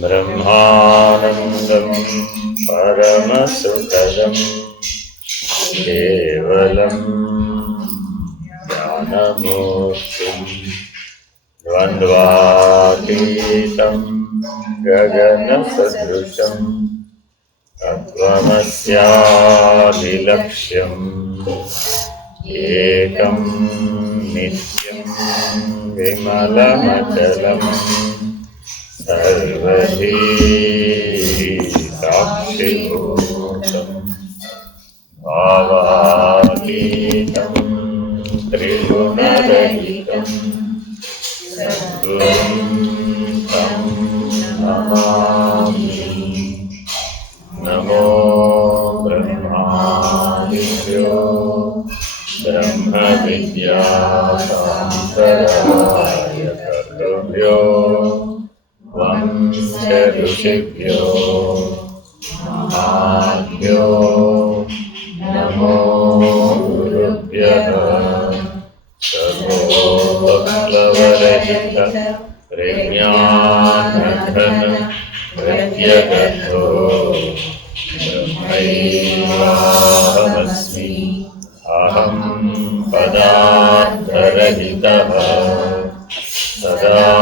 బ్రహ్మానందం పరమసుఖదం కేవలం జ్ఞానమూర్తిం ద్వంద్వాతీతం గగనసదృశం తత్వమస్యాభిలక్ష్యం ఏకం నిత్యం విమలమచలం సర్వధీ సాక్షిభూతం భావాతీతం త్రిగుణరహితం సద్గురుం తం నమామి. నమో బ్రహ్మాదిభ్యో బ్రహ్మ విద్యా సాంప్రదాయ కర్తృభ్యో వంశ ఋషిభ్యో మహాభ్యో నమో గురుభ్యః. సర్వోపప్లవరహిత ప్రజ్ఞానఘన ప్రత్యగర్భో బ్రహ్మైవాహమస్మి. అహం పదార్థరహితః సదాశివసమారంభాం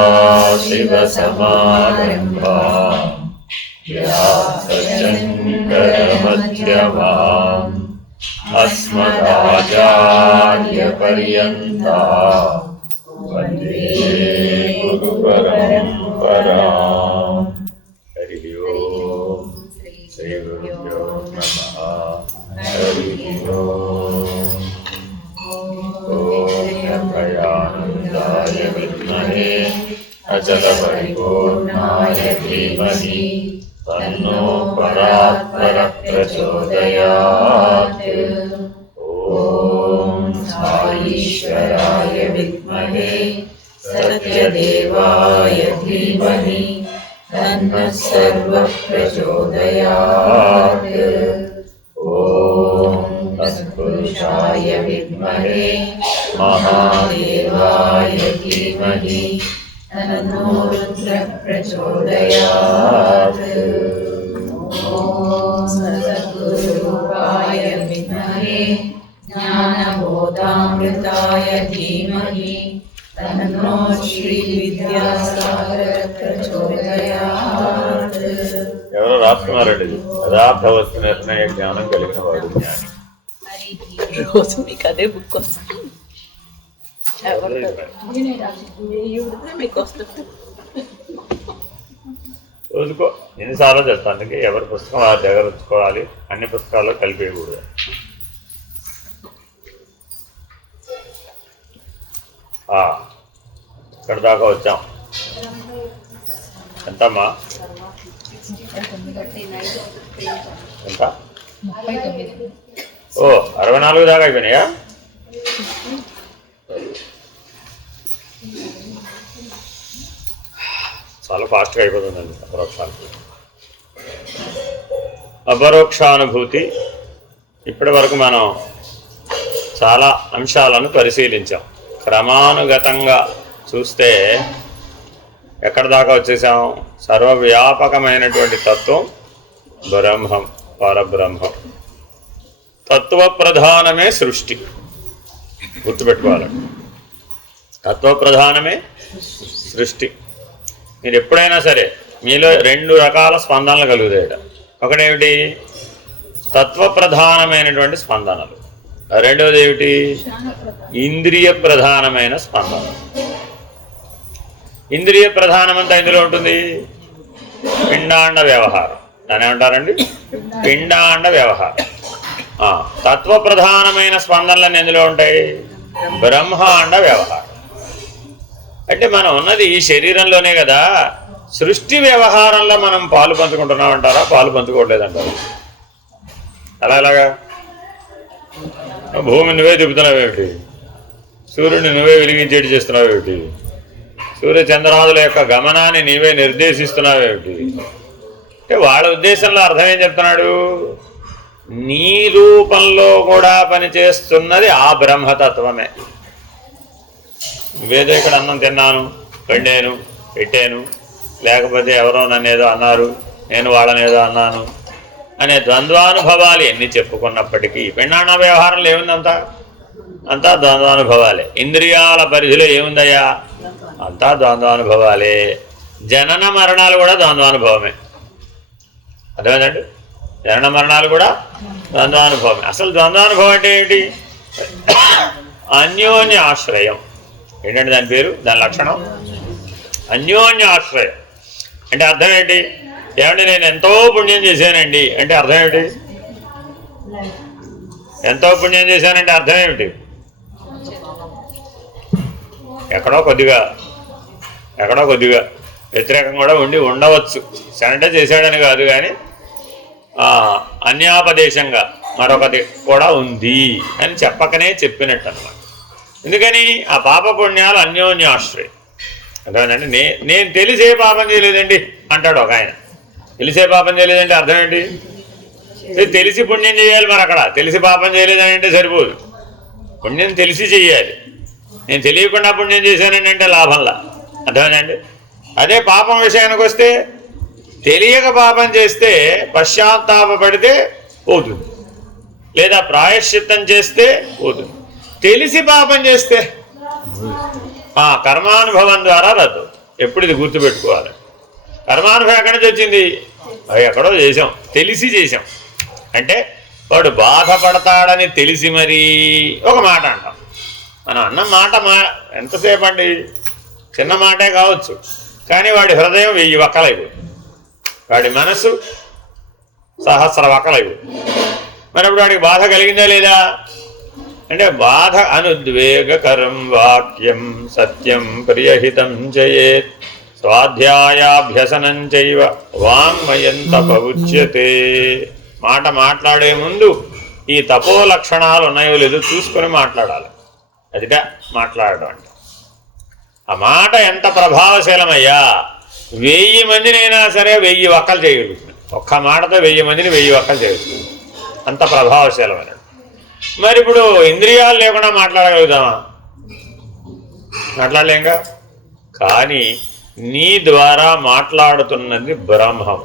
వ్యాసశంకరమధ్యమాం అస్మదాచార్యపర్యంతాం వందే గురుపరంపరాం. హరి ఓం. శ్రీ గురుభ్యో నమః. హరి ఓం. ఓంకారానందాయ విద్మహే అచలపరిపూర్ణాయ ధీమహి తన్నో పరాత్పర ప్రచోదయాత్. ఓం సాయీశ్వరాయ విద్మహే సత్యదేవాయ ధీమహి తన్నః సర్వః ప్రచోదయాత్. ఓం తత్పురుషాయ విద్మహే మహాదేవాయ ధీమహి తన్నో రుద్రః ప్రచోదయాత్. ఓం సద్గురురూపాయ విద్మహే జ్ఞానబోధామృతాయ ధీమహి తన్నో శ్రీ విద్యాసాగరః ప్రచోదయాత్. ఎవరో రాస్తున్నారండి, యథార్థ వస్తు నిర్ణయ జ్ఞానం కలిగిన వాడు జ్ఞాని. రోజు మీకు అదే బుక్ వస్తుంది. రోజుకో ఎన్నిసార్లు చెప్తాను, అందుకే ఎవరి పుస్తకం వారి దగ్గర ఉంచుకోవాలి, అన్ని పుస్తకాల్లో కలిపేయకూడదు. ఇక్కడ దాకా వచ్చాం. ఎంతమ్మా? ఎంత? ఓ 64 దాకా అయిపోయినాయా? చాలా ఫాస్ట్గా అయిపోతుందండి. అపరోక్షానుభూతి. ఇప్పటి వరకు మనం చాలా అంశాలను పరిశీలించాం. క్రమానుగతంగా చూస్తే ఎక్కడ దాకా వచ్చేసాం? సర్వవ్యాపకమైనటువంటి తత్వం బ్రహ్మం, పరబ్రహ్మం. తత్వ ప్రధానమే సృష్టి. గుర్తుపెట్టుకోవాలండి, తత్వ ప్రధానమే సృష్టి. మీరు ఎప్పుడైనా సరే మీలో 2 రకాల స్పందనలు కలుగుతాయట. ఒకటేమిటి? తత్వ ప్రధానమైనటువంటి స్పందనలు. రెండవది ఏమిటి? ఇంద్రియ ప్రధానమైన స్పందనలు. ఇంద్రియ ప్రధానమంతా ఇందులో ఉంటుంది పిండాండ వ్యవహారం. దాని ఏమంటారండి? పిండాండ వ్యవహారం. తత్వ ప్రధానమైన స్పందనలన్నీ ఎందులో ఉంటాయి? బ్రహ్మాండ వ్యవహారం. అంటే మనం ఉన్నది ఈ శరీరంలోనే కదా. సృష్టి వ్యవహారంలో మనం పాలు పంచుకుంటున్నామంటారా? పాలు పంచుకోవట్లేదంటారా? ఎలాగా? భూమి నువ్వే తిప్పుతున్నావేమిటి? సూర్యుడిని నువ్వే వెలిగించేటి చేస్తున్నావేమిటి? సూర్యచంద్రాదుల యొక్క గమనాన్ని నీవే నిర్దేశిస్తున్నావేమిటి? అంటే వాళ్ళ ఉద్దేశంలో అర్థం ఏం చెప్తున్నాడు? నీ రూపంలో కూడా పనిచేస్తున్నది ఆ బ్రహ్మతత్వమే. నువ్వేదో ఇక్కడ అన్నం తిన్నాను, వండాను పెట్టాను, లేకపోతే ఎవరో నన్ను ఏదో అన్నారు, నేను వాళ్ళని ఏదో అన్నాను అనే ద్వంద్వానుభవాలు ఎన్ని చెప్పుకున్నప్పటికీ పిండాండ వ్యవహారంలో ఏముందంతా అంతా ద్వంద్వానుభవాలే. ఇంద్రియాల పరిధిలో ఏముందయ్యా? అంతా ద్వంద్వానుభవాలే. జనన మరణాలు కూడా ద్వంద్వానుభవమే. అర్థమైందండి? జనన మరణాలు కూడా ద్వంద్వానుభవమే. అసలు ద్వంద్వానుభవం అంటే ఏంటి? అన్యోన్య ఆశ్రయం. ఏంటంటే దాని పేరు, దాని లక్షణం అన్యోన్య ఆశ్రయం. అంటే అర్థం ఏంటి? ఏమంటే నేను ఎంతో పుణ్యం చేశానండి అంటే అర్థం ఏమిటి? ఎంతో పుణ్యం చేశానంటే అర్థం ఏమిటి? ఎక్కడో కొద్దిగా వ్యతిరేకం కూడా ఉండవచ్చు. అంటే చేశాడని కాదు, కానీ అన్యాపదేశంగా మరొకటి కూడా ఉంది అని చెప్పకనే చెప్పినట్టు అన్నమాట. ఎందుకని? ఆ పాప పుణ్యాలు అన్యోన్యాశ్రయం. అర్థమైందండి? నేను తెలిసే పాపం చేయలేదండి అంటాడు ఒక ఆయన. తెలిసే పాపం చేయలేదంటే అర్థం ఏంటి? తెలిసి పుణ్యం చేయాలి. మరి అక్కడ తెలిసి పాపం చేయలేదని అంటే సరిపోదు, పుణ్యం తెలిసి చెయ్యాలి. నేను తెలియకుండా పుణ్యం చేశానండి అంటే లాభంలా. అర్థమైందండి? అదే పాపం విషయానికి వస్తే తెలియక పాపం చేస్తే పశ్చాత్తాపడితే పోతుంది, లేదా ప్రాయశ్చిత్తం చేస్తే పోతుంది. తెలిసి పాపం చేస్తే కర్మానుభవం ద్వారా రద్దు. ఎప్పుడు ఇది గుర్తుపెట్టుకోవాలి. కర్మానుభవం ఎక్కడి నుంచి వచ్చింది? అవి ఎక్కడో చేసాం, తెలిసి చేసాం. అంటే వాడు బాధపడతాడని తెలిసి మరీ ఒక మాట అంటాం. మనం అన్న మాట ఎంతసేపు అండి? చిన్న మాటే కావచ్చు, కానీ వాడి హృదయం 1000 వక్కలైపోతుంది, వాడి మనస్సు 1000 వక్కలైపోతుంది. మరి అప్పుడు వాడికి బాధ కలిగిందా లేదా? అంటే బాధ అనుద్వేగకరం వాక్యం సత్యం ప్రియహితం చేయేత్ స్వాధ్యాయాభ్యసనం చైవ వాంగ్మయం తపఉచ్యతే. మాట మాట్లాడే ముందు ఈ తపో లక్షణాలు ఉన్నాయో లేదో చూసుకొని మాట్లాడాలి. అదిగా మాట్లాడడం అంటే. ఆ మాట ఎంత ప్రభావశీలమయ్యా! 1000 మందినైనా సరే 1000 వక్కలు చేయగలుగుతుంది. ఒక్క మాటతో 1000 మందిని 1000 వక్కలు చేయగలుగుతుంది. అంత ప్రభావశీలమైన. మరి ఇప్పుడు ఇంద్రియాలు లేకుండా మాట్లాడగలుగుతామా? మాట్లాడలేంగా. కానీ నీ ద్వారా మాట్లాడుతున్నది బ్రహ్మం,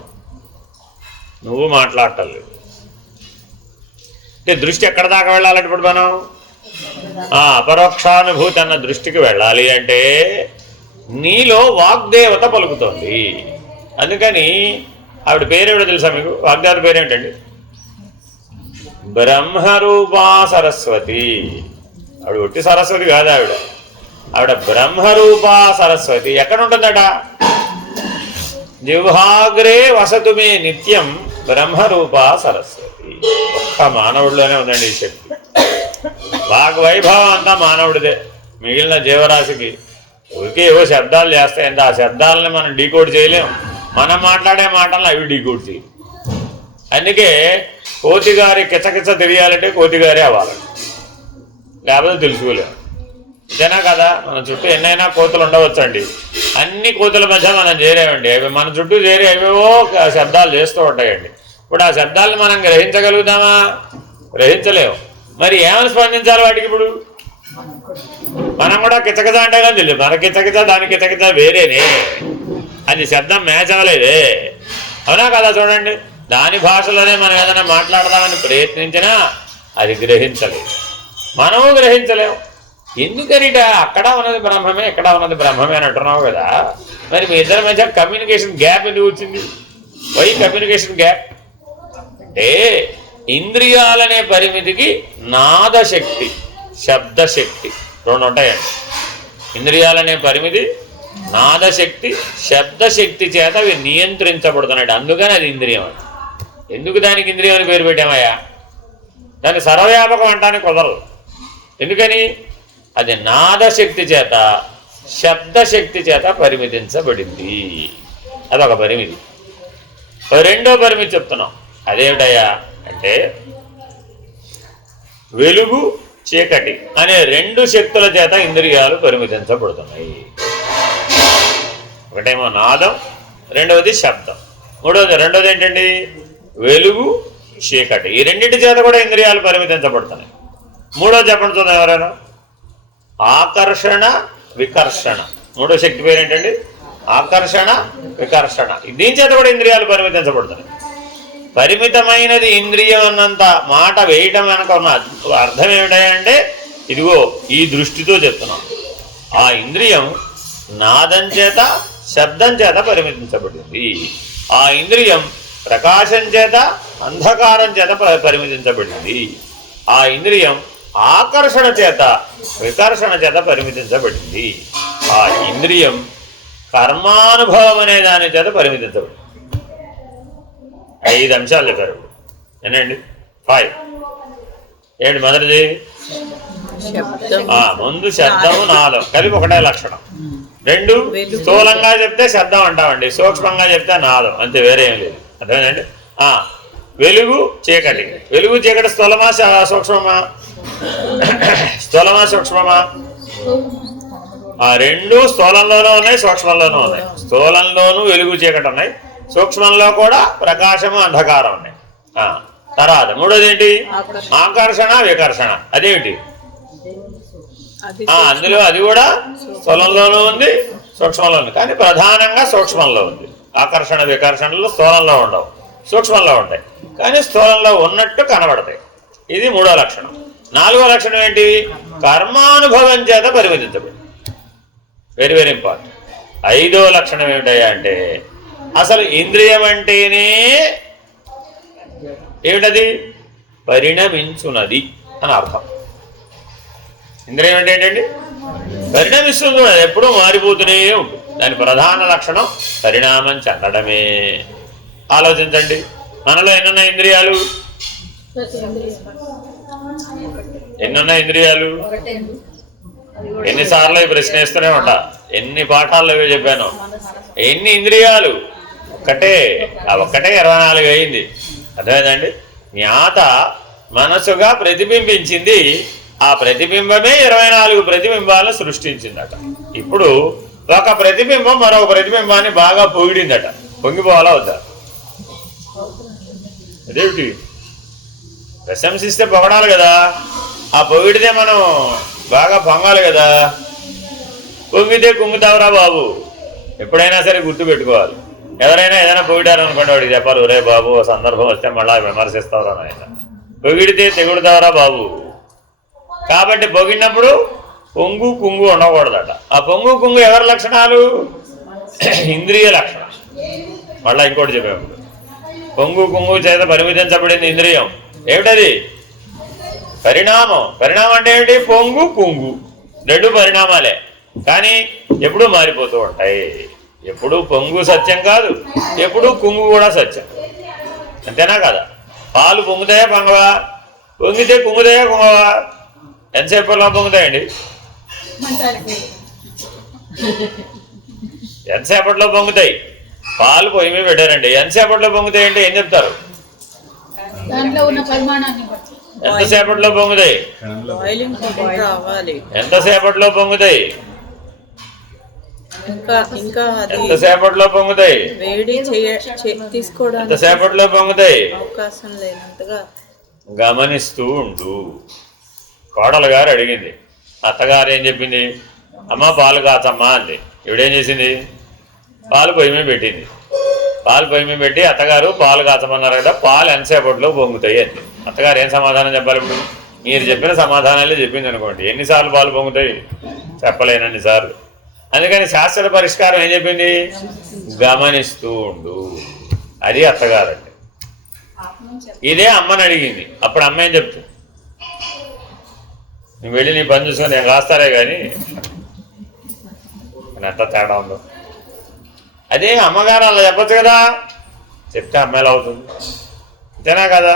నువ్వు మాట్లాడటం లేదు. అంటే దృష్టి ఎక్కడ దాకా వెళ్ళాలంటే ఇప్పుడు మనం అపరోక్షానుభూతి అన్న దృష్టికి వెళ్ళాలి. అంటే నీలో వాగ్దేవత పలుకుతోంది. అందుకని ఆవిడ పేరేమిటో తెలుసా మీకు? వాగ్దేవత పేరేమిటండి? బ్రహ్మరూపా సరస్వతి. ఆవిడ ఒట్టి సరస్వతి కాదు, ఆవిడ బ్రహ్మరూపా సరస్వతి. ఎక్కడ ఉంటుందట? జిహ్వాగ్రే వసతు మే నిత్యం బ్రహ్మరూపా సరస్వతి. ఒక్క మానవుడిలోనే ఉందండి ఈ శక్తి. వాగ్వైభవం అంతా మానవుడిదే. మిగిలిన జీవరాశికి ఊరికే ఏవో శబ్దాలు చేస్తాయంటే ఆ శబ్దాలని మనం డీకోడ్ చేయలేం. మనం మాట్లాడే మాటలను అవి డీకోడ్ చేయం. అందుకే కోతిగారి కిచకిచ తెలియాలంటే కోతిగారే అవ్వాలండి, లేకపోతే తెలుసుకోలేము. ఇదేనా కదా? మన చుట్టూ ఎన్నైనా కోతులు ఉండవచ్చండి. అన్ని కోతుల మధ్య మనం చేరేమండి. అవి మన చుట్టూ చేరి అవేవో శబ్దాలు చేస్తూ ఉంటాయండి. ఇప్పుడు ఆ శబ్దాలను మనం గ్రహించగలుగుతామా? గ్రహించలేము. మరి ఏమని స్పందించాలి వాటికి? ఇప్పుడు మనం కూడా కిచకిచ అంటే కానీ తెలియదు. మన కిచకిచ దాని కిచకిచ వేరేనే, అది శబ్దం మ్యాచ్ అవ్వలేదే. అవునా కదా? చూడండి, దాని భాషలోనే మనం ఏదైనా మాట్లాడదామని ప్రయత్నించినా అది గ్రహించలేదు, మనము గ్రహించలేము. ఎందుకనిట? అక్కడ ఉన్నది బ్రహ్మమే, ఇక్కడ ఉన్నది బ్రహ్మమే అని అంటున్నావు కదా. మరి మీ ఇద్దరి మధ్య కమ్యూనికేషన్ గ్యాప్ ఎందుకు వచ్చింది? Why communication gap? అంటే ఇంద్రియాలనే పరిమితికి నాదశక్తి, శబ్దశక్తి రెండు ఉంటాయండి. ఇంద్రియాలనే పరిమితి నాదశక్తి, శబ్దశక్తి చేత అవి నియంత్రించబడుతున్నాయి. అందుకని అది ఇంద్రియం అండి. ఎందుకు దానికి ఇంద్రియం అని పేరు పెట్టామయ్యా? దాన్ని సర్వవ్యాపకం అంటానికి కుదరదు. ఎందుకని? అది నాదశక్తి చేత, శబ్దశక్తి చేత పరిమితించబడింది. అదొక పరిమితి. రెండో పరిమితి చెప్తున్నాం. అదేమిటయ్యా అంటే వెలుగు, చీకటి అనే 2 శక్తుల చేత ఇంద్రియాలు పరిమితించబడుతున్నాయి. ఒకటేమో నాదం, రెండవది శబ్దం, రెండవది ఏంటండి? వెలుగు, చీకటి. ఈ రెండింటి చేత కూడా ఇంద్రియాలు పరిమితించబడుతున్నాయి. మూడోది చెప్పండి చూద్దాం ఎవరైనా. ఆకర్షణ, వికర్షణ. మూడో శక్తి పేరు ఏంటండి? ఆకర్షణ వికర్షణ. దీని చేత కూడా ఇంద్రియాలు పరిమితించబడుతున్నాయి. పరిమితమైనది ఇంద్రియం అన్నంత మాట వేయటం వెనక ఉన్న అర్థం ఏమిటంటే ఇదిగో ఈ దృష్టితో చెప్తున్నాం. ఆ ఇంద్రియం నాదం చేత శబ్దం చేత పరిమితించబడింది. ఆ ఇంద్రియం ప్రకాశం చేత అంధకారం చేత పరిమితించబడింది. ఆ ఇంద్రియం ఆకర్షణ చేత వికర్షణ చేత పరిమితించబడింది. ఆ ఇంద్రియం కర్మానుభవం అనే దాని చేత పరిమితించబడింది. 5 అంశాలు చెప్పారు. ఏనండి 5 ఏంటి? మొదటిది ముందు శబ్దము నాదం కలిపి ఒకటే లక్షణం. 2 స్థూలంగా చెప్తే శబ్దం అంటామండి, సూక్ష్మంగా చెప్తే నాదం, అంతే, వేరే ఏం లేదు. అర్థమేనండి? వెలుగు చీకటి. వెలుగు చీకటి స్థూలమా సూక్ష్మమా? స్థూలమా సూక్ష్మమా? ఆ 2 స్థూలంలోనూ ఉన్నాయి, సూక్ష్మంలోనూ ఉన్నాయి. స్థూలంలోనూ వెలుగు చీకటి ఉన్నాయి, సూక్ష్మంలో కూడా ప్రకాశము అంధకారం ఉన్నాయి. తర్వాత మూడోది ఏంటి? ఆకర్షణ వికర్షణ. అదేమిటి? అందులో అది కూడా స్థూలంలోనూ ఉంది, సూక్ష్మంలో ఉంది, కానీ ప్రధానంగా సూక్ష్మంలో ఉంది. ఆకర్షణ వికర్షణలు స్థూలంలో ఉండవు, సూక్ష్మంలో ఉంటాయి, కానీ స్థూలంలో ఉన్నట్టు కనబడతాయి. ఇది మూడో లక్షణం. 4వ లక్షణం ఏంటి? కర్మానుభవం చేత పరిమితించబడి. Very very important. 5వ లక్షణం ఏమిటయ్యా అంటే అసలు ఇంద్రియం అంటేనే ఏమిటది? పరిణమించున్నది అని అర్థం. ఇంద్రియం అంటే ఏంటండి? పరిణమిస్తుంది, అది ఎప్పుడూ మారిపోతూనే ఉంటుంది. దాని ప్రధాన లక్షణం పరిణామం చెందడమే. ఆలోచించండి, మనలో ఎన్నున్నాయి ఇంద్రియాలు? ఎన్నున్నాయి ఇంద్రియాలు? ఎన్నిసార్లు ఈ ప్రశ్న వేస్తూనే ఉంటా, ఎన్ని పాఠాల్లో చెప్పాను. ఎన్ని ఇంద్రియాలు? ఒక్కటే. ఆ ఒక్కటే 24 అయింది. అర్థమైందండి? జ్ఞాత మనసుగా ప్రతిబింబించింది, ఆ ప్రతిబింబమే 24 ప్రతిబింబాలను సృష్టించిందట. ఇప్పుడు ఒక ప్రతిబింబం మరొక ప్రతిబింబాన్ని బాగా పొగిడిందట. పొంగిపోవాలా వద్దా? అదేమిటి? ప్రశంసిస్తే పొగడాలి కదా, ఆ పొగిడితే మనం బాగా పొంగాలి కదా. పొంగితే కుంగుతావురా బాబు. ఎప్పుడైనా సరే గుర్తు పెట్టుకోవాలి. ఎవరైనా ఏదైనా పొగిడారనుకోండి, వాడికి చెప్పాలి, ఒరే బాబు సందర్భం వస్తే మళ్ళా విమర్శిస్తావురా నాయన. పొగిడితే తెగుడుతావురా బాబు. కాబట్టి పొగిడినప్పుడు పొంగు కుంగు ఉండకూడదట. ఆ పొంగు కుంగు ఎవరి లక్షణాలు? ఇంద్రియ లక్షణం. మళ్ళా ఇంకోటి చెప్పాము, పొంగు కుంగు చేత పరిమితించబడింది ఇంద్రియం. ఏమిటది? పరిణామం. పరిణామం అంటే ఏమిటి? పొంగు కుంగు 2 పరిణామాలే, కానీ ఎప్పుడూ మారిపోతూ ఉంటాయి. ఎప్పుడు పొంగు సత్యం కాదు, ఎప్పుడు కుంగు కూడా సత్యం. అంతేనా కదా? పాలు పొంగుతాయా పొంగవా? పొంగితే కుంగుతాయా కుంగవా? ఎంతసేపట్లో పొంగుతాయండి? ఎంతసేపట్లో పొంగుతాయి? పాలు పొయ్యి మీద పెట్టారండి, ఎంతసేపట్లో పొంగుతాయి అంటే ఏం చెప్తారు? ఎంతసేపట్లో పొంగుతాయి? ఎంతసేపట్లో పొంగుతాయి? ఎంతసేపట్లో పొంగుతాయి? ఎంతసేపట్లో పొంగుతాయి? గమనిస్తూ ఉండు. కోడలు గారు అడిగింది, అత్తగారు ఏం చెప్పింది? అమ్మ పాలు కాచమ్మా అంది. ఇవిడేం చేసింది? పాలు పొయ్యి మీద పెట్టింది. పాలు పొయ్యి మీద పెట్టి అత్తగారు పాలు కాచమన్నారు కదా, పాలు ఎంతసేపట్లో పొంగుతాయి అంది. అత్తగారు ఏం సమాధానం చెప్పాలి? ఇప్పుడు మీరు చెప్పిన సమాధానాలే చెప్పింది అనుకోండి. ఎన్నిసార్లు పాలు పొంగుతాయి? చెప్పలేనన్ని సార్లు. అందుకని శాస్త్ర పరిష్కారం ఏం చెప్పింది? గమనిస్తూ ఉండు. అది అత్తగారు అంటే. ఇదే అమ్మని అడిగింది. అప్పుడు అమ్మ ఏం చెప్తుంది? నువ్వు వెళ్ళి నీ పని చూసుకొని నేను రాస్తారే కానీ ఎంత తేడా ఉందో. అదే అమ్మగారు అలా చెప్పచ్చు కదా, చెప్తే అమ్మాయిలు అవుతుంది. అంతేనా కదా?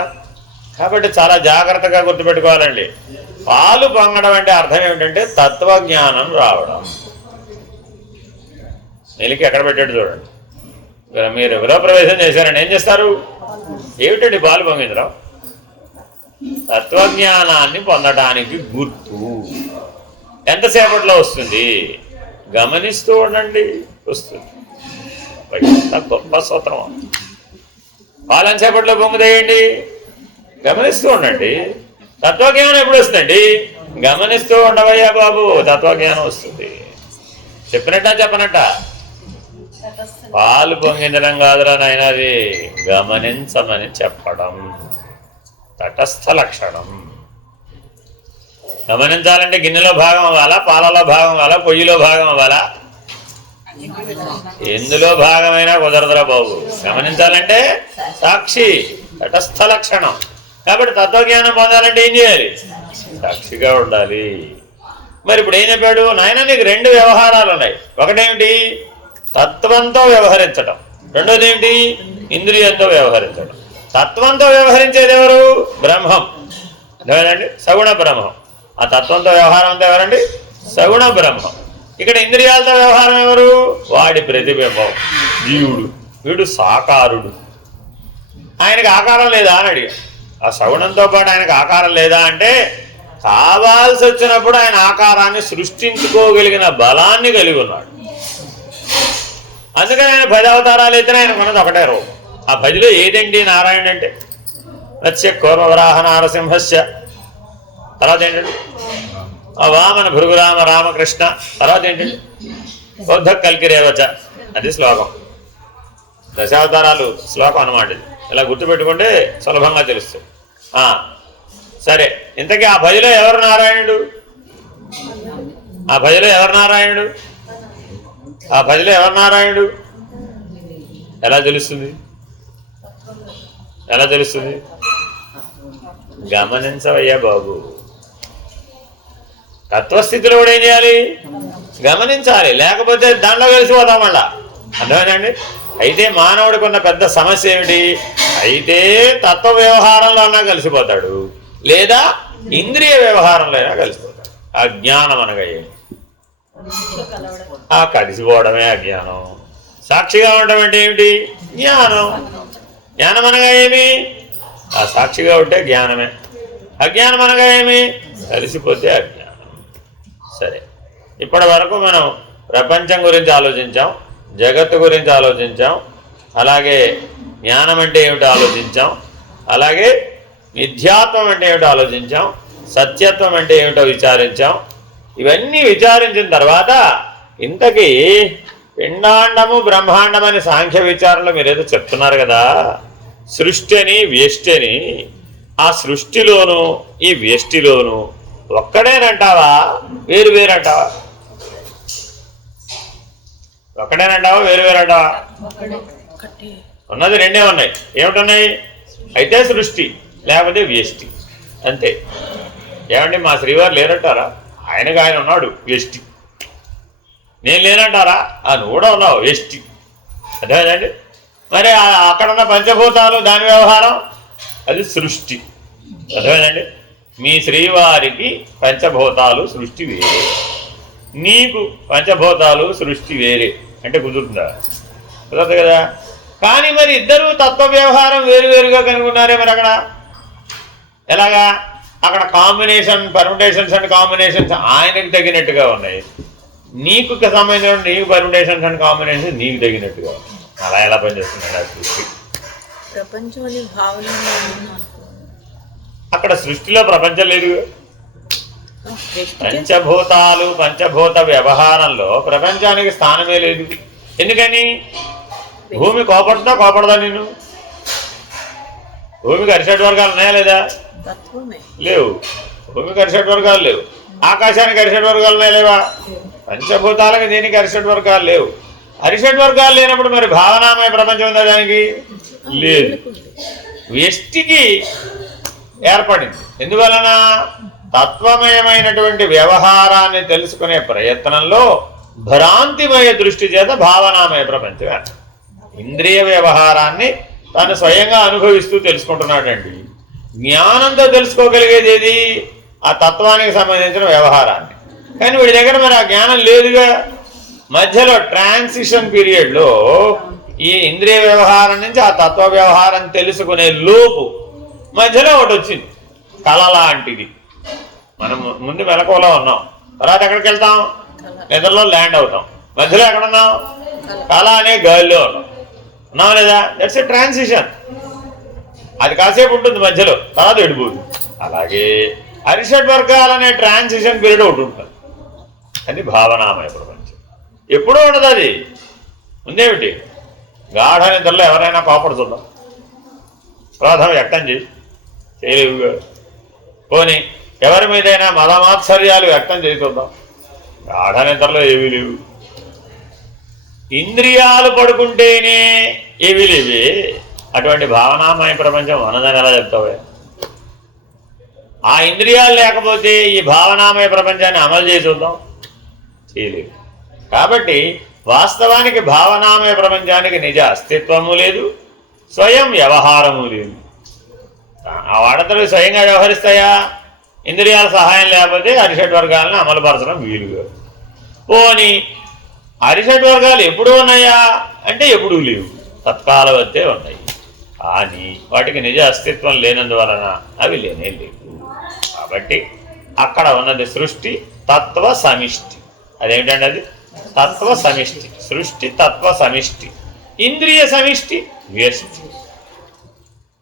కాబట్టి చాలా జాగ్రత్తగా గుర్తుపెట్టుకోవాలండి. పాలు పొంగడం అంటే అర్థం ఏమిటంటే తత్వజ్ఞానం రావడం. నెలికి ఎక్కడ పెట్టాడు చూడండి. మీరు గృహప్రవేశం చేశారండి, ఏం చేస్తారు? ఏమిటండి పాలు పొంగించడం? తత్వజ్ఞానాన్ని పొందడానికి గుర్తు. ఎంతసేపట్లో వస్తుంది? గమనిస్తూ ఉండండి, వస్తుంది. గొప్ప సూత్రం. పాలు ఎంతసేపట్లో పొంగుతాయండి? గమనిస్తూ ఉండండి. తత్వజ్ఞానం ఎప్పుడు వస్తుందండి? గమనిస్తూ ఉండవయ్యా బాబు, తత్వజ్ఞానం వస్తుంది. చెప్పినట్టా చెప్పనట్ట? పాలు పొంగించడం కాదురా నాయన, అది గమనించమని చెప్పడం. తటస్థ లక్షణం. గమనించాలంటే గిన్నెలో భాగం అవ్వాలా, పాలలో భాగం అవ్వాలా, పొయ్యిలో భాగం అవ్వాలా? ఎందులో భాగమైనా కుదరదురా బాబు. గమనించాలంటే సాక్షి, తటస్థ లక్షణం. కాబట్టి తత్వజ్ఞానం పొందాలంటే ఏం చేయాలి? సాక్షిగా ఉండాలి. మరి ఇప్పుడు ఏం చెప్పాడు నాయన? నీకు రెండు వ్యవహారాలు ఉన్నాయి. ఒకటేమిటి? తత్వంతో వ్యవహరించటం. రెండోది ఏమిటి? ఇంద్రియంతో వ్యవహరించడం. తత్వంతో వ్యవహరించేది ఎవరు? బ్రహ్మం. అర్థమైందండి? సగుణ బ్రహ్మం. ఆ తత్వంతో వ్యవహారం అంతా ఎవరండి? సగుణ బ్రహ్మం. ఇక్కడ ఇంద్రియాలతో వ్యవహారం ఎవరు? వాడి ప్రతిబింబం జీవుడు. వీడు సాకారుడు. ఆయనకు ఆకారం లేదా అని అడిగా. ఆ సగుణంతో పాటు ఆయనకు ఆకారం లేదా అంటే, కావాల్సి వచ్చినప్పుడు ఆయన ఆకారాన్ని సృష్టించుకోగలిగిన బలాన్ని కలిగి ఉన్నాడు. అందుకని ఆయన 10 అవతారాలు ఎత్తిన ఆయన ఉన్నది ఒకటే రూపం. ఆ 10లో ఏదేంటి నారాయణ అంటే? మత్స్య కూర్మవరాహ నారసింహస్య. తర్వాత ఏంటండి? వామన భృగురామ రామకృష్ణ. తర్వాత ఏంటండి? బౌద్ధ కల్కిరేవచ. అది శ్లోకం. దశావతారాలు శ్లోకం అన్నమాట. ఇది ఇలా గుర్తుపెట్టుకుంటే సులభంగా తెలుస్తుంది. సరే, ఇంతకీ ఆ 10లో ఎవరు నారాయణుడు? ఆ 10లో ఎవరు నారాయణుడు? ఆ 10లో ఎవరు నారాయణుడు? ఎలా తెలుస్తుంది? ఎలా తెలుస్తుంది? గమనించవయ్యా బాబు. తత్వస్థితిలో కూడా ఏం చేయాలి? గమనించాలి. లేకపోతే దాంట్లో కలిసిపోతాం మళ్ళా. అర్థమేనండి? అయితే మానవుడికి ఉన్న పెద్ద సమస్య ఏమిటి? అయితే తత్వ వ్యవహారంలో అన్నా కలిసిపోతాడు, లేదా ఇంద్రియ వ్యవహారంలో అయినా కలిసిపోతాడు. అజ్ఞానం అనగా ఏమి? ఆ కలిసిపోవడమే అజ్ఞానం. సాక్షిగా ఉండడం అంటే ఏమిటి? జ్ఞానం. జ్ఞానం అనగా ఏమి? ఆ సాక్షిగా ఉంటే జ్ఞానమే. అజ్ఞానం అనగా ఏమి? కలిసిపోతే అజ్ఞానం. సరే, ఇప్పటి వరకు మనం ప్రపంచం గురించి ఆలోచించాం, జగత్తు గురించి ఆలోచించాం, అలాగే జ్ఞానం అంటే ఏమిటో ఆలోచించాం, అలాగే మిథ్యాత్వం అంటే ఏమిటో ఆలోచించాం, సత్యత్వం అంటే ఏమిటో విచారించాం. ఇవన్నీ విచారించిన తర్వాత ఇంతకీ పిండాండము బ్రహ్మాండం అని సాంఖ్య విచారణలో మీరేదో చెప్తున్నారు కదా, సృష్టి అని వ్యష్టి అని. ఆ సృష్టిలోను ఈ వ్యష్టిలోను ఒక్కడేనంటావా, వేరు వేరంటావా? ఒక్కడేనంటావా, వేరు వేరంటావా? ఉన్నది రెండే ఉన్నాయి. ఏమిటున్నాయి? అయితే సృష్టి, లేకపోతే వ్యష్టి, అంతే. ఏమండి మా శ్రీవారు లేరంటారా? ఆయనకు ఆయన ఉన్నాడు వ్యష్టి. నేను లేనంటారా? నువ్వు కూడా ఉన్నావు వ్యష్టి. అర్థమైందండి? మరి అక్కడున్న పంచభూతాలు దాని వ్యవహారం అది సృష్టి. అర్థమైందండి? మీ శ్రీవారికి పంచభూతాలు సృష్టి వేరే, నీకు పంచభూతాలు సృష్టి వేరే అంటే కుదురుతుందా? కుదరదు కదా. కానీ మరి ఇద్దరు తత్వ వ్యవహారం వేరువేరుగా కనుక్కున్నారే. మరి అక్కడ ఎలాగా? అక్కడ కాంబినేషన్, పర్ముటేషన్స్ అండ్ కాంబినేషన్స్ ఆయనకు తగినట్టుగా ఉన్నాయి, నీకు సంబంధించిన నీకు పర్ముటేషన్స్ అండ్ కాంబినేషన్స్ నీకు తగినట్టుగా ఉన్నాయి. అలా ఎలా పనిచేస్తుంది ఆ సృష్టి? ప్రపంచం అనే భావన అక్కడ సృష్టిలో ప్రపంచం లేదు. పంచభూతాలు పంచభూత వ్యవహారంలో ప్రపంచానికి స్థానమే లేదు. ఎందుకని? భూమి కోపడదా నేను? భూమికి అరిషడ్ వర్గాలు ఉన్నాయా లేదా? లేవు. భూమికి అరిషడ్ వర్గాలు లేవు. ఆకాశానికి అరిషడ్ వర్గాలు ఉన్నాయా లేవా? పంచభూతాలకి దీనికి అరిషడ్ వర్గాలు లేవు. అరిషడ్ వర్గాలు లేనప్పుడు మరి భావనామయ ప్రపంచం ఉందా? దానికి లేదు. వ్యష్టికి ఏర్పడింది. ఎందువలన? తత్వమయమైనటువంటి వ్యవహారాన్ని తెలుసుకునే ప్రయత్నంలో భ్రాంతిమయ దృష్టి చేత భావనామయ ప్రపంచం. ఇంద్రియ వ్యవహారాన్ని తాను స్వయంగా అనుభవిస్తూ తెలుసుకుంటున్నాడండి. జ్ఞానంతో తెలుసుకోగలిగేది ఏది? ఆ తత్వానికి సంబంధించిన వ్యవహారాన్ని. కానీ వీడి దగ్గర మరి ఆ జ్ఞానం లేదుగా. మధ్యలో ట్రాన్సిషన్ పీరియడ్లో ఈ ఇంద్రియ వ్యవహారం నుంచి ఆ తత్వ వ్యవహారం తెలుసుకునే లోపు మధ్యలో ఒకటి వచ్చింది, కళ లాంటిది. మనం ముందు మెలకువలో ఉన్నాం, తర్వాత ఎక్కడికి వెళ్తాం? నిద్రలో ల్యాండ్ అవుతాం. మధ్యలో ఎక్కడున్నాం? కళ అనే గాలిలో ఉన్నాం లేదా? That's a transition. అది కాసేపు ఉంటుంది మధ్యలో, తర్వాత వెళ్ళిపోతుంది. అలాగే అరిషడ్ వర్గాలనే ట్రాన్సిషన్ పీరియడ్ ఒకటి ఉంటుంది. అది భావనామయ ప్రపంచం. ఎప్పుడూ ఉండదు అది. ఉందేమిటి? గాఢ నిద్రలో ఎవరైనా కోపడుతుందా? క్రోధం వ్యక్తం చేయలేవుగా. పోనీ ఎవరి మీదైనా మదమాత్సర్యాలు వ్యక్తం చేస్తుందాం? గాఢ నిద్రలో ఏవీ లేవు. ఇంద్రియాలు పడుకుంటేనే ఏవీ లేవే. అటువంటి భావనామయ ప్రపంచం ఉన్నదని ఎలా చెప్తావే? ఆ ఇంద్రియాలు లేకపోతే ఈ భావనామయ ప్రపంచాన్ని అమలు చేసి చూద్దాం, చేయలేవు. కాబట్టి వాస్తవానికి భావనామయ ప్రపంచానికి నిజ అస్తిత్వము లేదు, స్వయం వ్యవహారము లేదు. ఆ వాడతలు స్వయంగా వ్యవహరిస్తాయా? ఇంద్రియాల సహాయం లేకపోతే అరిషడ్ వర్గాలను అమలుపరచడం వీలుగా. పోని అరిషడ్ వర్గాలు ఎప్పుడు ఉన్నాయా అంటే ఎప్పుడూ లేవు, తత్కాలవత్తే ఉన్నాయి. కానీ వాటికి నిజ అస్తిత్వం లేనందువలన అవి లేనే లేవు. కాబట్టి అక్కడ ఉన్నది సృష్టి తత్వ సమిష్టి. అదేమిటండి? అది తత్వ సమిష్టి. సృష్టి తత్వ సమిష్టి, ఇంద్రియ సమిష్టి వ్యష్టి.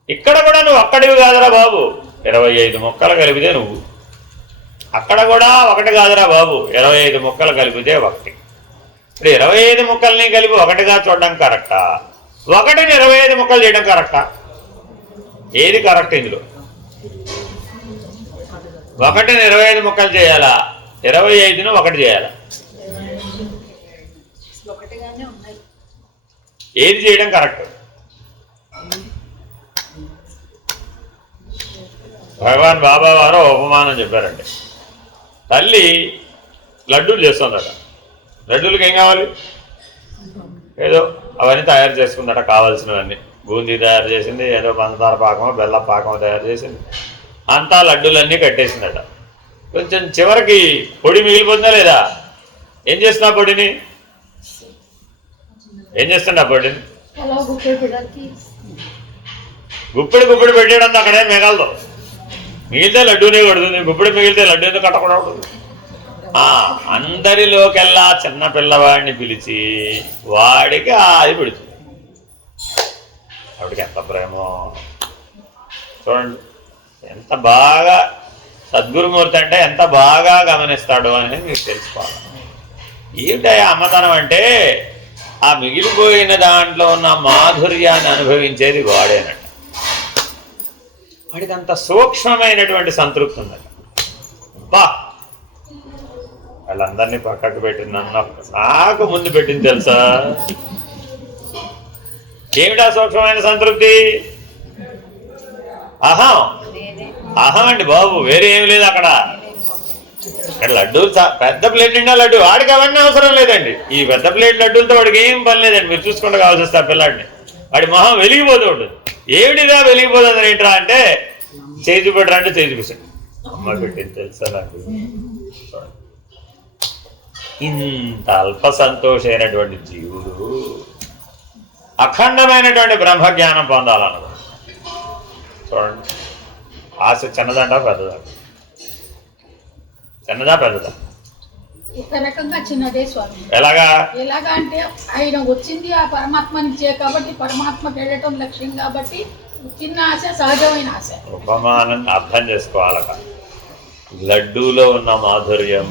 ఇక్కడ కూడా నువ్వు ఒక్కడివి కాదురా బాబు, 25 ముక్కలు కలిపితే నువ్వు. అక్కడ కూడా ఒకటి కాదురా బాబు, 25 ముక్కలు కలిపితే ఒకటి. ఇప్పుడు 25 ముక్కల్ని కలిపి ఒకటిగా చూడడం కరెక్టా? ఒకటిని 25 ముక్కలు చేయడం కరెక్టా? ఏది కరెక్ట్ ఇందులో? ఒకటిని 25 ముక్కలు చేయాలా, 25ను ఒకటి చేయాలా? ఏది చేయడం కరెక్ట్? భగవాన్ బాబా వారు ఉపమానం చెప్పారండి. తల్లి లడ్డూలు చేస్తుందట. లడ్డూలకి ఏం కావాలి? ఏదో అవన్నీ తయారు చేసుకుందట, కావాల్సినవన్నీ. బూందీ తయారు చేసింది, ఏదో పంచదార పాకమో బెల్ల పాకమో తయారు చేసింది. అంతా లడ్డూలన్నీ కట్టేసిందట. కొంచెం చివరికి పొడి మిగిలిపోతుందా లేదా? ఏం చేస్తున్నా పొడిని? ఏం చేస్తున్నా పొడిని? గుప్పిడి పెట్టేయడం అక్కడే మిగలదు. మిగిలితే లడ్డూనే కొడుతుంది. గుప్పిడి మిగిలితే లడ్డూ ఎందుకు కట్టకుండా ఉంటుంది? అందరిలోకెల్లా చిన్న పిల్లవాడిని పిలిచి వాడికి అది పెడుతుంది. వాడికి ఎంత ప్రేమో చూడండి. ఎంత బాగా సద్గురుమూర్తి అంటే ఎంత బాగా గమనిస్తాడు అనేది మీకు తెలుసుకోవాలి. ఏమిటా అమ్మతనం అంటే ఆ మిగిలిపోయిన దాంట్లో ఉన్న మాధుర్యాన్ని అనుభవించేది వాడేనట. వాడికి అంత సూక్ష్మమైనటువంటి సంతృప్తి ఉందట. బా వాళ్ళందరినీ పక్కకు పెట్టింది, నాకు ముందు పెట్టింది తెలుసా? ఏమిటా సూక్ష్మమైన సంతృప్తి? అహం. అహం అండి బాబు, వేరే ఏమి లేదు అక్కడ. ఇక్కడ లడ్డూలు పెద్ద ప్లేట్ నిండా లడ్డు, వాడికి అవన్నీ అవసరం లేదండి. ఈ పెద్ద ప్లేట్ లడ్డూలతో వాడికి ఏం పని లేదండి. మీరు చూసుకుంటూ కావాల్సి వస్తే ఆ పిల్లాడిని, వాడి మొహం వెలిగిపోతూ ఉంటుంది. ఏమిటిగా వెలిగిపోతుంది ఏంట్రా అంటే చేయి చూపెట్టరా అంటే చేయి చూపిస్తాడు. అమ్మ పెట్టింది తెలుసా నాకు? ఇంత అల్ప సంతోషమైనటువంటి జీవుడు అఖండమైనటువంటి బ్రహ్మజ్ఞానం పొందాలన్నది. చూడండి, ఆశ చిన్నదంట పెద్దదా? చిన్నదా పెద్దదా? ఒక రకంగా చిన్నదే స్వామి. ఎలాగా అంటే ఆయన వచ్చింది ఆ పరమాత్మ నుంచే కాబట్టి పరమాత్మకి వెళ్ళటం లక్ష్యం కాబట్టి చిన్న ఆశ సహజమైన ఆశ. ఉపమానం అర్థం చేసుకోవాలట. లడ్డూలో ఉన్న మాధుర్యం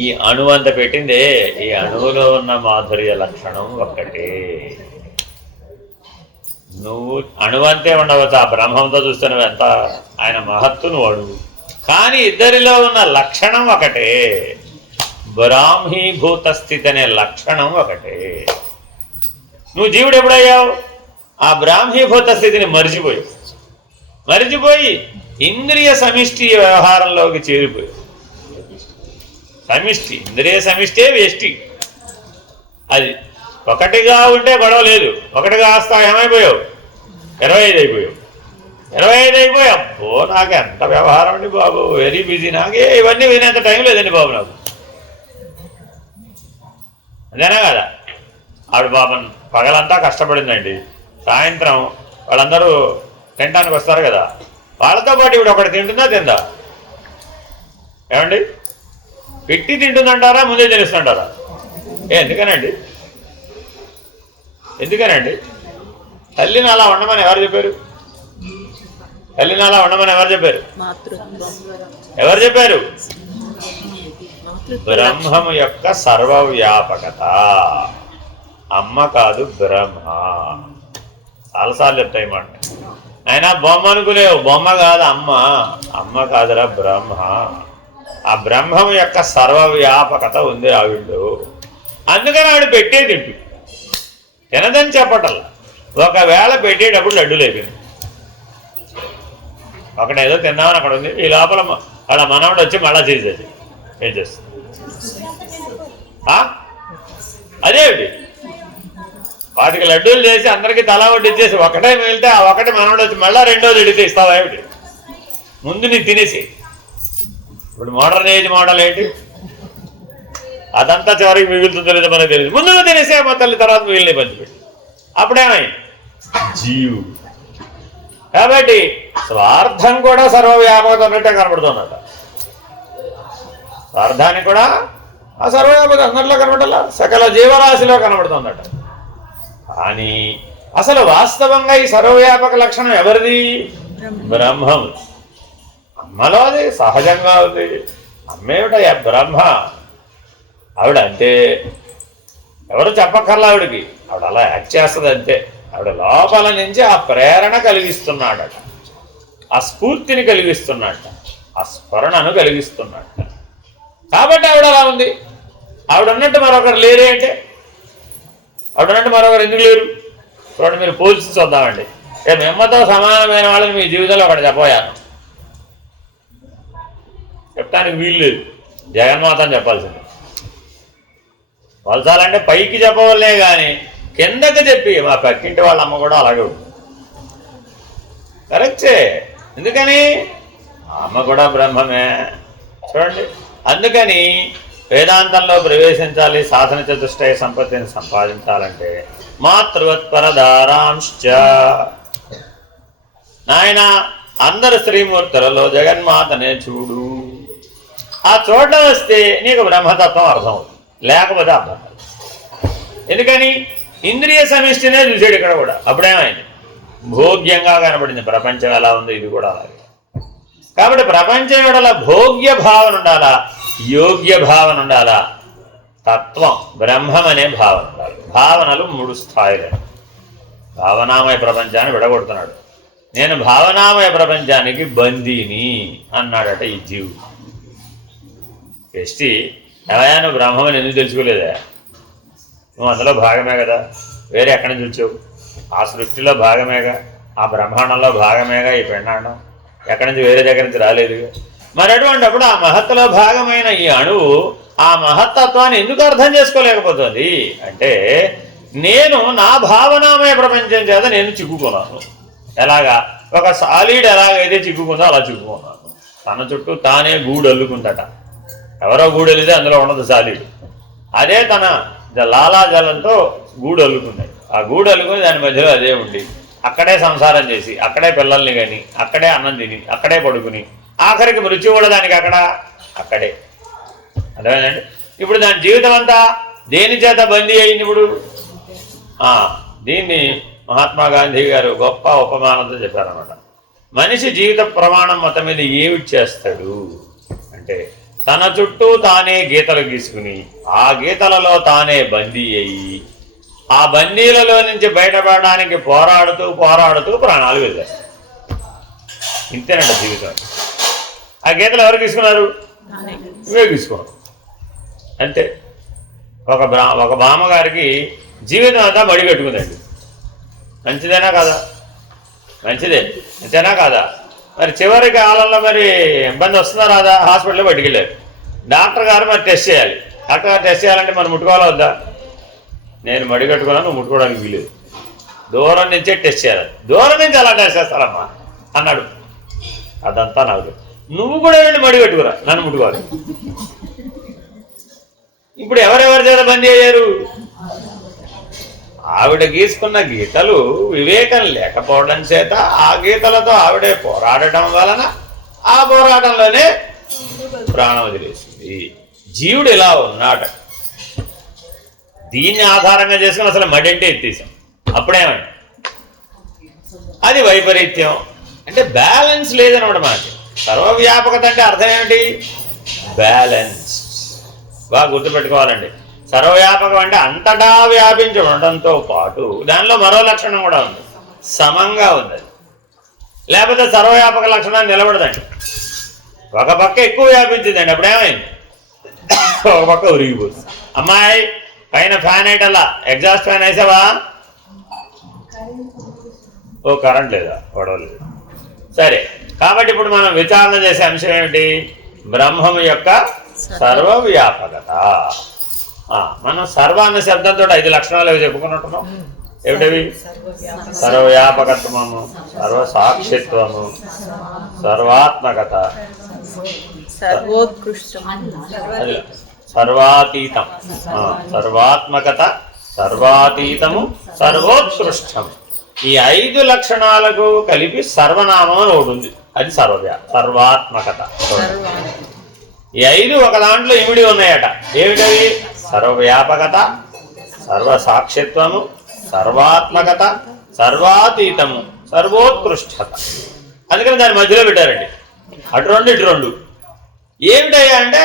ఈ అణువు అంత పెట్టిందే, ఈ అణువులో ఉన్న మాధుర్య లక్షణం ఒక్కటే. నువ్వు అణువంతే ఉండవచ్చు, ఆ బ్రహ్మంతో చూస్తున్నావు ఎంత ఆయన మహత్తు నువ్వు అడుగు. కానీ ఇద్దరిలో ఉన్న లక్షణం ఒకటే, బ్రాహ్మీభూత స్థితి అనే లక్షణం ఒకటే. నువ్వు జీవుడు ఎప్పుడయ్యావు? ఆ బ్రాహ్మీభూత స్థితిని మరిచిపోయి ఇంద్రియ సమిష్టి వ్యవహారంలోకి చేరిపోయావు. సమిష్టి, ఇంద్రియ సమిష్టే వ్యష్టి. అది ఒకటిగా ఉంటే గొడవ లేదు, ఒకటిగా వస్తా ఏమైపోయావు? 25 అయిపోయావు. 25 అయిపోయావు. అబ్బో నాకు ఎంత వ్యవహారం అండి బాబు, వెరీ బిజీ, నాకే ఇవన్నీ వినేంత టైం లేదండి బాబు నాకు. అదేనా కదా? ఆవిడ పాపం పగలంతా కష్టపడిందండి, సాయంత్రం వాళ్ళందరూ తినడానికి వస్తారు కదా, వాళ్ళతో పాటు ఇప్పుడు ఒకటి తిందా? ఏమండి, పెట్టి తింటుందంటారా ముందే తెలుస్తుంటారా? ఎందుకనండి తల్లిని అలా ఉండమని ఎవరు చెప్పారు? ఎవరు చెప్పారు? బ్రహ్మము యొక్క సర్వవ్యాపకత. అమ్మ కాదు బ్రహ్మ. చాలాసార్లు చెప్తాయి మాట. అయినా బొమ్మ అనుకునేవు, బొమ్మ కాదు అమ్మ, అమ్మ కాదురా బ్రహ్మ. ఆ బ్రహ్మం యొక్క సర్వవ్యాపకత ఉంది ఆవిళ్ళు. అందుకని ఆవిడ పెట్టేది తినదని చెప్పటల్లా. ఒకవేళ పెట్టేటప్పుడు లడ్డు లేపింది, అక్కడ ఏదో తిన్నామని అక్కడ ఉంది, ఈ లోపల అలా మనవడు వచ్చి మళ్ళా చేసేది ఏం చేస్తుంది? అదేమిటి 25 లడ్డూలు చేసి అందరికీ తలా వడ్డిచ్చేసి ఒకటే మిగిలితే ఆ ఒకటి మనవడు వచ్చి మళ్ళా రెండోది ఎడితే ఇస్తావా ఏమిటి? ముందు నీ తినేసి. ఇప్పుడు మోడర్న్ ఏజ్ మోడల్ ఏంటి? అదంతా చివరికి మిగులుతుందో లేదో మనకు తెలియదు. ముందు తినేసి మా తల్లి తర్వాత మిగిలిన పంచిపెట్టి అప్పుడేమైంది? జీవుడు. కాబట్టి స్వార్థం కూడా సర్వవ్యాపకత ఉన్నట్టే కనబడుతున్నట. స్వార్థానికి కూడా ఆ సర్వవ్యాపకత అందరిలో కనబడాల, సకల జీవరాశిలో కనబడుతుందట. కానీ అసలు వాస్తవంగా ఈ సర్వవ్యాపక లక్షణం ఎవరిది? బ్రహ్మం. అమ్మలో అది సహజంగా ఉంది. అమ్మేమిటయ్యా బ్రహ్మ. ఆవిడ అంటే ఎవరు చెప్పక్కర్లా ఆవిడికి, ఆవిడ అలా యాక్ట్ చేస్తుంది అంతే. ఆవిడ లోపల నుంచి ఆ ప్రేరణ కలిగిస్తున్నాడట, ఆ స్ఫూర్తిని కలిగిస్తున్నట్ట, ఆ స్ఫురణను కలిగిస్తున్నట్ట. కాబట్టి ఆవిడ అలా ఉంది. ఆవిడ ఉన్నట్టు మరొకరు లేరే అంటే, ఆవిడ ఉన్నట్టు మరొకరు ఎందుకు లేరు? చూడండి, మీరు పోల్చి చూద్దామండి. మిమ్మతో సమానమైన వాళ్ళని మీ జీవితంలో ఒకటి చెప్పబోయాను, చెప్తానికి వీలు లేదు. జగన్మాత అని చెప్పాల్సింది. పోల్చాలంటే పైకి చెప్పవల్లే కానీ కిందకి చెప్పి మా పక్కింటి వాళ్ళ అమ్మ కూడా అలాగే ఉంటుంది. కరెక్టే. ఎందుకని? అమ్మ కూడా బ్రహ్మమే. చూడండి, అందుకని వేదాంతంలో ప్రవేశించాలి, సాధన చతుష్టయ సంపత్తిని సంపాదించాలంటే మాతృవత్పరధారాంశ్చ. నాయన అందరు స్త్రీమూర్తులలో జగన్మాతనే చూడు. ఆ చూడడం వస్తే నీకు బ్రహ్మతత్వం అర్థమవుతుంది, లేకపోతే అర్థం కాదు. ఎందుకని? ఇంద్రియ సమిష్టినే చూసాడు ఇక్కడ కూడా. అప్పుడేమైంది? భోగ్యంగా కనబడింది ప్రపంచం. ఎలా ఉంది? ఇది కూడా అలాగే. కాబట్టి ప్రపంచం ఎడల భోగ్య భావన ఉండాలా, యోగ్య భావన ఉండాలా, తత్వం బ్రహ్మం అనే భావన ఉండాలి. భావనలు 3 స్థాయిలు. భావనామయ ప్రపంచాన్ని విడగొడుతున్నాడు. నేను భావనామయ ప్రపంచానికి బందీని అన్నాడట ఈ జీవుడు. ఎస్టీ ఏమయ్యా, నువ్వు బ్రహ్మని ఎందుకు తెలుసుకోలేదా? నువ్వు అందులో భాగమే కదా, వేరే ఎక్కడి నుంచి వచ్చావు? ఆ సృష్టిలో భాగమేగా, ఆ బ్రహ్మాండంలో భాగమేగా ఈ పెండాండం. ఎక్కడి నుంచి వేరే దగ్గర నుంచి రాలేదుగా. మరి అటువంటిప్పుడు ఆ మహత్తులో భాగమైన ఈ అణువు ఆ మహత్తత్వాన్ని ఎందుకు అర్థం చేసుకోలేకపోతుంది అంటే, నేను నా భావనామయ ప్రపంచం చేత నేను చిక్కుకున్నాను. ఎలాగా? ఒక సాలిడ్ ఎలాగైతే చిక్కుకుందో అలా చిక్కుకున్నాను. తన చుట్టూ తానే గూడు అల్లుకుందట. ఎవరో గూడు వెళితే అందులో ఉండదు సాలిడ్. అదే తన లాలాజలంతో గూడు అల్లుకున్నాయి. ఆ గూడు అల్లుకుని దాని మధ్యలో అదే ఉండి అక్కడే సంసారం చేసి, అక్కడే పిల్లల్ని కానీ, అక్కడే అన్నం తిని, అక్కడే పడుకుని, ఆఖరికి మృత్యు కూడా దానికి అక్కడే. అర్థమైందండి? ఇప్పుడు దాని జీవితం అంతా దేని చేత బందీ అయింది? ఇప్పుడు దీన్ని మహాత్మా గాంధీ గారు గొప్ప ఉపమానంతో చెప్పారన్నమాట. మనిషి జీవిత ప్రమాణం మొత్తం మీద ఏమిటి చేస్తాడు అంటే, తన చుట్టూ తానే గీతలు గీసుకుని ఆ గీతలలో తానే బందీ అయ్యి ఆ బందీలలో నుంచి బయటపడడానికి పోరాడుతూ ప్రాణాలు వదిలేస్తాడు. ఇంతేనంట జీవితం. ఆ గీతలు ఎవరు గీసుకున్నారు? ఇవే గీసుకోరు అంతే. ఒక బామ్మగారికి జీవితం అంతా బడి కట్టుకుందండి. మంచిదేనా కాదా? మంచిదే. అంతేనా కాదా? మరి చివరి కాలంలో మరి ఇబ్బంది వస్తుందా రాదా? హాస్పిటల్లో పట్టుకెళ్ళారు. డాక్టర్ గారు మరి టెస్ట్ చేయాలి. డాక్టర్ గారు టెస్ట్ చేయాలంటే మనం ముట్టుకోవాలా వద్దా? నేను మడి కట్టుకున్నాను, నువ్వు ముట్టుకోవడానికి వీలేదు, దూరం నుంచే టెస్ట్ చేయాలి. దూరం నుంచి అలా టెస్ట్ చేస్తారమ్మా అన్నాడు. అదంతా నాకు. నువ్వు కూడా వెళ్ళి మడి కట్టుకురా, నన్ను ముట్టుకోవాలి. ఇప్పుడు ఎవరెవరి చేత బందీ అయ్యారు? ఆవిడ గీసుకున్న గీతలు వివేకం లేకపోవడం చేత ఆ గీతలతో ఆవిడే పోరాడటం వలన ఆ పోరాటంలోనే ప్రాణం వదిలేసింది. జీవుడు ఇలా ఉన్నాడు. దీన్ని ఆధారంగా చేసుకుని అసలు మడింటే ఎత్తేసాం. అప్పుడేమండి? అది వైపరీత్యం. అంటే బ్యాలెన్స్ లేదనమాట మనకి. సర్వవ్యాపకత అంటే అర్థం ఏమిటి? బ్యాలెన్స్. బాగా గుర్తుపెట్టుకోవాలండి. సర్వవ్యాపకం అంటే అంతటా వ్యాపించి ఉండడంతో పాటు దానిలో మరో లక్షణం కూడా ఉంది, సమంగా ఉంది. లేకపోతే సర్వవ్యాపక లక్షణాన్ని నిలబడదండి. ఒక పక్క ఎక్కువ వ్యాపించిందండి, అప్పుడేమైంది, ఒక పక్క ఉరిగిపోతుంది. అమ్మాయి పైన ఫ్యాన్ వేయటల్లా, ఎగ్జాస్ట్ ఫ్యాన్ వేసావా? ఓ కరెంట్ లేదా, గొడవలేదు. సరే, కాబట్టి ఇప్పుడు మనం విచారణ చేసే అంశం ఏమిటి? బ్రహ్మము యొక్క సర్వవ్యాపకత. మనం సర్వ అన్న శబ్దంతో 5 లక్షణాలు అవి చెప్పుకున్నట్టున్నాం. ఏమిటవి? సర్వవ్యాపకత్వము, సర్వసాక్షిత్వము, సర్వాత్మకత, సర్వాతీతం, సర్వాత్మకత, సర్వాతీతము, సర్వోత్కృష్టం. ఈ 5 లక్షణాలకు కలిపి సర్వనామం అని ఒకటి ఉంది, అది సర్వాత్మకత. ఈ 5 ఒక దాంట్లో ఇమిడి ఉన్నాయట. ఏమిటవి? సర్వవ్యాపకత, సర్వసాక్షిత్వము, సర్వాత్మకత, సర్వాతీతము, సర్వోత్కృష్టత. అందుకని దాని మధ్యలో పెట్టారండి. అటు రెండు ఇటు రెండు. ఏమిటయ్యా అంటే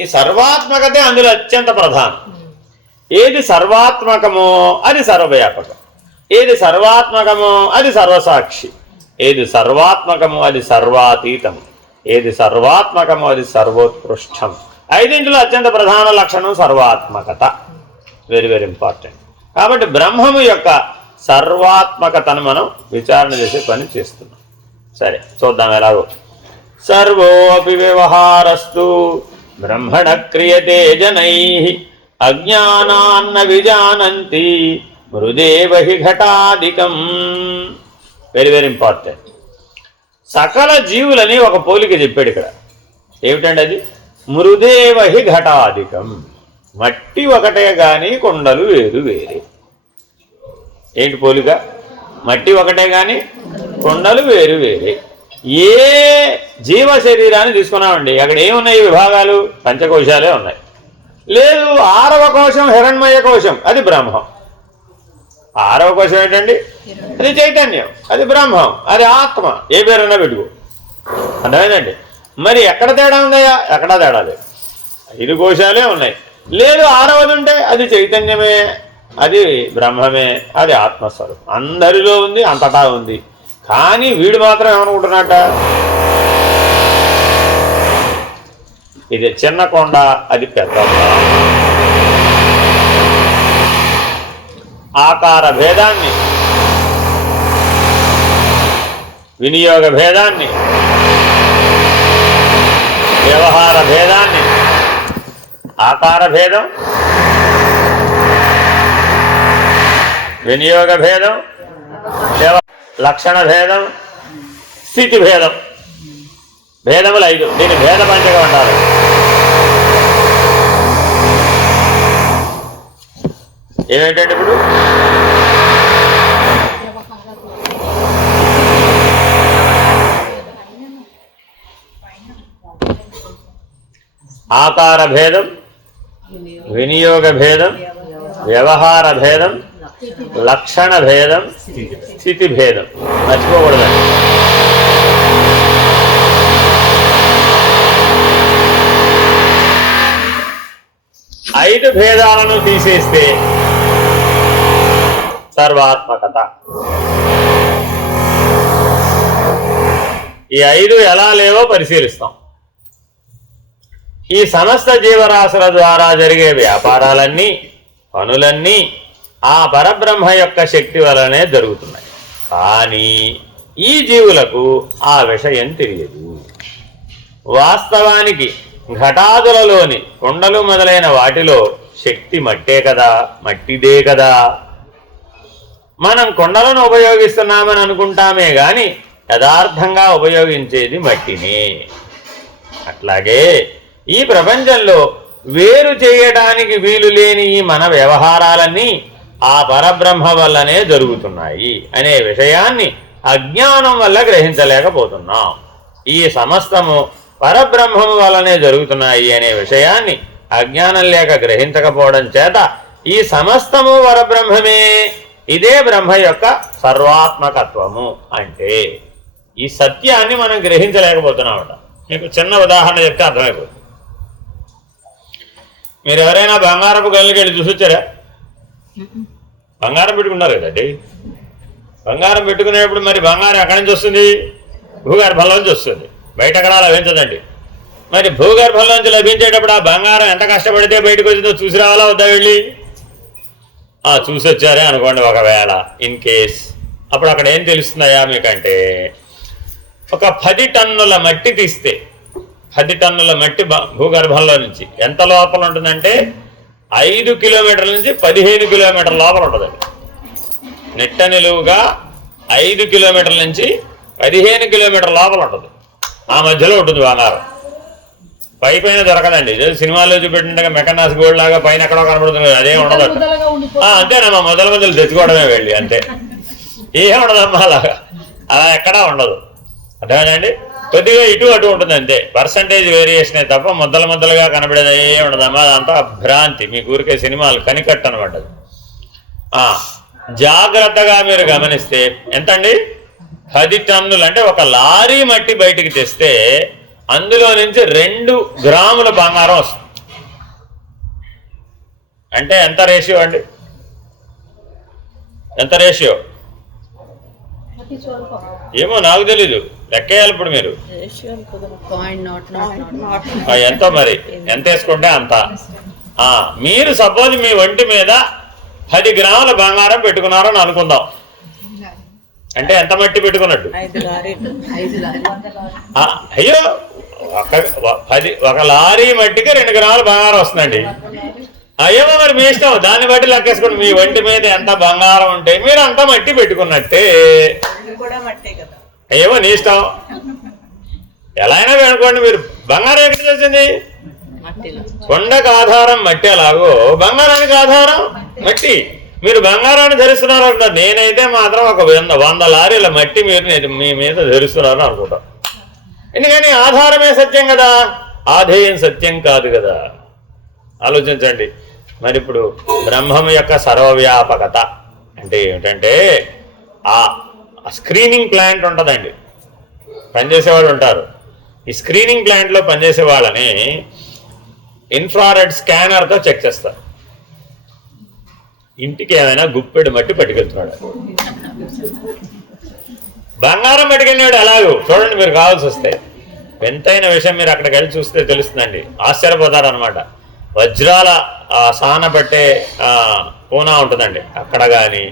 ఈ సర్వాత్మకతే అందులో అత్యంత ప్రధానం. ఏది సర్వాత్మకమో అది సర్వవ్యాపకం, ఏది సర్వాత్మకమో అది సర్వసాక్షి, ఏది సర్వాత్మకమో అది సర్వాతీతము, ఏది సర్వాత్మకమో అది సర్వోత్కృష్టం. 5 అత్యంత ప్రధాన లక్షణం సర్వాత్మకత. Very very important. కాబట్టి బ్రహ్మము యొక్క సర్వాత్మకతను మనం విచారణ చేసే పని చేస్తున్నాం. సరే, చూద్దాం ఎలాగో. సర్వోపి వ్యవహారస్తు బ్రహ్మణ క్రియతే జనైః అజ్ఞానాన్న విజానంతి మృదేవ హి ఘటాదికం. Very very important. సకల జీవులని ఒక పోలిక చెప్పాడు ఇక్కడ. ఏమిటండి అది? మృదేవ హి ఘటాదికం. మట్టి ఒకటే గాని కొండలు వేరు వేరే. ఏంటి పోలిక? మట్టి ఒకటే గాని కొండలు వేరు వేరే. ఏ జీవ శరీరాన్ని తీసుకున్నామండి, అక్కడ ఏమున్నాయి విభాగాలు? పంచకోశాలే ఉన్నాయి. లేదు, 6వ కోశం హిరణ్మయ కోశం, అది బ్రహ్మం. 6వ కోశం ఏంటండి? అది చైతన్యం, అది బ్రహ్మం, అది ఆత్మ. ఏ పేరున్నా పెట్టుకో. అర్థమైందండి? మరి ఎక్కడ తేడా ఉందయ్యా? ఎక్కడా తేడా లేదు, 5 కోశాలే ఉన్నాయి. లేదు, 6వది ఉంటే అది చైతన్యమే, అది బ్రహ్మమే, అది ఆత్మస్వరూపం. అందరిలో ఉంది, అంతటా ఉంది. కానీ వీడు మాత్రం ఏమనుకుంటున్నట్ట, ఇది చిన్న కొండ, అది పెద్ద. ఆకార భేదాన్ని, వినియోగ భేదాన్ని, వ్యవహార భేదాన్ని, ఆకార భేదం, వినియోగ భేదం, లక్షణ భేదం, స్థితి భేదం, భేదములు 5. దీన్ని భేద పంచకం అంటారు. ఏమేంటంటే ఇప్పుడు ఆకార భేదం, వినియోగ భేదం, వ్యవహార భేదం, లక్షణ భేదం, స్థితి భేదం. మర్చిపోకూడదండి. ఐదు భేదాలను తీసేస్తే సర్వాత్మకత. ఈ 5 ఎలా లేవో పరిశీలిస్తాం. ఈ సమస్త జీవరాశుల ద్వారా జరిగే వ్యాపారాలన్నీ, పనులన్నీ ఆ పరబ్రహ్మ యొక్క శక్తి వలనే జరుగుతున్నాయి. కానీ ఈ జీవులకు ఆ విషయం తెలియదు. వాస్తవానికి ఘటాదులలోని కొండలు మొదలైన వాటిలో శక్తి మట్టే కదా, మట్టిదే కదా. మనం కొండలను ఉపయోగిస్తున్నామని అనుకుంటామే గాని యథార్థంగా ఉపయోగించేది మట్టినే. అట్లాగే ఈ ప్రపంచంలో వేరు చేయడానికి వీలు లేని ఈ మన వ్యవహారాలన్నీ ఆ పరబ్రహ్మ వల్లనే జరుగుతున్నాయి అనే విషయాన్ని అజ్ఞానం వల్ల గ్రహించలేకపోతున్నాం. ఈ సమస్తము పరబ్రహ్మము వల్లనే జరుగుతున్నాయి అనే విషయాన్ని అజ్ఞానం లేక గ్రహించకపోవడం చేత ఈ సమస్తము పరబ్రహ్మమే, ఇదే బ్రహ్మ యొక్క సర్వాత్మకత్వము అంటే ఈ సత్యాన్ని మనం గ్రహించలేకపోతున్నామట. మీకు చిన్న ఉదాహరణ చెప్తే అర్థమైపోతుంది. మీరు ఎవరైనా బంగారపు గనులకి వెళ్ళి చూసొచ్చారా? బంగారం పెట్టుకున్నారు కదండి. బంగారం పెట్టుకునేప్పుడు మరి బంగారం ఎక్కడి నుంచి వస్తుంది? భూగర్భంలోంచి వస్తుంది, బయట ఎక్కడ లభించదండి. మరి భూగర్భంలోంచి లభించేటప్పుడు ఆ బంగారం ఎంత కష్టపడితే బయటకు వచ్చిందో చూసి రావాలా వద్దా? వెళ్ళి చూసి వచ్చారే అనుకోండి, ఒకవేళ ఇన్ కేస్, అప్పుడు అక్కడ ఏం తెలుస్తుందయా మీకంటే, ఒక 10 టన్నుల మట్టి తీస్తే 10 టన్నుల మట్టి భూగర్భంలో నుంచి ఎంత లోపల ఉంటుందంటే 5 కిలోమీటర్ల నుంచి 15 కిలోమీటర్ల లోపల ఉంటుందండి. నెట్ట నిలువుగా 5 కిలోమీటర్ల నుంచి 15 కిలోమీటర్ల లోపల ఉంటుంది. ఆ మధ్యలో ఉంటుంది బంగారం. పైన దొరకదండి. సినిమాల్లో చూపెట్టినట్టుగా మెకనాస్ గోల్డ్ లాగా పైన ఎక్కడో కనబడుతుంది, అదే ఉండదు. అంతేనమ్మా, మొదలు తెచ్చుకోవడమే వెళ్ళి, అంతే. ఏం ఉండదమ్మా అలాగా, అలా ఎక్కడా ఉండదు. అర్థమైందండి? కొద్దిగా ఇటు అటు ఉంటుంది అంతే, పర్సంటేజ్ వేరియేషనే తప్ప ముద్దలుగా కనబడేది ఏ ఉండదమ్మా. అదంతా భ్రాంతి, మీ ఊరికే సినిమాలు కనికట్టు అనమాట. జాగ్రత్తగా మీరు గమనిస్తే ఎంతండి? 10 టన్నులు అంటే ఒక లారీ మట్టి బయటికి తెస్తే అందులో నుంచి 2 గ్రాముల బంగారం వస్తుంది. అంటే ఎంత రేషియో అండి? ఎంత రేషియో ఏమో నాకు తెలీదు, లెక్కేయాలి ఇప్పుడు మీరు. ఎంతో మరి ఎంత వేసుకుంటే అంత. మీరు సపోజ్ మీ ఒంటి మీద 10 గ్రాముల బంగారం పెట్టుకున్నారని అనుకుందాం. అంటే ఎంత మట్టి పెట్టుకున్నట్టు? అయ్యో, ఒక లారీ మట్టికి 2 గ్రాముల బంగారం వస్తుందండి. అయ్యేమో మరి మీ ఇష్టం, దాన్ని బట్టి లెక్కేసుకోండి. మీ ఒంటి మీద ఎంత బంగారం ఉంటే మీరు అంత మట్టి పెట్టుకున్నట్టే. అయ్యేమో నీ ఇష్టం, ఎలా అయినా అనుకోండి. మీరు బంగారం ఎక్కడికి వచ్చింది? కొండకు ఆధారం మట్టి, అలాగో బంగారానికి ఆధారం మట్టి. మీరు బంగారాన్ని ధరిస్తున్నారు అంటారు, నేనైతే మాత్రం ఒక 100 లారీల మట్టి మీరు మీ మీద ధరిస్తున్నారు అనుకుంటాం. ఎందుకని ఆధారమే సత్యం కదా, ఆధేయం సత్యం కాదు కదా. ఆలోచించండి. మరి ఇప్పుడు బ్రహ్మం యొక్క సర్వవ్యాపకత అంటే ఏమిటంటే, ఆ స్క్రీనింగ్ ప్లాంట్ ఉంటుందండి, పనిచేసేవాళ్ళు ఉంటారు. ఈ స్క్రీనింగ్ ప్లాంట్లో పనిచేసే వాళ్ళని ఇన్ఫ్రారెడ్ స్కానర్తో చెక్ చేస్తారు. ఇంటికి ఏమైనా గుప్పెడు మట్టి పట్టుకెళ్తున్నాడు, బంగారం పట్టుకెళ్ళినాడు, అలాగూ చూడండి. మీరు కావాల్సి వస్తే ఎంతైన విషయం మీరు అక్కడికి వెళ్ళి చూస్తే తెలుస్తుందండి, ఆశ్చర్యపోతారు అనమాట. వజ్రాల సాన పట్టే పూనా ఉంటుందండి అక్కడ కానీ,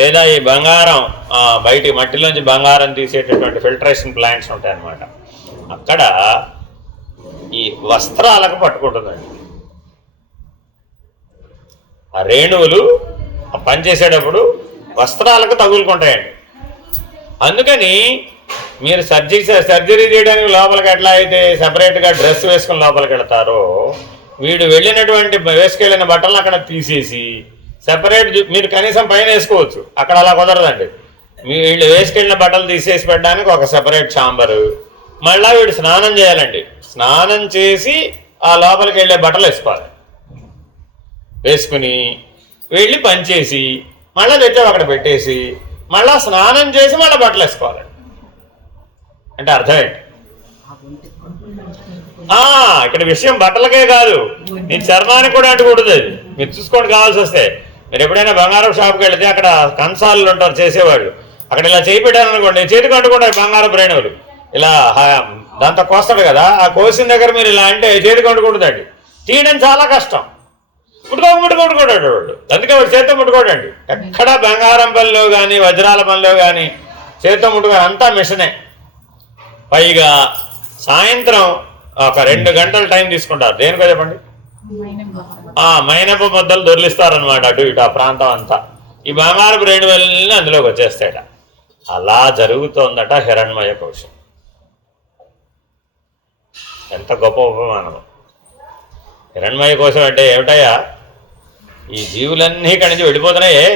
లేదా ఈ బంగారం బయటి మట్టిలోంచి బంగారం తీసేటటువంటి ఫిల్టరేషన్ ప్లాంట్స్ ఉంటాయి అన్నమాట. అక్కడ ఈ వస్త్రాలకు పట్టుకుంటుందండి. ఆ రేణువులు పనిచేసేటప్పుడు వస్త్రాలకు తగులుకుంటాయండి. అందుకని మీరు సర్జరీ చేయడానికి లోపలికి ఎట్లా అయితే సపరేట్గా డ్రెస్ వేసుకుని లోపలికి వెళతారో, వీడు వెళ్ళినటువంటి వేసుకెళ్ళిన బట్టలను అక్కడ తీసేసి సెపరేట్ మీరు కనీసం పైన వేసుకోవచ్చు, అక్కడ అలా కుదరదండి. వీళ్ళు వేసుకెళ్ళిన బట్టలు తీసేసి పెట్టడానికి ఒక సెపరేట్ ఛాంబరు, మళ్ళీ వీడు స్నానం చేయాలండి. స్నానం చేసి ఆ లోపలికి వెళ్ళే బట్టలు వేసుకోవాలి. వేసుకుని వెళ్ళి పనిచేసి మళ్ళీ తెచ్చి అక్కడ పెట్టేసి మళ్ళీ స్నానం చేసి మళ్ళీ బట్టలు వేసుకోవాలండి. అంటే అర్థం ఏంటి? ఇక్కడ విషయం బట్టలకే కాదు, నీ చర్మానికి కూడా అంటుకుంటుంది. అది మీరు చూసుకోండి కావాల్సి వస్తే. మీరు ఎప్పుడైనా బంగారం షాప్కి వెళితే అక్కడ కంసాలు ఉంటారు చేసేవాళ్ళు, అక్కడ ఇలా చేయి పెట్టారనుకోండి, చేతికి అంటుకుంటారు బంగారం రేణువులు. ఇలా దాంతో కోస్తాడు కదా, ఆ కోసిన దగ్గర మీరు ఇలా అంటే చేతికి అంటుకుంటుందండి. తీయడం చాలా కష్టం, ముట్టుకోడాడు వాడు. అందుకే వాడు చేతితో ముట్టుకోడండి. ఎక్కడ బంగారం పనిలో కానీ వజ్రాల పనిలో కానీ చేతితో ముట్టుకొని అంతా మిషనే. పైగా సాయంత్రం ఒక 2 గంటలు టైం తీసుకుంటారు. దేనికో చెప్పండి? మైనపు ముద్దలు దొరిలిస్తారనమాట అటు ఇటు ఆ ప్రాంతం అంతా. ఈ బంగారపు రేణువులని అందులోకి వచ్చేస్తాయట. అలా జరుగుతోందట హిరణ్మయ కోశం. ఎంత గొప్ప ఉపమానం! హిరణ్మయ కోశం అంటే ఏమిటయ్యా? ఈ జీవులన్నీ ఇక్కడి నుంచి వెళ్ళిపోతున్నాయే,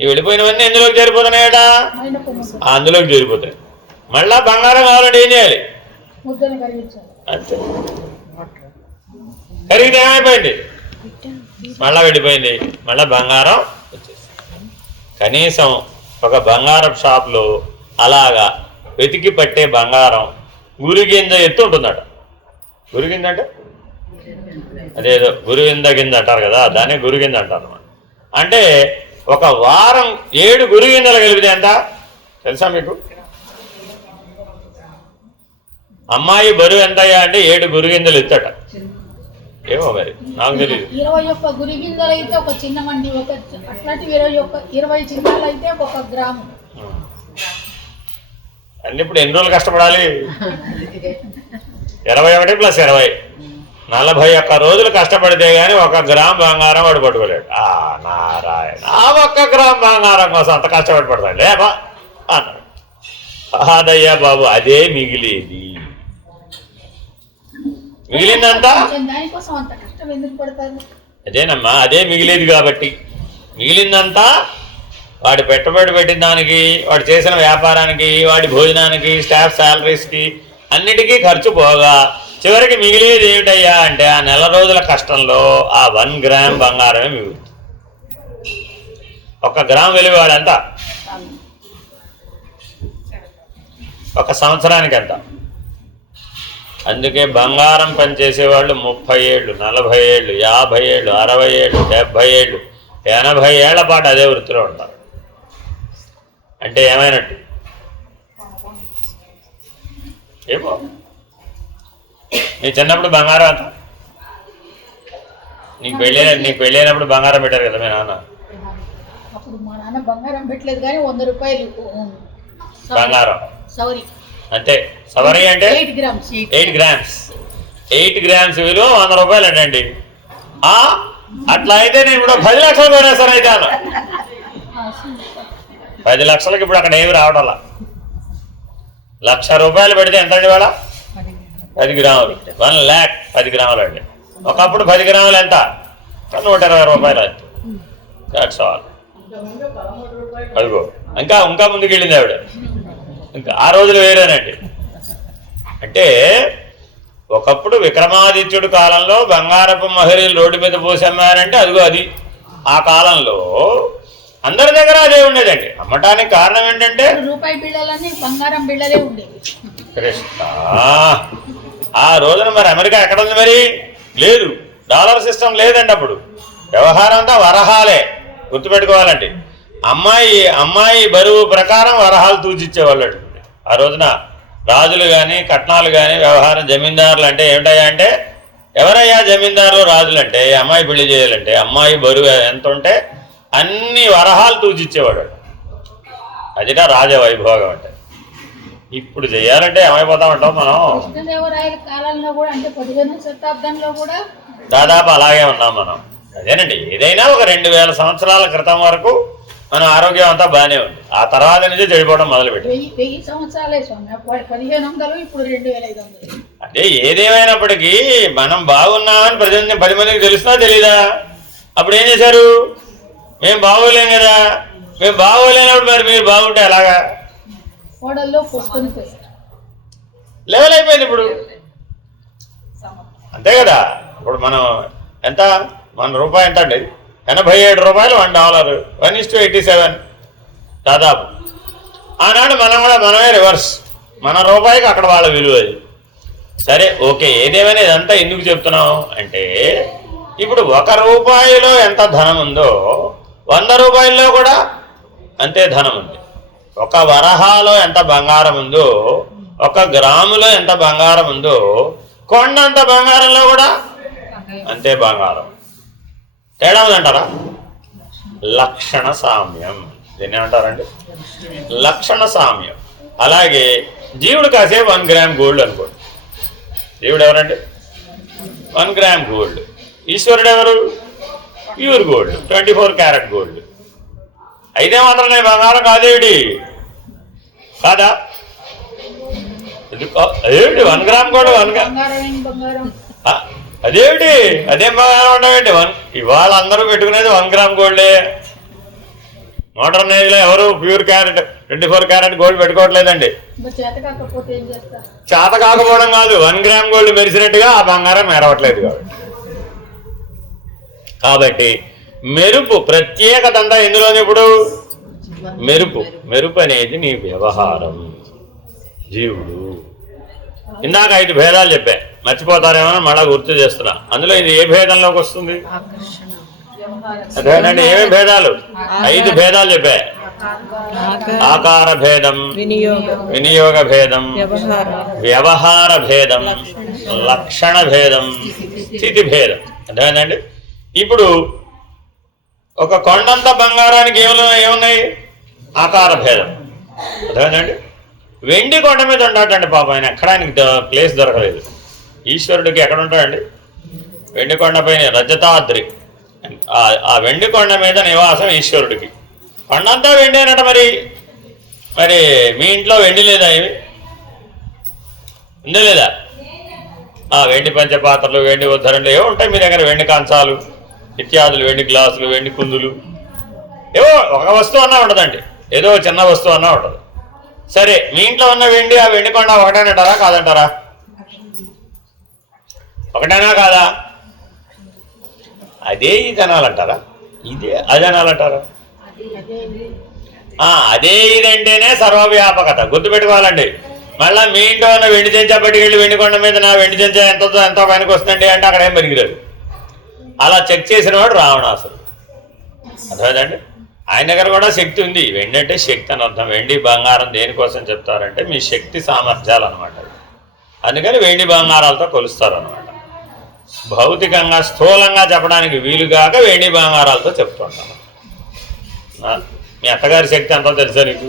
ఈ వెళ్ళిపోయినవన్నీ ఎందులోకి చేరిపోతున్నాయట? అందులోకి చేరిపోతాయి. మళ్ళా బంగారం కావాలంటే ఏం చేయాలి? అంతే. కరిగితే ఏమైపోయింది? మళ్ళా వెళ్ళిపోయింది. మళ్ళా బంగారం వచ్చేసి కనీసం ఒక బంగారం షాప్లో అలాగా వెతికి పట్టే బంగారం గురిగింజ ఎత్తు ఉంటుందట. గురిగింజ అంటే అదేదో గురువింద గింజ అంటారు కదా, దాన్ని గురుగింజ అంటారు అన్నమాట. అంటే ఒక వారం 7 గురుగింజలు కలిపితే ఎంత తెలుసా మీకు? అమ్మాయి బరువు ఎంతయ్యా అంటే 7 గురుగింజలు ఎత్తట. ఏమో మరి నాకు తెలియదు. 21 గురిగింజలు అయితే ఒక చిన్న మండి, ఒక అట్లాంటి 20 చిన్నాలు అయితే 1 గ్రాము. అన్ని ఇప్పుడు ఎన్ని రోజులు కష్టపడాలి? 21 + 20 41 రోజులు కష్టపడితే గానీ 1 గ్రామ్ బంగారం వాడు పట్టుకోలేడు. నారాయణ, ఆ 1 గ్రామ్ బంగారం కోసం అంత కష్టపడి పడతాడు లేబా అన్నాడు. అదయ్యా బాబు, అదే మిగిలేది. మిగిలిందంతా దానికోసం అంత కష్టం ఎందుకు పడతారు? అదేనమ్మా, అదే మిగిలేది. కాబట్టి మిగిలిందంతా వాడి పెట్టుబడి పెట్టిన దానికి, వాడు చేసిన వ్యాపారానికి, వాడి భోజనానికి, స్టాఫ్ శాలరీస్కి అన్నిటికీ ఖర్చు పోగా చివరికి మిగిలేది ఏమిటయ్యా అంటే ఆ నెల రోజుల కష్టంలో ఆ 1 గ్రామ్ బంగారమే మిగులుతుంది. 1 గ్రామ్ విలువ వాడంతా 1 సంవత్సరానికి ఎంత. అందుకే బంగారం పనిచేసేవాళ్ళు 30 ఏళ్ళు, 40 ఏళ్ళు, 50 ఏళ్ళు, 60 ఏళ్ళు, 70 ఏళ్ళు, 80 ఏళ్ల పాటు అదే వృత్తిలో ఉంటారు. అంటే ఏమైనట్టు? ఏమో నీ చిన్నప్పుడు బంగారం అంత, నీకు పెళ్ళైనప్పుడు బంగారం పెట్టారు కదా మీ నాన్న. అప్పుడు మా నాన్న బంగారం పెట్టలేదు కానీ 100 రూపాయలు బంగారం సౌరి అంతే. సవరి అంటే 8 గ్రామ్స్. 8 గ్రామ్స్ విలువ 100 రూపాయలు అంటండి. అట్లా అయితే నేను ఇప్పుడు 10 లక్షలు కొనేసాను. అయితే 10 లక్షలకి ఇప్పుడు అక్కడ ఏమి రావడంలా. 1,00,000 రూపాయలు పెడితే ఎంత అండి వాళ్ళ? 10 గ్రాములు. 1 lakh 10 గ్రాములు అండి. ఒకప్పుడు 10 గ్రాములు ఎంత? 120 రూపాయలు అంతే. That's all. అదిగో ఇంకా ముందుకు వెళ్ళింది ఆవిడ. ఇంకా ఆ రోజులు వేరేనండి. అంటే ఒకప్పుడు విక్రమాదిత్యుడి కాలంలో బంగారపు మహిళలు రోడ్డు మీద పోసి అమ్మారంటే అదిగో అది. ఆ కాలంలో అందరి దగ్గర అదే ఉండేదండి. అమ్మటానికి కారణం ఏంటంటే రూపాయి బిళ్ళలన్నీ బంగారం బిళ్ళలే ఉండేవి. కృష్ణ, ఆ రోజున మరి అమెరికా ఎక్కడ ఉంది? మరి లేదు, డాలర్ సిస్టమ్ లేదండి. అప్పుడు వ్యవహారం అంతా వరహాలే. గుర్తుపెట్టుకోవాలండి. అమ్మాయి బరువు ప్రకారం వరహాలు తూచిచ్చేవాళ్ళు ఆ రోజున. రాజులు కానీ కట్నాలు కానీ వ్యవహారం, జమీందారులు అంటే ఏమిటయ్యా అంటే ఎవరయ్యా జమీందారులు రాజులు అంటే అమ్మాయి పెళ్లి చేయాలంటే అమ్మాయి బరువు ఎంత ఉంటే అన్ని వరహాలు తూచిచ్చేవాడు. అదిట రాజవైభోగం అంటే. ఇప్పుడు చెయ్యాలంటే ఏమైపోతా ఉంటాం మనం. కృష్ణదేవరాయల కాలంలో కూడా అంటే 15వ శతాబ్దంలో కూడా దాదాపు అలాగే ఉన్నాం మనం. అదేనండి, ఏదైనా ఒక 2000 సంవత్సరాల క్రితం వరకు మన ఆరోగ్యం అంతా బాగానే ఉంది. ఆ తర్వాత నుంచి చెడిపోవడం మొదలుపెట్టి 1000 సంవత్సరాలే స్వామి. 1500 ఇప్పుడు 2500. అదే ఏదేమైనప్పటికీ మనం బాగున్నామని 10 మందికి తెలుస్తున్నా తెలీదా? అప్పుడు ఏం చేశారు? మేము బాగోలేం కదా. మేము బాగోలేనప్పుడు మరి మీరు బాగుంటే ఎలాగా? కోడల్లో పోసుకొని పోయారు. లెవెల్ అయిపోయింది ఇప్పుడు. అంతే కదా. ఇప్పుడు మనం ఎంత, మన రూపాయి ఎంత అండి? 87 రూపాయలు $1. 1:87 దాదాపు. ఆనాడు మనం కూడా మనమే రివర్స్. మన రూపాయికి అక్కడ వాళ్ళ విలువ అది. సరే, ఓకే. ఏదేమైనా ఇదంతా ఎందుకు చెప్తున్నాం అంటే ఇప్పుడు 1 రూపాయిలో ఎంత ధనం ఉందో 100 రూపాయల్లో కూడా అంతే ధనం ఉంది. 1 వరహాలో ఎంత బంగారం ఉందో 1 గ్రాములో ఎంత బంగారం ఉందో కొండంత బంగారంలో కూడా అంతే బంగారం. తేడా ఉందంటారా? లక్షణ సామ్యం. దీన్ని ఏమంటారండి? లక్షణ సామ్యం. అలాగే జీవుడు కాసే 1 గ్రామ్ గోల్డ్ అనుకోండి. జీవుడు ఎవరండి? 1 గ్రామ్ గోల్డ్. ఈశ్వరుడు ఎవరు? Pure gold, 24 carat gold. అయితే మాత్రం నేను బంగారం కాదేమిటి? కాదా? అదేమిటి 1 గ్రామ్ గోల్డ్? 1 గ్రామ్ అదేమిటి? అదేం బంగారం ఉండవేంటి? ఇవాళ అందరూ పెట్టుకునేది 1 గ్రామ్ గోల్డే. మోడర్న్ ఏజ్ లో ఎవరు ప్యూర్ క్యారెట్ 24 క్యారెట్ గోల్డ్ పెట్టుకోవట్లేదండి. చేత కాకపోవడం కాదు, 1 గ్రామ్ గోల్డ్ మెరిసినట్టుగా ఆ బంగారం మెరవట్లేదు. కాబట్టి మెరుపు ప్రత్యేకత అంతా ఎందులోని? ఇప్పుడు మెరుపు అనేది నీ వ్యవహారం. జీవుడు ఇందాక 5 భేదాలు చెప్పా. మర్చిపోతారేమో మళ్ళా గుర్తు చేస్తున్నా. అందులో ఇది ఏ భేదంలోకి వస్తుంది? ఆకర్షణ, అదేనండి. ఏమేమి భేదాలు? 5 భేదాలు చెప్పా. ఆకార భేదం, వినియోగ భేదం, వ్యవహార భేదం, లక్షణ భేదం, స్థితి భేదం. అదేనండి. ఇప్పుడు ఒక కొండంత బంగారానికి ఏమున్నాయి? ఆకార భేదం. అదేనండి. వెండి కొండ మీద ఉంటాడండి పాపం, ఆయన ఎక్కడ ఆయనకి ప్లేస్ దొరకలేదు. ఈశ్వరుడికి ఎక్కడ ఉంటాడండి? వెండి కొండ పైన రజతాద్రి, ఆ వెండి కొండ మీద నివాసం ఈశ్వరుడికి. కొండంతా వెండి అనట. మరి మీ ఇంట్లో వెండి లేదా? ఏమి ఉందా లేదా? వెండి పంచపాత్రలు, వెండి ఉద్ధరణలు ఏవో ఉంటాయి మీ దగ్గర, వెండి కంచాలు ఇత్యాదులు, వెండి గ్లాసులు, వెండి కుందులు, ఏవో ఒక వస్తువు అన్నా ఉండదండి, ఏదో చిన్న వస్తువు అన్నా ఉండదు. సరే, మీ ఇంట్లో ఉన్న వెండి, ఆ వెండి కొండ ఒకటేనంటారా కాదంటారా? ఒకటేనా కాదా? అదే ఇది అనాలంటారా? ఇదే అది అనాలంటారా? అదే ఇదంటేనే సర్వవ్యాపకత. గుర్తుపెట్టుకోవాలండి. మళ్ళీ మీ ఇంట్లో ఉన్న వెండి చెంచా పట్టుకెళ్ళి వెండి కొండ మీద నా వెండి చెంచా ఎంతో పైనకి వస్తుందండి అంటే అక్కడ ఏం పెరిగిరాదు. అలా చెక్ చేసిన వాడు రావణాసురుడు. అర్థమైందండి. ఆయన దగ్గర కూడా శక్తి ఉంది. వెండి అంటే శక్తి అని అర్థం. వెండి బంగారం దేనికోసం చెప్తారంటే మీ శక్తి సామర్థ్యాలు అనమాట. అందుకని వెండి బంగారాలతో కొలుస్తారు అనమాట. భౌతికంగా స్థూలంగా చెప్పడానికి వీలుగాక వెండి బంగారాలతో చెప్తుంటాను. మీ అత్తగారి శక్తి ఎంతో తెలుసా నీకు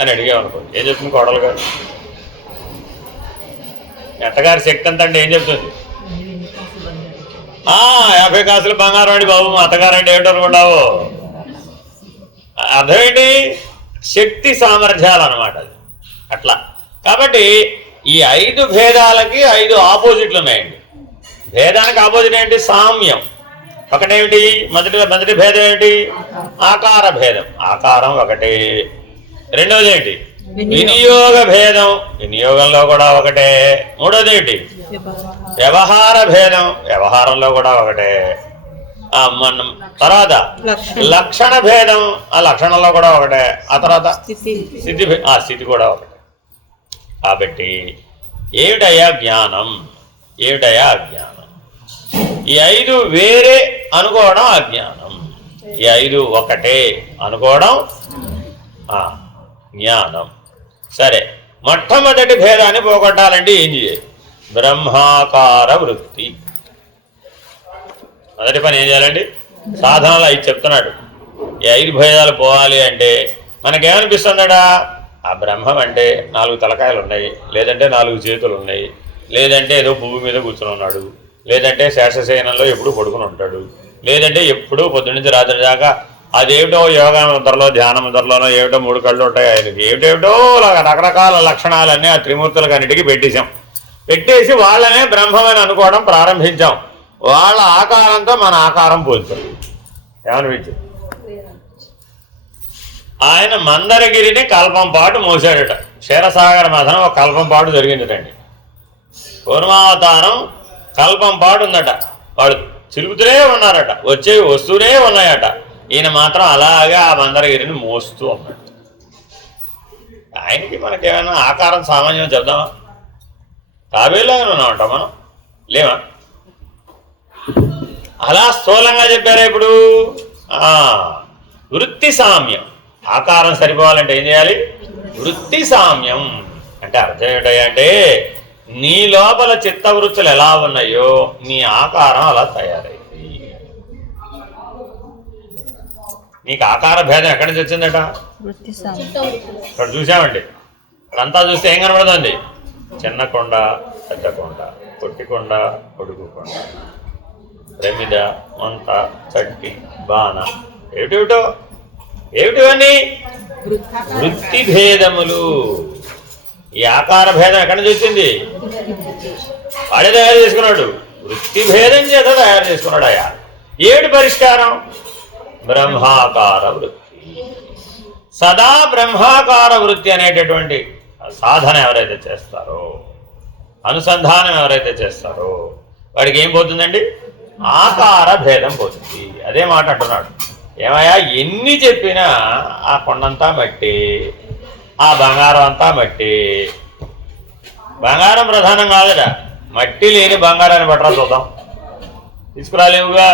అని అడిగామనుకోండి, ఏం చెప్తుంది కోడలు గారు? మీ అత్తగారి శక్తి ఎంత అంటే ఏం చెప్తుంది? 50 కాసులు బంగారం అండి బాబు, మా అత్తగారు అంటే ఏమిటనుకుంటావు? అర్థం ఏంటి? శక్తి సామర్థ్యాలు అనమాట అది. అట్లా కాబట్టి ఈ 5 భేదాలకి 5 ఆపోజిట్లు ఉన్నాయండి. భేదానికి ఆపోజిట్ ఏంటి? సామ్యం. ఒకటేమిటి? మొదటి భేదం ఏంటి? ఆకార భేదం. ఆకారం ఒకటే. రెండవది ఏంటి? వినియోగ భేదం. వినియోగంలో కూడా ఒకటే. మూడవది ఏంటి? వ్యవహార భేదం. వ్యవహారంలో కూడా ఒకటే. తర్వాత లక్షణ భేదం. ఆ లక్షణంలో కూడా ఒకటే. ఆ తర్వాత స్థితి కూడా ఒకటే. కాబట్టి ఏమిటయ్యా జ్ఞానం? ఏమిటయ్యా అజ్ఞానం? ఈ 5 వేరే అనుకోవడం అజ్ఞానం. ఈ 5 ఒకటే అనుకోవడం జ్ఞానం. సరే, మొట్టమొదటి భేదాన్ని పోగొట్టాలంటే ఏం చేయాలి? బ్రహ్మాకార వృత్తి. మొదటి పని ఏం చేయాలండి? సాధనలు 5 చెప్తున్నాడు. ఈ 5 భేదాలు పోవాలి అంటే మనకేమనిపిస్తుందడా? ఆ బ్రహ్మం అంటే 4 తలకాయలు ఉన్నాయి, లేదంటే 4 చేతులు ఉన్నాయి, లేదంటే ఏదో పువ్వు మీద కూర్చుని ఉన్నాడు, లేదంటే శేషశయనంలో ఎప్పుడు పడుకుని ఉంటాడు, లేదంటే ఎప్పుడూ పొద్దునుంచి రాత్రి దాకా అదేమిటో యోగా ముద్రలో, ధ్యాన ముద్రలోనో ఏమిటో 3 కళ్ళు ఉంటాయి ఆయనకి. ఏమిటేమిటో రకరకాల లక్షణాలన్నీ ఆ త్రిమూర్తులకు అన్నిటికీ పెట్టేసి వాళ్ళనే బ్రహ్మమని అనుకోవడం ప్రారంభించాం. వాళ్ళ ఆకారంతో మన ఆకారం పోల్చారు. ఏమనిపించింది? ఆయన మందరగిరిని కల్పం పాటు మోసాడట. క్షీరసాగర మథనం ఒక కల్పం పాటు జరిగిందటండి. కూర్మావతారం కల్పం పాటు ఉందట. వాళ్ళు చిలుపుతూనే ఉన్నారట, వస్తూనే ఉన్నాయట. ఈయన మాత్రం అలాగే ఆ మందరగిరిని మోస్తూ ఉన్నాడు. ఆయనకి మనకేమైనా ఆకారం సామాన్యం చెప్దామా? తాబేలాగానే ఉన్నామంట మనం, లేవా? అలా స్థూలంగా చెప్పారా? ఇప్పుడు వృత్తి సామ్యం. ఆకారం సరిపోవాలంటే ఏం చేయాలి? వృత్తి సామ్యం. అంటే అర్థం ఏంటంటే నీ లోపల చిత్తవృత్తులు ఎలా ఉన్నాయో నీ ఆకారం అలా తయారైంది. నీకు ఆకార భేదం ఎక్కడి నుంచి వచ్చిందట? ఇక్కడ చూసామండి. ఇక్కడంతా చూస్తే ఏం కనబడుతుంది? చిన్న కొండ, పెద్ద కొండ, పొట్టి కొండ, పొడుగు కొండ, ప్రమిద, వంత, చట్టి, బాణ, ఏమిటివన్నీ? వృత్తి భేదములు. ఈ ఆకార భేదం ఎక్కడి నుంచి వచ్చింది? వాడే తయారు చేసుకున్నాడు. వృత్తి భేదం చేత తయారు చేసుకున్నాడు. అయ్యా ఏమిటి పరిష్కారం? బ్రహ్మాకార వృత్తి. సదా బ్రహ్మాకార వృత్తి అనేటటువంటి సాధన ఎవరైతే చేస్తారో, అనుసంధానం ఎవరైతే చేస్తారో వాడికి ఏం పోతుందండి? ఆకార భేదం పోతుంది. అదే మాట అంటున్నాడు. ఏమయ్యా ఎన్ని చెప్పినా ఆ కొండంతా మట్టి, ఆ బంగారం అంతా మట్టి. బంగారం ప్రధానం కాదురా, మట్టి లేని బంగారాన్ని పట్టరా చూద్దాం, తీసుకురాలేవుగా,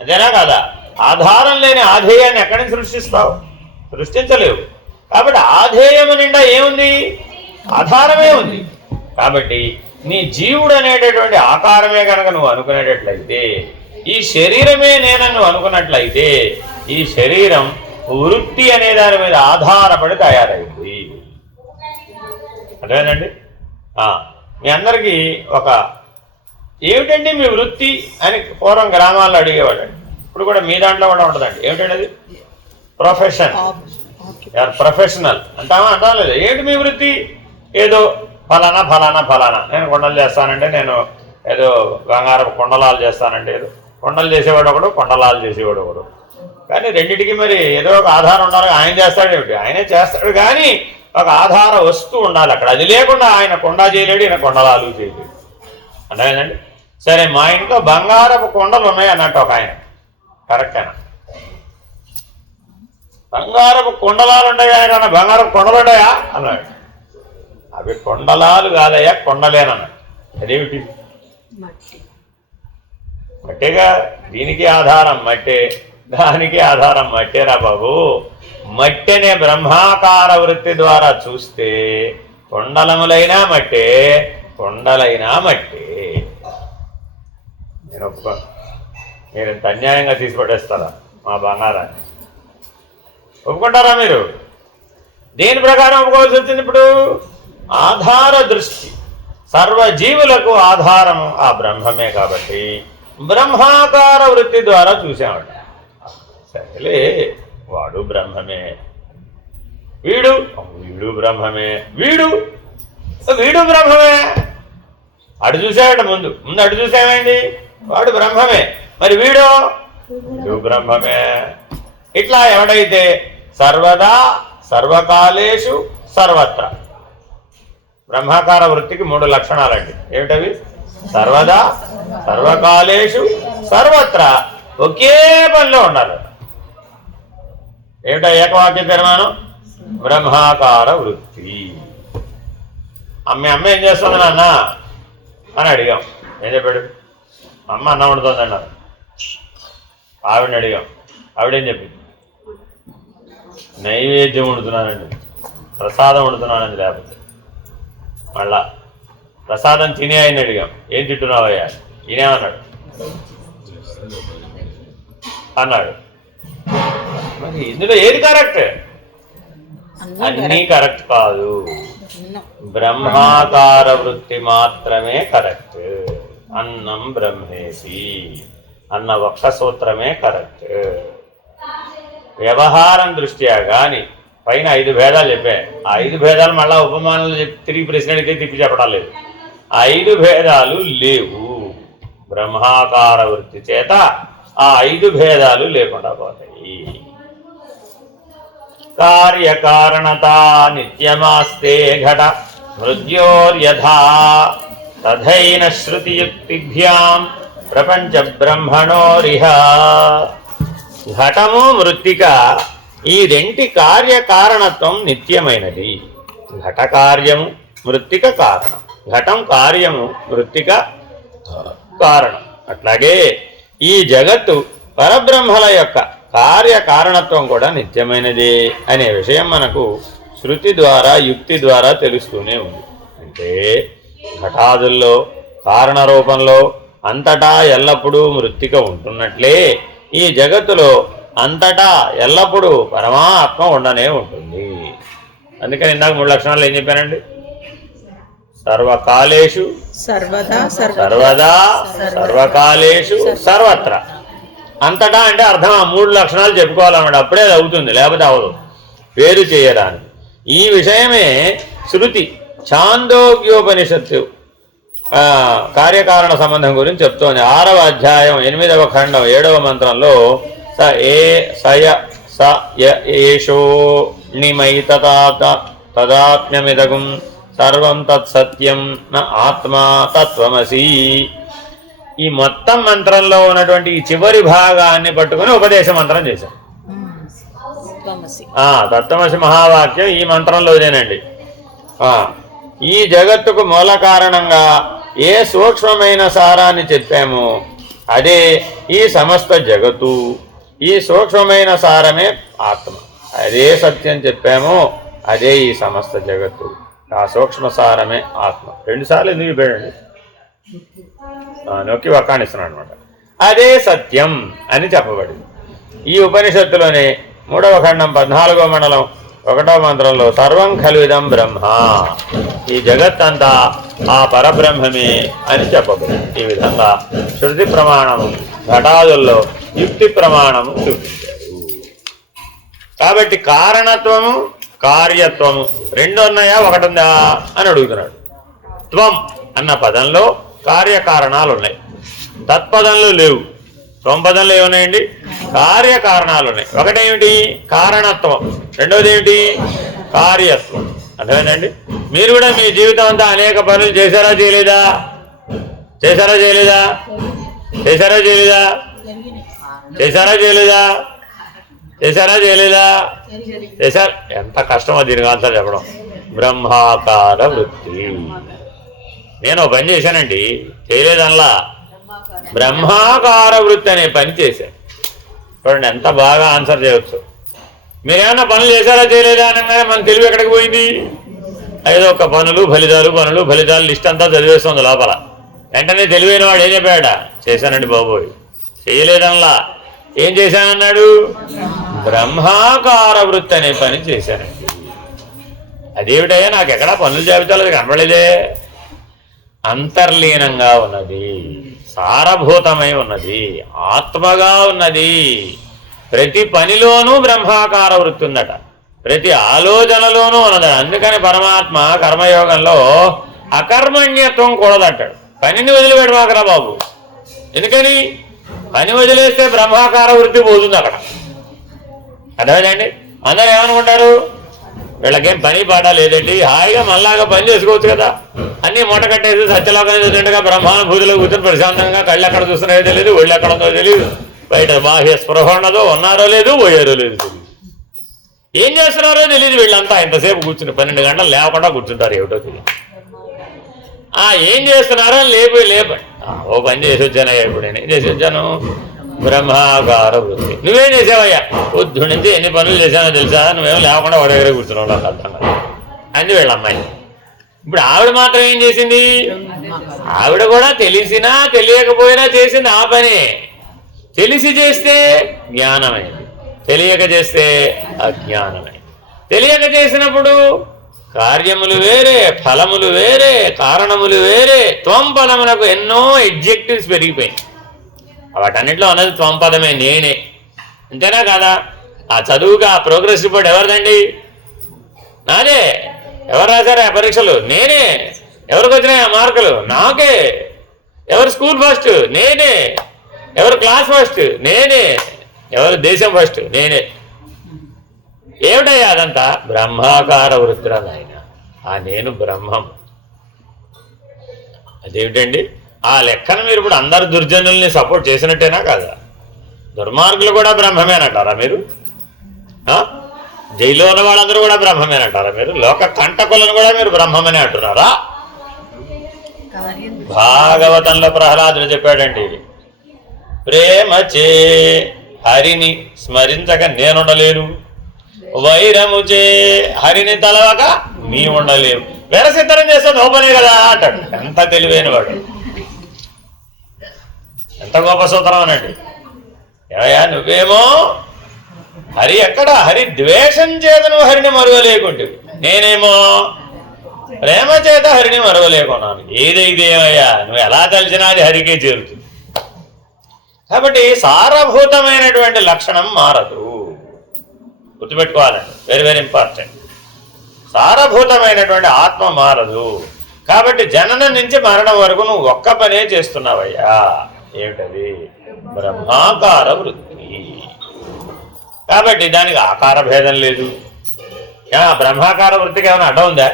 అదేనా కాదా? ఆధారం లేని ఆధేయాన్ని ఎక్కడి నుంచి సృష్టిస్తావు? సృష్టించలేవు. కాబట్టి ఆధేయము నిండా ఏముంది? ఆధారమే ఉంది. కాబట్టి నీ జీవుడు అనేటటువంటి ఆకారమే కనుక నువ్వు అనుకునేటట్లయితే, ఈ శరీరమే నేనని నువ్వు అనుకున్నట్లయితే, ఈ శరీరం వృత్తి అనే దాని మీద ఆధారపడి తయారైంది. అదేనండి. మీ అందరికీ ఒక ఏమిటండి మీ వృత్తి అని పూర్వం గ్రామాల్లో అడిగేవాళ్ళండి. ఇప్పుడు కూడా మీ దాంట్లో కూడా ఉంటుందండి. ఏమిటండి అది? ప్రొఫెషన్. ప్రొఫెషనల్ అంటామా? అంటాం లేదు. ఏంటి మీ వృత్తి? ఏదో ఫలానా ఫలానా ఫలానా, నేను కొండలు చేస్తానంటే, నేను ఏదో బంగారపు కొండలాలు చేస్తానంటే, ఏదో కొండలు చేసేవాడు ఒకడు, కొండలాలు చేసేవాడు ఒకడు. కానీ రెండింటికి మరి ఏదో ఒక ఆధారం ఉండాలి. ఆయన చేస్తాడు ఏమిటి? ఆయనే చేస్తాడు, కానీ ఒక ఆధార వస్తువు ఉండాలి అక్కడ. అది లేకుండా ఆయన కొండ చేయలేడు, ఈయన కొండలాలు చేయలేడు. అర్థమైందండి? సరే, మా ఇంట్లో బంగారపు కొండలు ఉన్నాయి అన్నట్టు ఒక ఆయన. కరెక్టేనా? బంగారపు కొండలాలు ఉంటాయా? ఆయన బంగారపు కొండలు ఉంటాయా అన్నాడు. అవి కొండలాలు కాదయ్యా, కొండలేనన్నాడు. అదేమిటి? మట్టేగా. దీనికి ఆధారం మట్టే, దానికి ఆధారం మట్టేరా బాబు. మట్టెనే బ్రహ్మాకార వృత్తి ద్వారా చూస్తే కొండలములైనా మట్టే, కొండలైనా మట్టే. నేను ఒప్పుకోను. మీరు ఇంత అన్యాయంగా తీసిపడేస్తారా మా బంగారాన్ని? ఒప్పుకుంటారా మీరు? దేని ప్రకారం ఒప్పుకోవాల్సి వచ్చింది ఇప్పుడు? ఆధార దృష్టి. సర్వజీవులకు ఆధారం ఆ బ్రహ్మమే. కాబట్టి బ్రహ్మాకార వృత్తి ద్వారా చూసామట. సరేలే, వాడు బ్రహ్మమే, వీడు బ్రహ్మమే, వీడు బ్రహ్మమే. అటు చూసాడట ముందు అటు చూసామేంటి? వాడు బ్రహ్మమే, మరి వీడు బ్రహ్మమే. ఇట్లా ఎవడైతే సర్వదా సర్వకాలేషు సర్వత్ర, బ్రహ్మాకార వృత్తికి 3 లక్షణాలండి. ఏమిటవి? సర్వదా సర్వకాలేషు సర్వత్ర, ఒకే పనిలో ఉండాలి. ఏమిటా ఏకవాక్య తీర్మానం? బ్రహ్మాకార వృత్తి. అమ్మ ఏం చేస్తుంది నాన్న అని అడిగాం. ఏం చెప్పాడు? అమ్మ అన్నం వండుతుంది అన్నారు. ఆవిడని అడిగాం. ఆవిడేం చెప్పింది? నైవేద్యం వండుతున్నానండి, ప్రసాదం వండుతున్నానండి. లేకపోతే మళ్ళా ప్రసాదం తినే ఆయన అడిగాం. ఏం తింటున్నావయ్యా? ఈయనేమన్నాడు? అన్నాడు. మరి ఇందులో ఏది కరెక్ట్? అన్నీ కరెక్ట్ కాదు. బ్రహ్మాకార వృత్తి మాత్రమే కరెక్ట్. అన్నం బ్రహ్మేసి అన్న ఒక్క సూత్రమే కరెక్ట్. వ్యవహారం దృష్ట్యా కానీ పైన 5 భేదాలు చెప్పాయి. ఆ 5 భేదాలు మళ్ళా ఉపమానాలు తిరిగి ప్రశ్న అడిగితే తిప్పి చెప్పడం లేదు. 5 భేదాలు లేవు. బ్రహ్మాకార వృత్తి చేత ఆ 5 భేదాలు లేకుండా పోతాయి. కార్యకారణత నిత్యమాస్తే ఘట మృత్యోర్యథా తథైన శృతియుక్తిభ్యాం ప్రపంచ బ్రహ్మణోరిహ. ఘటము మృత్తిక ఈ రెంటి కార్యకారణత్వం నిత్యమైనది. ఘట కార్యము, మృత్తిక కారణం. ఘటం కార్యము, మృత్తిక కారణం. అట్లాగే ఈ జగత్తు పరబ్రహ్మల యొక్క కార్యకారణత్వం కూడా నిత్యమైనది అనే విషయం మనకు శృతి ద్వారా యుక్తి ద్వారా తెలుస్తూనే ఉంది. అంటే ఘటాదుల్లో కారణ రూపంలో అంతటా ఎల్లప్పుడూ మృత్తిక ఉంటున్నట్లే ఈ జగత్తులో అంతటా ఎల్లప్పుడూ పరమాత్మ ఉండనే ఉంటుంది. అందుకని ఇందాక 3 లక్షణాలు ఏం చెప్పానండి? సర్వకాలేషు సర్వదా సర్వకాలేషు సర్వత్ర. అంతటా అంటే అర్థం ఆ 3 లక్షణాలు చెప్పుకోవాలన్నమాట. అప్పుడే అది అవుతుంది, లేకపోతే అవదు. పేరు చేయడానికి ఈ విషయమే శృతి ఛాందోగ్యోపనిషత్తు కార్యకారణ సంబంధం గురించి చెప్తోంది. 6వ అధ్యాయం 8వ ఖండం 7వ మంత్రంలో ఏషో తదాత్మ్యమిదగుం సర్వం తత్సత్యం న ఆత్మా తత్వమసి. ఈ మొత్తం మంత్రంలో ఉన్నటువంటి ఈ చివరి భాగాన్ని పట్టుకుని ఉపదేశ మంత్రం చేశాం. తత్వమసి మహావాక్యం ఈ మంత్రంలోదేనండి. ఈ జగత్తుకు మూల కారణంగా ఏ సూక్ష్మమైన సారాన్ని చెప్పామో అదే ఈ సమస్త జగత్తు. ఈ సూక్ష్మమైన సారమే ఆత్మ. అదే సత్యం చెప్పామో అదే ఈ సమస్త జగత్తు. ఆ సూక్ష్మ సారమే ఆత్మ. 2 సార్లు ఎందుకు చెప్పాడండి? నొక్కి వక్కాణిస్తున్నాడు అనమాట. అదే సత్యం అని చెప్పబడింది ఈ ఉపనిషత్తులోనే 3వ ఖండం 14వ మండలం 1వ మంత్రంలో సర్వం ఖల్విదం బ్రహ్మ, ఈ జగత్తంతా ఆ పరబ్రహ్మమే అని చెప్పబడింది. ఈ విధంగా శృతి ప్రమాణము ఘటాదుల్లో యుక్తి ప్రమాణము చూపించారు. కాబట్టి కారణత్వము కార్యత్వము 2 ఉన్నాయా 1 ఉందా అని అడుగుతున్నాడు. త్వం అన్న పదంలో కార్యకారణాలు ఉన్నాయి, తత్పదంలో లేవు. త్వం పదంలో ఏమున్నాయండి? కార్యకారణాలు ఉన్నాయి. ఒకటేమిటి? కారణత్వం. రెండవది ఏమిటి? కార్యత్వం. అర్థమైందండి? మీరు కూడా మీ జీవితం అంతా అనేక పనులు చేశారా చేయలేదా? చేశారా చేయలేదా? చేశారా చేయలేదా? చేశారా చేయలేదా? చేశారా చేయలేదా? చేశారు. ఎంత కష్టమో దీనికి ఆన్సర్ చెప్పడం. బ్రహ్మాకార వృత్తి. నేను పని చేశానండి, చేయలేదల్లా. బ్రహ్మాకార వృత్తి అనే పని చేశాను. చూడండి ఎంత బాగా ఆన్సర్ చేయవచ్చు. మీరేమన్నా పనులు చేశారా చేయలేదా అనగానే మన తెలివి ఎక్కడికి పోయింది? ఏదో ఒక పనులు ఫలితాలు లిస్ట్ అంతా చదివేస్తుంది లోపల. వెంటనే తెలివైన వాడు ఏం చెప్పాడా? చేశానండి బాబోయ్. చేయలేదల్లా. ఏం చేశానన్నాడు? బ్రహ్మాకార వృత్తి అనే పని చేశానండి. అదేమిటయ్యా నాకు ఎక్కడా పనులు జాబితాలో కనబడలేదే. అంతర్లీనంగా ఉన్నది, సారభూతమై ఉన్నది, ఆత్మగా ఉన్నది. ప్రతి పనిలోనూ బ్రహ్మాకార వృత్తి ఉందట, ప్రతి ఆలోచనలోనూ ఉన్నదట. అందుకని పరమాత్మ కర్మయోగంలో అకర్మణ్యత్వం కూడదంటాడు. పనిని వదిలిపెట్టమాకరా బాబు. ఎందుకని? పని వదిలేస్తే బ్రహ్మాకార వృత్తి పోతుంది అక్కడ. అర్థమైందండి? అందరూ ఏమనుకుంటారు? వీళ్ళకేం పని పాట లేదండి, హాయిగా మళ్ళాగా పని చేసుకోవచ్చు కదా, అన్నీ మూట కట్టేసి సత్యలోకం చూసినట్టుగా బ్రహ్మానుభూతిలో కూర్చొని ప్రశాంతంగా కళ్ళు ఎక్కడ చూస్తున్నాయో తెలియదు, ఒళ్ళు ఎక్కడ ఉందో తెలియదు, బయట బాహ్య స్పృహ ఉన్నదో, ఉన్నారో లేదు, పోయారో లేదు తెలియదు, ఏం చేస్తున్నారో తెలియదు. వీళ్ళంతా ఇంతసేపు కూర్చుని 12 గంటలు లేవకుండా కూర్చుంటారు, ఏమిటో తెలియదు. ఏం చేస్తున్నారో లేపండి. ఓ పని చేసి వచ్చానయ్యా, ఇప్పుడు నేను ఏం చేసి వచ్చాను? బ్రహ్మాకార వృత్తి. నువ్వేం చేసావయ్యా? పొద్దు నుంచి ఎన్ని పనులు చేశానో తెలుసా? నువ్వేమో లేకుండా వాడి దగ్గర కూర్చున్నావు నాకు అర్థం కాదు అంది వీళ్ళ అమ్మాయి. ఇప్పుడు ఆవిడ మాత్రం ఏం చేసింది? ఆవిడ కూడా తెలిసినా తెలియకపోయినా చేసింది ఆ పని. తెలిసి చేస్తే జ్ఞానమైంది, తెలియక చేస్తే అజ్ఞానమైంది. తెలియక చేసినప్పుడు కార్యములు వేరే, ఫలములు వేరే, కారణములు వేరే. త్వం పదములకు ఎన్నో ఎడ్జెక్టివ్స్ పెరిగిపోయింది. వాటన్నింటిలో ఉన్నది త్వం పదమే, నేనే. అంతేనా కాదా? ఆ చదువుగా ఆ ప్రోగ్రెస్ రిపోర్ట్ ఎవరిదండి? నాదే. ఎవరు రాశారు ఆ పరీక్షలు? నేనే. ఎవరికి వచ్చినాయి ఆ మార్కులు? నాకే. ఎవరు స్కూల్ ఫస్ట్? నేనే. ఎవరు క్లాస్ ఫస్ట్? నేనే. ఎవరు దేశం ఫస్ట్? నేనే. ఏమిటయ్యా అదంతా? బ్రహ్మాకార వృత్తిరా నాయన. నేను బ్రహ్మం. అదేమిటండి? ఆ లెక్కన మీరు ఇప్పుడు అందరు దుర్జనుల్ని సపోర్ట్ చేసినట్టేనా కాదా? దుర్మార్గులు కూడా బ్రహ్మమేనంటారా మీరు? జైల్లో ఉన్న వాళ్ళందరూ కూడా బ్రహ్మమేనంటారా మీరు? లోక కంటకులను కూడా మీరు బ్రహ్మమని అంటున్నారా? భాగవతంలో ప్రహ్లాదుడు చెప్పాడండి, ప్రేమచే హరిని స్మరించక నేనుండలేను, వైరముచే హరిని తలవక నీ ఉండలేవు. వేరసిద్ధరం చేస్తే నోపనే కదా అంటాడు. ఎంత తెలివైన వాడు, ఎంత గొప్ప సూత్రం అనండి. ఏమయ్యా నువ్వేమో హరి ఎక్కడ? హరి ద్వేషం చేత నువ్వు హరిని మరువలేకుంటేవి, నేనేమో ప్రేమ చేత హరిని మరువలేకున్నాను. ఏదైదేమయ్యా నువ్వు ఎలా తలిచినా అది హరికే చేరుతుంది. కాబట్టి సారభూతమైనటువంటి లక్షణం మారదు, గుర్తుపెట్టుకోవాలండి. Very very important. సారభూతమైనటువంటి ఆత్మ మారదు. కాబట్టి జననం నుంచి మరణం వరకు నువ్వు ఒక్క పనే చేస్తున్నావయ్యా. ఏమిటది? బ్రహ్మాకార వృత్తి. కాబట్టి దానికి ఆకార భేదం లేదు. బ్రహ్మాకార వృత్తికి ఏమైనా అడ్డం ఉందా?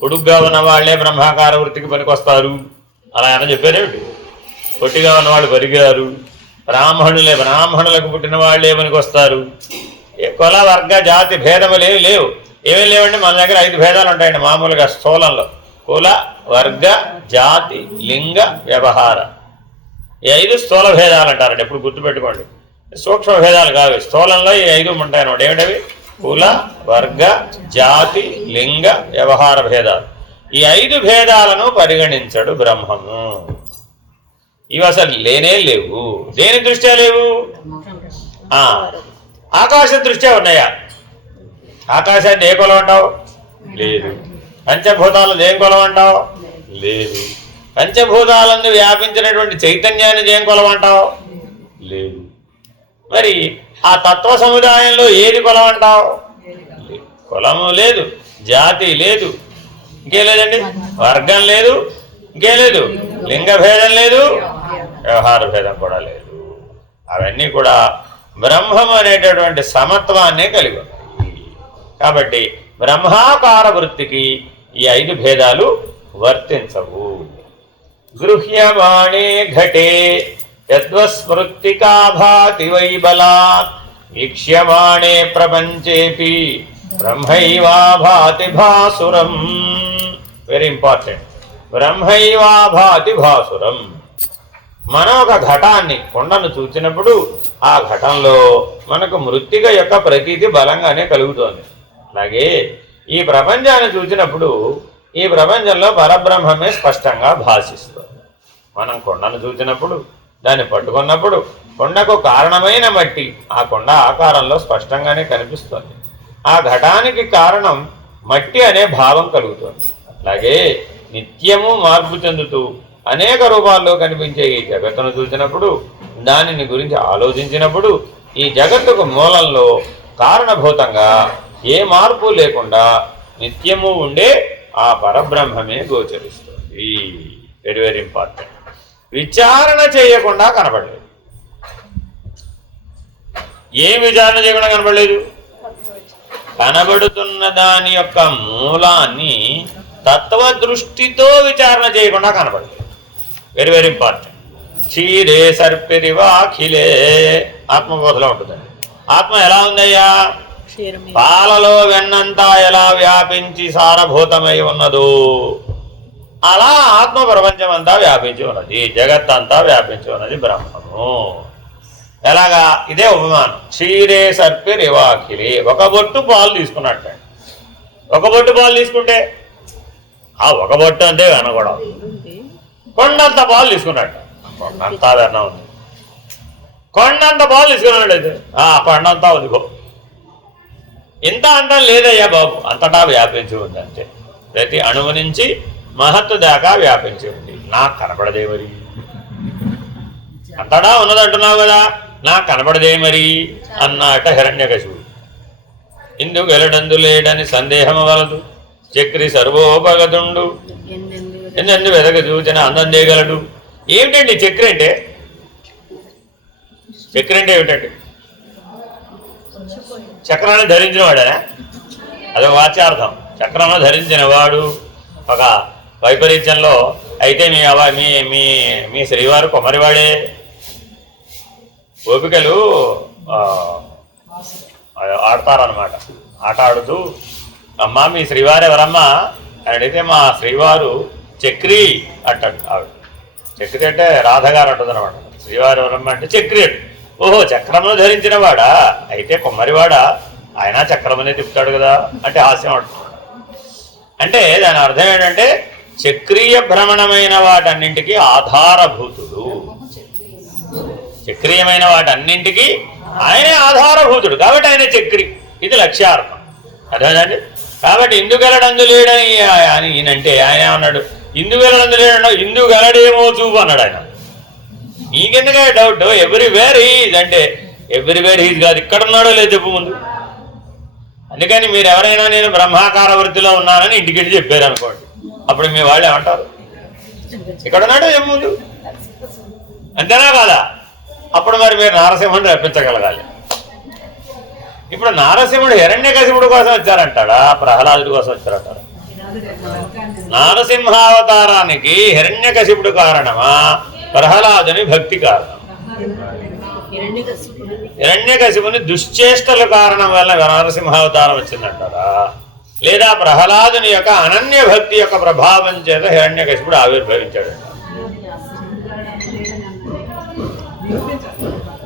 పొడుగ్గా ఉన్న వాళ్ళే బ్రహ్మాకార వృత్తికి పనికొస్తారు అలా ఏమైనా చెప్పారేమిటి? పొట్టిగా ఉన్నవాళ్ళు పరిగారు. బ్రాహ్మణులకు పుట్టిన వాళ్ళే పనికొస్తారు. కుల వర్గ జాతి భేదములు లేవు. ఏమీ లేవండి. మన దగ్గర 5 భేదాలు ఉంటాయండి మామూలుగా స్థూలంలో. కుల వర్గ జాతి లింగ వ్యవహార. ఈ 5 స్థూల భేదాలు అంటారండి. ఎప్పుడు గుర్తుపెట్టుకోండి, సూక్ష్మ భేదాలు కావు. స్థూలంలో ఈ 5 ఉంటాయి అన్నమాట. ఏమిటవి? కుల వర్గ జాతి లింగ వ్యవహార భేదాలు. ఈ 5 భేదాలను పరిగణించడు బ్రహ్మము. ఇవి అసలు లేనే లేవు. దేని దృష్ట్యా లేవు? ఆకాశ దృష్ట్యా ఉన్నాయా? ఆకాశాన్ని ఏ కులం అంటావు? లేదు. పంచభూతాలను ఏం కులం అంటావు? లేదు. పంచభూతాలను వ్యాపించినటువంటి చైతన్యాన్ని ఏం కులం అంటావు? లేదు. మరి ఆ తత్వ సముదాయంలో ఏది కులం అంటావు? కులము లేదు, జాతి లేదు, ఇంకేం లేదండి, వర్గం లేదు, ఇంకేం లేదు, లింగ భేదం లేదు, వ్యవహార భేదం కూడా లేదు. అవన్నీ కూడా బ్రహ్మం అనేటటువంటి సమత్వాన్నే కలిగి ఉన్నాయి. కాబట్టి బ్రహ్మాకార వృత్తికి ఈ 5 భేదాలు వర్తించవు. గృహ్యమాణే ఘటే యద్వస్మృత్తికా భాతి వైబలాత్ వీక్ష్యమాణే ప్రపంచేపి బ్రహ్మైవా భాతి భాసురం. Very important. బ్రహ్మైవా భాతి భాసురం. మనం ఒక ఘటాన్ని, కొండను చూసినప్పుడు ఆ ఘటంలో మనకు మృత్తిక యొక్క ప్రతీతి బలంగానే కలుగుతోంది. అలాగే ఈ ప్రపంచాన్ని చూసినప్పుడు ఈ ప్రపంచంలో పరబ్రహ్మమే స్పష్టంగా భాషిస్తుంది. మనం కొండను చూసినప్పుడు, దాన్ని పట్టుకున్నప్పుడు కొండకు కారణమైన మట్టి ఆ కొండ ఆకారంలో స్పష్టంగానే కనిపిస్తుంది. ఆ ఘటానికి కారణం మట్టి అనే భావం కలుగుతుంది. అలాగే నిత్యము మార్పు చెందుతూ అనేక రూపాల్లో కనిపించే ఈ జగత్తును చూసినప్పుడు, దానిని గురించి ఆలోచించినప్పుడు ఈ జగత్తుకు మూలంలో కారణభూతంగా ఏ మార్పు లేకుండా నిత్యము ఉండే ఆ పరబ్రహ్మమే గోచరిస్తుంది. Very very important. విచారణ చేయకుండా కనపడలేదు. ఏం విచారణ చేయకుండా కనపడలేదు? కనబడుతున్న దాని యొక్క మూలాన్ని తత్వదృష్టితో విచారణ చేయకుండా కనపడలేదు. Very very important. క్షీరే సర్పిరివాఖిలే ఆత్మబోధలో ఉంటుందండి. ఆత్మ ఎలా ఉందయ్యా? పాలలో వెన్నంతా ఎలా వ్యాపించి సారభూతమై ఉన్నదో అలా ఆత్మ ప్రపంచం అంతా వ్యాపించి ఉన్నది, జగత్తంతా వ్యాపించి ఉన్నది బ్రహ్మము. ఎలాగా? ఇదే ఉపమానం. క్షీరే సర్పిరివాఖిలే. ఒక బొట్టు పాలు తీసుకున్నట్టు. ఒక బొట్టు పాలు తీసుకుంటే ఆ ఒక బొట్టు అంతే వెనకూడదు, కొండంత పాలు తీసుకున్నట్టు. కొండంతా వెన్న ఉంది, కొండంత పాలు తీసుకున్నట్టు ఆ కొండంతా ఉందిగో. ఇంత అంతం లేదయ్యా బాబు, అంతటా వ్యాపించి ఉంది అంతే. ప్రతి అణువు నుంచి మహత్తు దాకా వ్యాపించి ఉంది. నాకు కనపడదే మరి. అంతటా ఉన్నదంటున్నావు కదా, నాకు కనపడదే మరి అన్నట హిరణ్యకశిపుడు. ఇందుకు గెలడందు లేడని సందేహము వలదు, చక్రి సర్వోపగతుండు ఎందు వెదక చూచిన అందం చేయగలడు. ఏమిటండి చక్రి అంటే? చక్రి అంటే ఏమిటండి? చక్రాన్ని ధరించిన వాడేనా? అదొక వాచ్యార్థం. చక్రంలో ధరించిన వాడు ఒక వైపరీత్యంలో అయితే మీ మీ మీ శ్రీవారు కొమ్మరివాడే. గోపికలు ఆడతారనమాట. ఆట ఆడుతూ అమ్మ మీ శ్రీవారు ఎవరమ్మా అని అడిగితే మా శ్రీవారు చక్రి అంటాడు. ఆవిడ చక్రి అంటే రాధగారు అంటుంది అనమాట. శ్రీవారు ఎవరమ్మ అంటే చక్రి. ఓహో, చక్రంలో ధరించిన వాడా? అయితే కొమ్మరివాడా? ఆయన చక్రమనే తిప్పుతాడు కదా అంటే హాస్యం అంటున్నాడు. అంటే దాని అర్థం ఏంటంటే చక్రీయ భ్రమణమైన వాటన్నింటికి ఆధారభూతుడు. చక్రీయమైన వాటన్నింటికి ఆయనే ఆధారభూతుడు కాబట్టి ఆయన చక్రి. ఇది లక్ష్యార్థం. అర్థమైందండి? కాబట్టి ఇందుగలడందు లేడని ఈయనంటే ఆయన ఏమన్నాడు? ఇందుగలడందు లేడన్నా ఇందుగలడేమో చూపు అన్నాడు ఆయన. నీకెందుకే డౌట్? ఎవ్రీవేర్ హీజ్ అంటే ఎవ్రీవేర్ హీజ్ కాదు, ఇక్కడ ఉన్నాడో లేదు చెప్పు ముందు. అందుకని మీరు ఎవరైనా నేను బ్రహ్మాకార వృత్తిలో ఉన్నానని ఇంటికి చెప్పారు అనుకోండి, అప్పుడు మీ వాళ్ళు ఏమంటారు? ఇక్కడ ఉన్నాడో చెప్పు ముందు, అంతేనా కాదా? అప్పుడు మరి మీరు నారసింహుని రప్పించగలగాలి. ఇప్పుడు నారసింహుడు హిరణ్యకశిపుడు కోసం వచ్చారంటాడా, ప్రహ్లాదుడి కోసం వచ్చారంటారా? నారసింహావతారానికి హిరణ్యకశిపుడు కారణమా, ప్రహ్లాదుని భక్తి కారణం? హిరణ్యకశిపుని దుశ్చేష్టల కారణం వల్ల నారసింహావతారం వచ్చిందంటారా? లేదా ప్రహ్లాదుని యొక్క అనన్య భక్తి యొక్క ప్రభావం చేత హిరణ్యకశిపుడు ఆవిర్భవించాడు.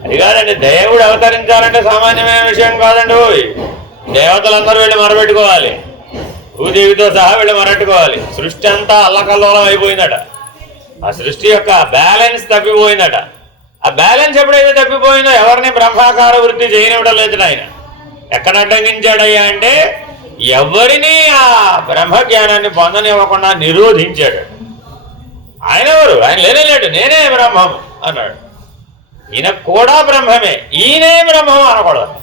అది కాదండి, దేవుడు అవతరించాలంటే సామాన్యమైన విషయం కాదండి. దేవతలందరూ వెళ్ళి మొరబెట్టుకోవాలి, భూదేవితో సహా వెళ్ళి మొరబెట్టుకోవాలి. సృష్టి అంతా అల్లకల్లోలం అయిపోయిందట. ఆ సృష్టి యొక్క బ్యాలెన్స్ తప్పిపోయిందట. ఆ బ్యాలెన్స్ ఎప్పుడైతే తప్పిపోయిందో ఎవరిని బ్రహ్మాకార వృత్తి చేయనివ్వడం లేదు ఆయన. ఎక్కడ అడ్డగించాడయ్యా అంటే ఎవరిని ఆ బ్రహ్మజ్ఞానాన్ని పొందనివ్వకుండా నిరోధించాడు. ఆయన ఎవరు? ఆయన లేనేలేడు, నేనే బ్రహ్మం అన్నాడు. ఈయన కూడా బ్రహ్మమే, ఈయనే బ్రహ్మం అనకూడదు.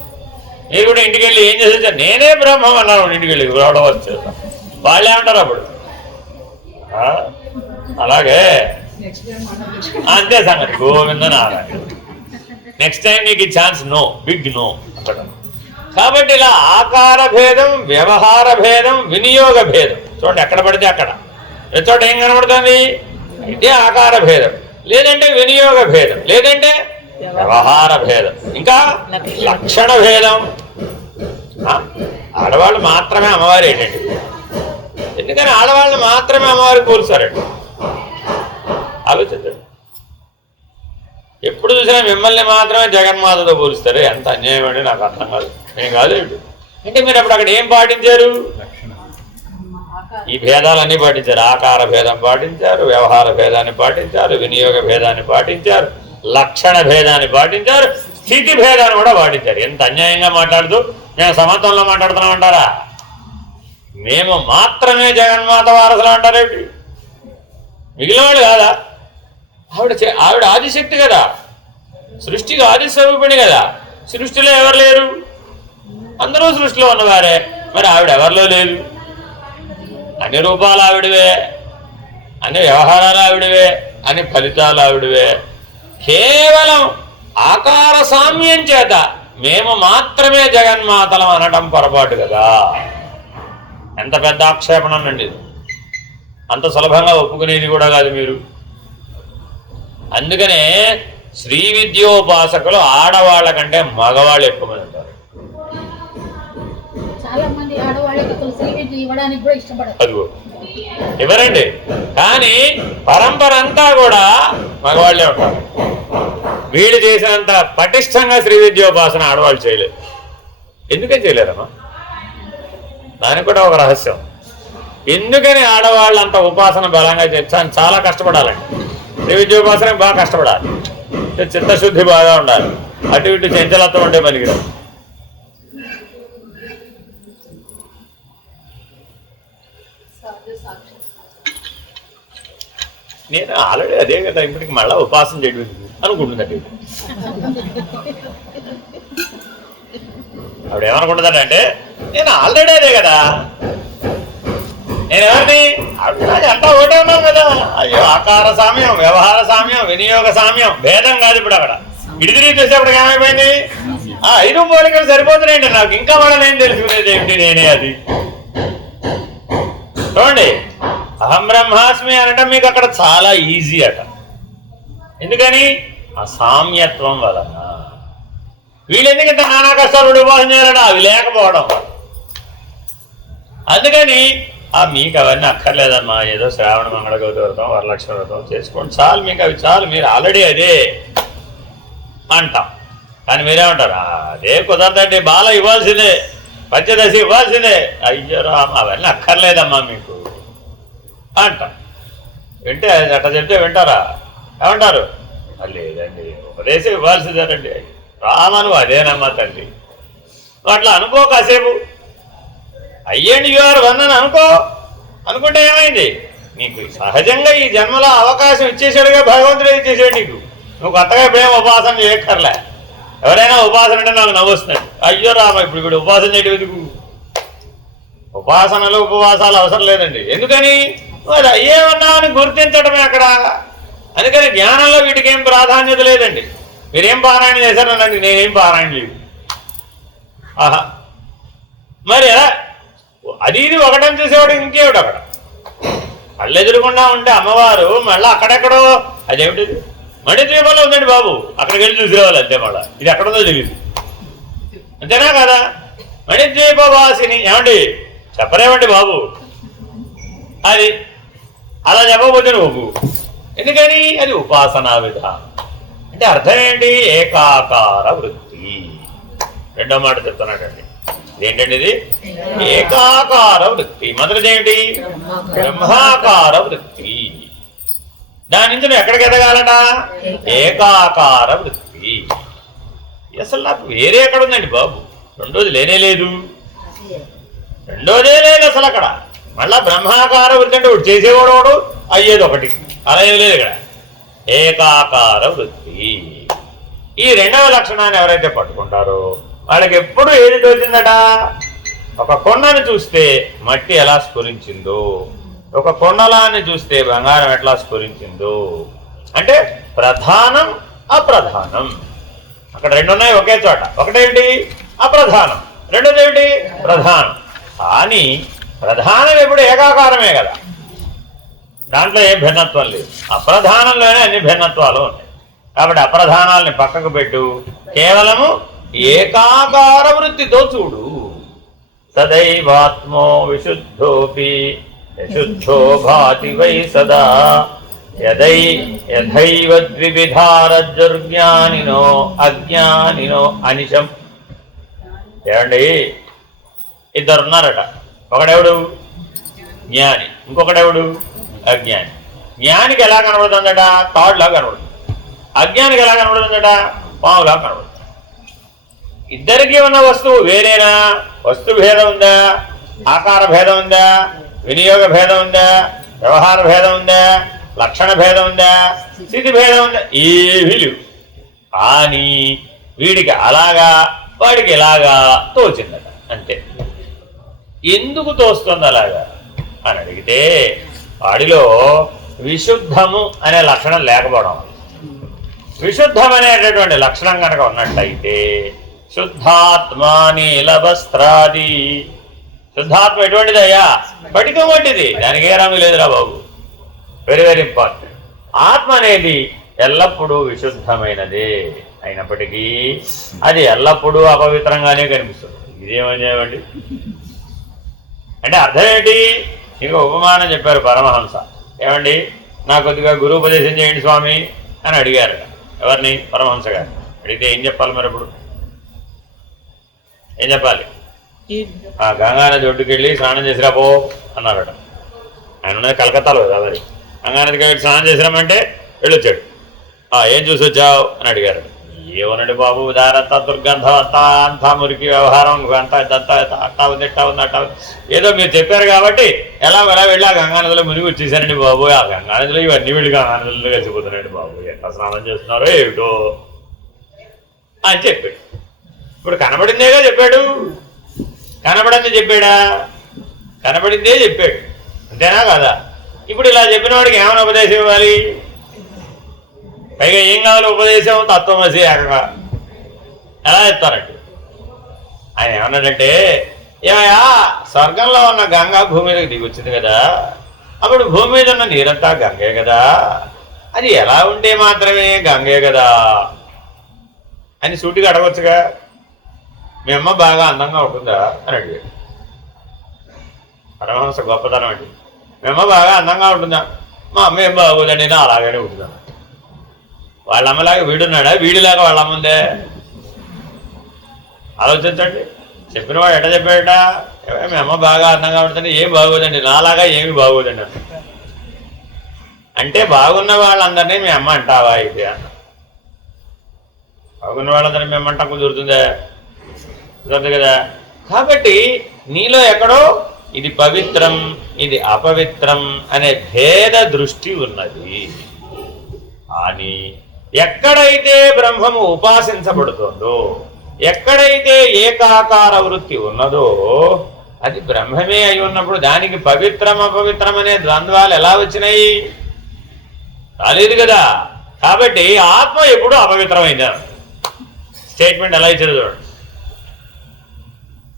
మీరు కూడా ఇంటికి వెళ్ళి ఏం చేసేసారు? నేనే బ్రహ్మం అన్నారు. ఇంటికి వెళ్ళి రావడవచ్చు వాళ్ళే అంటారు అప్పుడు. అలాగే అంతే సంగతి. గోవింద నారాయణ. నెక్స్ట్ టైం నీకు ఛాన్స్ నో, బిగ్ నో అక్కడ. కాబట్టి ఇలా ఆకార భేదం, వ్యవహార భేదం, వినియోగ భేదం. చూడండి, ఎక్కడ పడితే అక్కడ ప్రతి చోట ఏం కనబడుతుంది? అయితే ఆకార భేదం, లేదంటే వినియోగ భేదం, లేదంటే వ్యవహార భేదం, ఇంకా లక్షణ భేదం. ఆడవాళ్ళు మాత్రమే అమ్మవారు ఏంటండి? ఎందుకని ఆడవాళ్ళని మాత్రమే అమ్మవారికి పోలుస్తారండి? ఆలోచించండి. ఎప్పుడు చూసినా మిమ్మల్ని మాత్రమే జగన్మాతతో పోలుస్తారు. ఎంత అన్యాయం అండి, నాకు అర్థం కాదు. ఏం కాదు అంటే మీరు అప్పుడు అక్కడ ఏం పాటించారు? ఈ భేదాలన్నీ పాటించారు. ఆకార భేదం పాటించారు, వ్యవహార భేదాన్ని పాటించారు, వినియోగ భేదాన్ని పాటించారు, లక్షణ భేదాన్ని పాటించారు, స్థితి భేదాన్ని కూడా పాటించారు. ఎంత అన్యాయంగా మాట్లాడుతూ మేము సమత్వంలో మాట్లాడుతున్నామంటారా? మేము మాత్రమే జగన్మాత వారసులు అంటారేమిటి? మిగిలిన వాళ్ళు కాదా? ఆవిడ ఆదిశక్తి కదా, సృష్టికి ఆది స్వరూపిణి కదా. సృష్టిలో ఎవరు లేరు? అందరూ సృష్టిలో ఉన్నవారే. మరి ఆవిడ ఎవరిలో లేదు? అన్ని రూపాలు ఆవిడవే, అన్ని వ్యవహారాలు ఆవిడవే, అన్ని ఫలితాలు ఆవిడవే. కేవలం ఆకార సామ్యం చేత మేము మాత్రమే జగన్మాతలం అనడం పొరపాటు కదా. ఎంత పెద్ద ఆక్షేపణ అండి. అంత సులభంగా ఒప్పుకునేది కూడా కాదు మీరు. అందుకనే శ్రీ విద్యోపాసకులు ఆడవాళ్ళ కంటే మగవాళ్ళు ఎక్కువ మంది ఉంటారు. చాలా మంది ఆడవాళ్ళకి శ్రీ విద్య ఇవ్వడానికి కూడా ఇష్టపడరు. అదిగో ఎవరండి? కానీ పరంపర అంతా కూడా మగవాళ్ళే ఉంటారు. వీళ్ళు చేసినంత పటిష్టంగా శ్రీ విద్యోపాసన ఆడవాళ్ళు చేయలేదు. ఎందుకని చేయలేరమ్మా? దానికి కూడా ఒక రహస్యం. ఎందుకని ఆడవాళ్ళు అంత ఉపాసన బలంగా చేస్తాను? చాలా కష్టపడాలండి. శ్రీ విద్యోపాసన బాగా కష్టపడాలి, చిత్తశుద్ధి బాగా ఉండాలి, అటు ఇటు చంచలత్వం ఉంటే పనికిరాదు. నేను ఆల్రెడీ అదే కదా, ఇప్పటికి మళ్ళీ ఉపాసన చేయడం అనుకుంటుందండి. ఆవిడ ఏమనుకుంటుందంటే నేను ఆల్రెడీ అదే కదా, నేను ఎవరిని? అంతా ఒకటే ఉన్నాం కదా. అయ్యో, ఆకార సామ్యం, వ్యవహార సామ్యం, వినియోగ సామ్యం, భేదం కాదు. ఇప్పుడు అక్కడ ఇడిదిరి చూసేప్పటికి ఏమైపోయింది? ఆ 5 పోలికలు సరిపోతున్నాయండి నాకు. ఇంకా వాళ్ళని ఏం తెలుసుకునేది ఏమిటి? నేనే అది. చూడండి, అహం బ్రహ్మాస్మి అనటం మీకు అక్కడ చాలా ఈజీ అట. ఎందుకని? ఆ సామ్యత్వం వలన. వీళ్ళు ఎందుకంత నానా కష్టాలు ఉపాసన చేయాలట? అవి లేకపోవడం. అందుకని మీకు అవన్నీ అక్కర్లేదమ్మా, ఏదో శ్రావణ మంగళగౌరి వ్రతం, వరలక్ష్మి వ్రతం చేసుకోండి చాలు, మీకు అవి చాలు, మీరు ఆల్రెడీ అదే అంటాం. కానీ మీరేమంటారు? అదే కుదరదండి, బాల ఇవ్వాల్సిందే, పంచదశి ఇవ్వాల్సిందే. అయ్యో రామ, అవన్నీ అక్కర్లేదమ్మా మీకు అంటాం. వింటే అట్లా చెప్తే వింటారా? ఏమంటారు? లేదండి, ఉపదేశం ఇవ్వాల్సిందేనండి. రామను అదేనమ్మా తల్లి. అట్లా అనుకో, కాసేపు అయ్యండి యూఆర్ వన్ అని అనుకుంటే ఏమైంది? నీకు సహజంగా ఈ జన్మలో అవకాశం ఇచ్చేసాడుగా భగవంతుడే ఇచ్చేసాడు నీకు. నువ్వు కొత్తగా ఇప్పుడేం ఉపాసన చేయక్కర్లే. ఎవరైనా ఉపాసన అంటే నాకు నవ్వొస్తున్నాడు. అయ్యో రామ, ఇప్పుడు ఉపాసన చేయడం ఎందుకు? ఉపాసనలు ఉపవాసాలు అవసరం లేదండి. ఎందుకని? అది అయ్యేమన్నా అని గుర్తించడమే అక్కడ. అందుకని జ్ఞానంలో వీటికి ఏం ప్రాధాన్యత లేదండి. మీరేం పారాయణ చేశారనండి, నేనేం పారాయణ లేదు. ఆహా, మరి ఎలా? అది ఇది ఒకటని చూసేవాడు ఇంకేవాడు అక్కడ. కళ్ళు ఎదురుకుండా ఉంటే అమ్మవారు మళ్ళీ అక్కడెక్కడో, అదేమిటి మణిద్వీపంలో ఉందండి బాబు, అక్కడికి వెళ్ళి చూసేవాళ్ళు అంతే. మళ్ళా ఇది ఎక్కడుందో తెలియదు, అంతేనా కదా? మణిద్వీపవాసిని ఏమండి, చెప్పలేమండి బాబు. అది అలా చెప్పకపోతే నువ్వు ఎందుకని అది ఉపాసనా విధానం. అంటే అర్థం ఏంటి? ఏకాకార వృత్తి. రెండో మాట చెప్తున్నాడండి. ఏంటండి ఇది? ఏకాకార వృత్తి. మొదటిది ఏంటి? బ్రహ్మాకార వృత్తి. దాని నుంచి నువ్వు ఎక్కడికి ఎదగాలట? ఏకాకార వృత్తి. అసలు నాకు వేరే ఎక్కడ ఉందండి బాబు? రెండోది లేనే లేదు. రెండోదే లేదు అసలు అక్కడ. మళ్ళా బ్రహ్మాకార వృత్తి అంటే ఒకటి చేసేవాడు ఒకడు, అయ్యేది ఒకటి. అలా ఏం లేదు ఇక్కడ. ఏకాకార వృత్తి. ఈ రెండవ లక్షణాన్ని ఎవరైతే పట్టుకుంటారో వాళ్ళకి ఎప్పుడు ఏది తోచిందట? ఒక కొండను చూస్తే మట్టి ఎలా స్ఫురించిందో, ఒక కొండలాన్ని చూస్తే బంగారం ఎట్లా స్ఫురించిందో. అంటే ప్రధానం అప్రధానం. అక్కడ రెండు ఉన్నాయి ఒకే చోట. ఒకటేమిటి? అప్రధానం. రెండోది ఏమిటి? ప్రధానం. కానీ ప్రధానం ఎప్పుడు ఏకాకారమే కదా, దాంట్లో ఏం భిన్నత్వం లేదు. అప్రధానంలోనే అన్ని భిన్నత్వాలు ఉన్నాయి. కాబట్టి అప్రధానాల్ని పక్కకు పెట్టు, కేవలము ఏకాకార వృత్తితో చూడు. సదైవాత్మో విశుద్ధోపి యశుద్ధో భాతి వై సదా యథైవ ద్వివిధారజ్ఞానినో అజ్ఞానినో అనిశం. ఏమండి, ఇద్దరున్నారట. ఒకడెవడు? జ్ఞాని. ఇంకొకడెవడు? అజ్ఞాని. జ్ఞానికి ఎలా కనబడుతుందట? తాడులా కనబడుతుంది. అజ్ఞానికి ఎలా కనబడుతుందట? పాములా కనబడుతుంది. ఇద్దరికీ ఉన్న వస్తువు వేరేనా? వస్తు భేదం ఉందా? ఆకార భేదం ఉందా? వినియోగ భేదం ఉందా? వ్యవహార భేదం ఉందా? లక్షణ భేదం ఉందా? స్థితి భేదం ఉందా? ఏమీ లేవు. కానీ వీడికి అలాగా, వాడికి ఇలాగా తోచిందట. అంతే. ఎందుకు తోస్తుంది అలాగా అని అడిగితే వాడిలో విశుద్ధము అనే లక్షణం లేకపోవడం. విశుద్ధం అనేటటువంటి లక్షణం కనుక ఉన్నట్టయితే శుద్ధాత్మా నీలవస్త్రాది. శుద్ధాత్మ ఎటువంటిదయ్యా? పటికం వంటిది. దానికి ఏ రంగు లేదురా బాబు. Very very important. ఆత్మ అనేది ఎల్లప్పుడూ విశుద్ధమైనదే అయినప్పటికీ అది ఎల్లప్పుడూ అపవిత్రంగానే కనిపిస్తుంది. ఇదేమని అంటే అర్థం ఏంటి? ఇంకో ఉపమానం చెప్పారు పరమహంస. ఏమండి, నాకు కొద్దిగా గురు ఉపదేశం చేయండి స్వామి అని అడిగారు. ఎవరిని? పరమహంస గారు. అడిగితే ఏం చెప్పాలి మరి? ఇప్పుడు ఏం చెప్పాలి? ఆ గంగానది ఒడ్డుకి వెళ్ళి స్నానం చేసిరా పో అన్నారట. ఆయన ఉన్నది కలకత్తాలో కదా. మరి గంగానదికి వెళ్ళి స్నానం చేసిరామంటే వెళ్ళొచ్చాడు. ఏం చూసి వచ్చావు అని అడిగారు. ఏమనండి బాబు, దారంతా దుర్గంధం, అంతా మురికి వ్యవహారం, అంతా అట్టా ఉంది, ఇట్టా ఉంది, అట్టా ఉంది. ఏదో మీరు చెప్పారు కాబట్టి ఎలా వెళ్ళి ఆ గంగానదిలో మునిగి వచ్చేసారండి బాబు. ఆ గంగానదిలో ఇవన్నీ వెళ్ళి గంగానదిలో కలిసిపోతున్నాయండి బాబు. ఎట్లా స్నానం చేస్తున్నారో ఏమిటో అని చెప్పాడు. ఇప్పుడు కనబడిందేగా చెప్పాడు. కనబడింది చెప్పాడా? కనబడిందే చెప్పాడు. అంతేనా కదా? ఇప్పుడు ఇలా చెప్పిన వాడికి ఏమైనా ఉపదేశం ఇవ్వాలి? పైగా ఏం కావాలి ఉపదేశం? తత్వమసి ఏకగా ఎలా చెప్తారంటే ఆయన ఏమన్నాడంటే, ఏమయ్యా స్వర్గంలో ఉన్న గంగా భూమి మీదకి దిగొచ్చింది కదా, అప్పుడు భూమి మీద ఉన్న నీరంతా గంగే కదా, అది ఎలా ఉంటే మాత్రమే గంగే కదా అని సూటిగా అడగొచ్చుగా. మీ అమ్మ బాగా అందంగా ఉంటుందా అని అడిగాడు. పరమహంస గొప్పతనం అండి. మీ అమ్మ బాగా అందంగా ఉంటుందా? మా అమ్మ ఏం బాగోదండి, నేను అలాగనే ఉంటున్నాను. వాళ్ళ అమ్మలాగా వీడున్నాడా? వీడిలాగా వాళ్ళ అమ్మ ఉందే? ఆలోచించండి. చెప్పినవాడు ఎట్లా చెప్పాడట? మీ అమ్మ బాగా అందంగా ఉంటుంది, ఏం బాగోదండి, నాలాగా ఏమి బాగోదండి అన్న. అంటే బాగున్న వాళ్ళందరినీ మీ అమ్మ అంటావా అయితే అన్న. బాగున్న వాళ్ళందరినీ మీ అమ్మ అంటా కుదురుతుందా? కుదరదు కదా. కాబట్టి నీలో ఎక్కడో ఇది పవిత్రం, ఇది అపవిత్రం అనే భేద దృష్టి ఉన్నది. కానీ ఎక్కడైతే బ్రహ్మము ఉపాసించబడుతుందో, ఎక్కడైతే ఏకాకార వృత్తి ఉన్నదో అది బ్రహ్మమే అయి ఉన్నప్పుడు దానికి పవిత్రం అపవిత్రం అనే ద్వంద్వాలు ఎలా వచ్చినాయి? రాలేదు కదా. కాబట్టి ఆత్మ ఎప్పుడు అపవిత్రమైందా? స్టేట్మెంట్ ఎలా ఇచ్చారు చూడండి.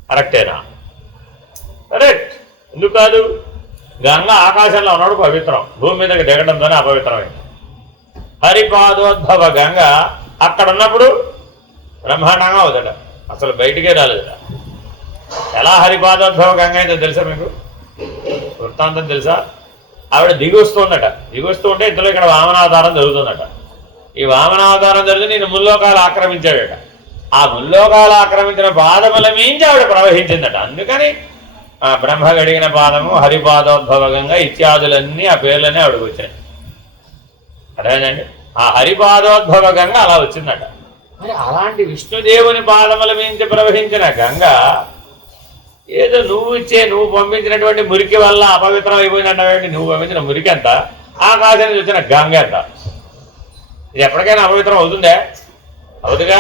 కరెక్టేనా? కరెక్ట్. ఎందుకు కాదు? గంగ ఆకాశంలో ఉన్నాడు పవిత్రం, భూమి మీదకి దిగడంతోనే అపవిత్రమైంది. హరిపాదోద్భవ గంగ అక్కడ ఉన్నప్పుడు బ్రహ్మాండంగా అవుదట, అసలు బయటికే రాలేదట. ఎలా హరిపాదోద్భవ గంగ అయిందో తెలుసా మీకు? వృత్తాంతం తెలుసా? ఆవిడ దిగి వస్తుందట. దిగి వస్తూ ఉంటే ఇంతలో ఇక్కడ వామనావతారం జరుగుతుందట. ఈ వామనావతారం జరిగితే నేను ముల్లోకాలు ఆక్రమించాడట. ఆ ముల్లోకాలు ఆక్రమించిన పాదముల మించి ఆవిడ ప్రవహించిందట. అందుకని ఆ బ్రహ్మ గడిగిన పాదము, హరిపాదోద్భవ గంగ ఇత్యాదులన్నీ ఆ పేర్లన్నీ ఆవిడకు వచ్చాయి. అదేనండి, ఆ హరిపాదోద్భవ గంగ అలా వచ్చిందట. మరి అలాంటి విష్ణుదేవుని పాదముల మించి ప్రవహించిన గంగ ఏదో నువ్వు పంపించినటువంటి మురికి వల్ల అపవిత్రం అయిపోయిందంటే నువ్వు పంపించిన మురికి ఎంత, ఆకాశానికి వచ్చిన గంగ ఎంత? ఇది ఎప్పటికైనా అపవిత్రం అవుతుందే? అవుతుగా.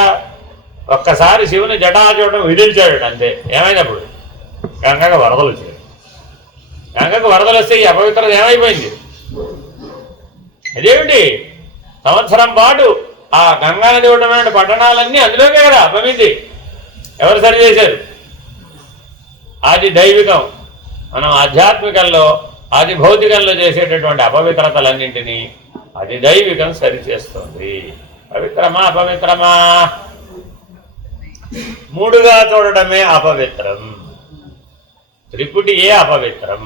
ఒక్కసారి శివుని జటాచూటం విధించాడు అంతే. ఏమైనప్పుడు గంగకు వరదలు వచ్చాయి. గంగకు వరదలు వస్తే ఈ అపవిత్రత ఏమైపోయింది? అదేమిటి, సంవత్సరం పాటు ఆ గంగా నది ఉన్నటువంటి పట్టణాలన్నీ అందులోకే కదా అపవింది. ఎవరు సరి చేశారు? ఆది దైవికం. మనం ఆధ్యాత్మికంలో ఆది భౌతికంలో చేసేటటువంటి అపవిత్రతలన్నింటినీ అది దైవికం సరిచేస్తుంది. పవిత్రమా అపవిత్రమా? మూడుగా చూడడమే అపవిత్రం. త్రిపుటియే అపవిత్రం.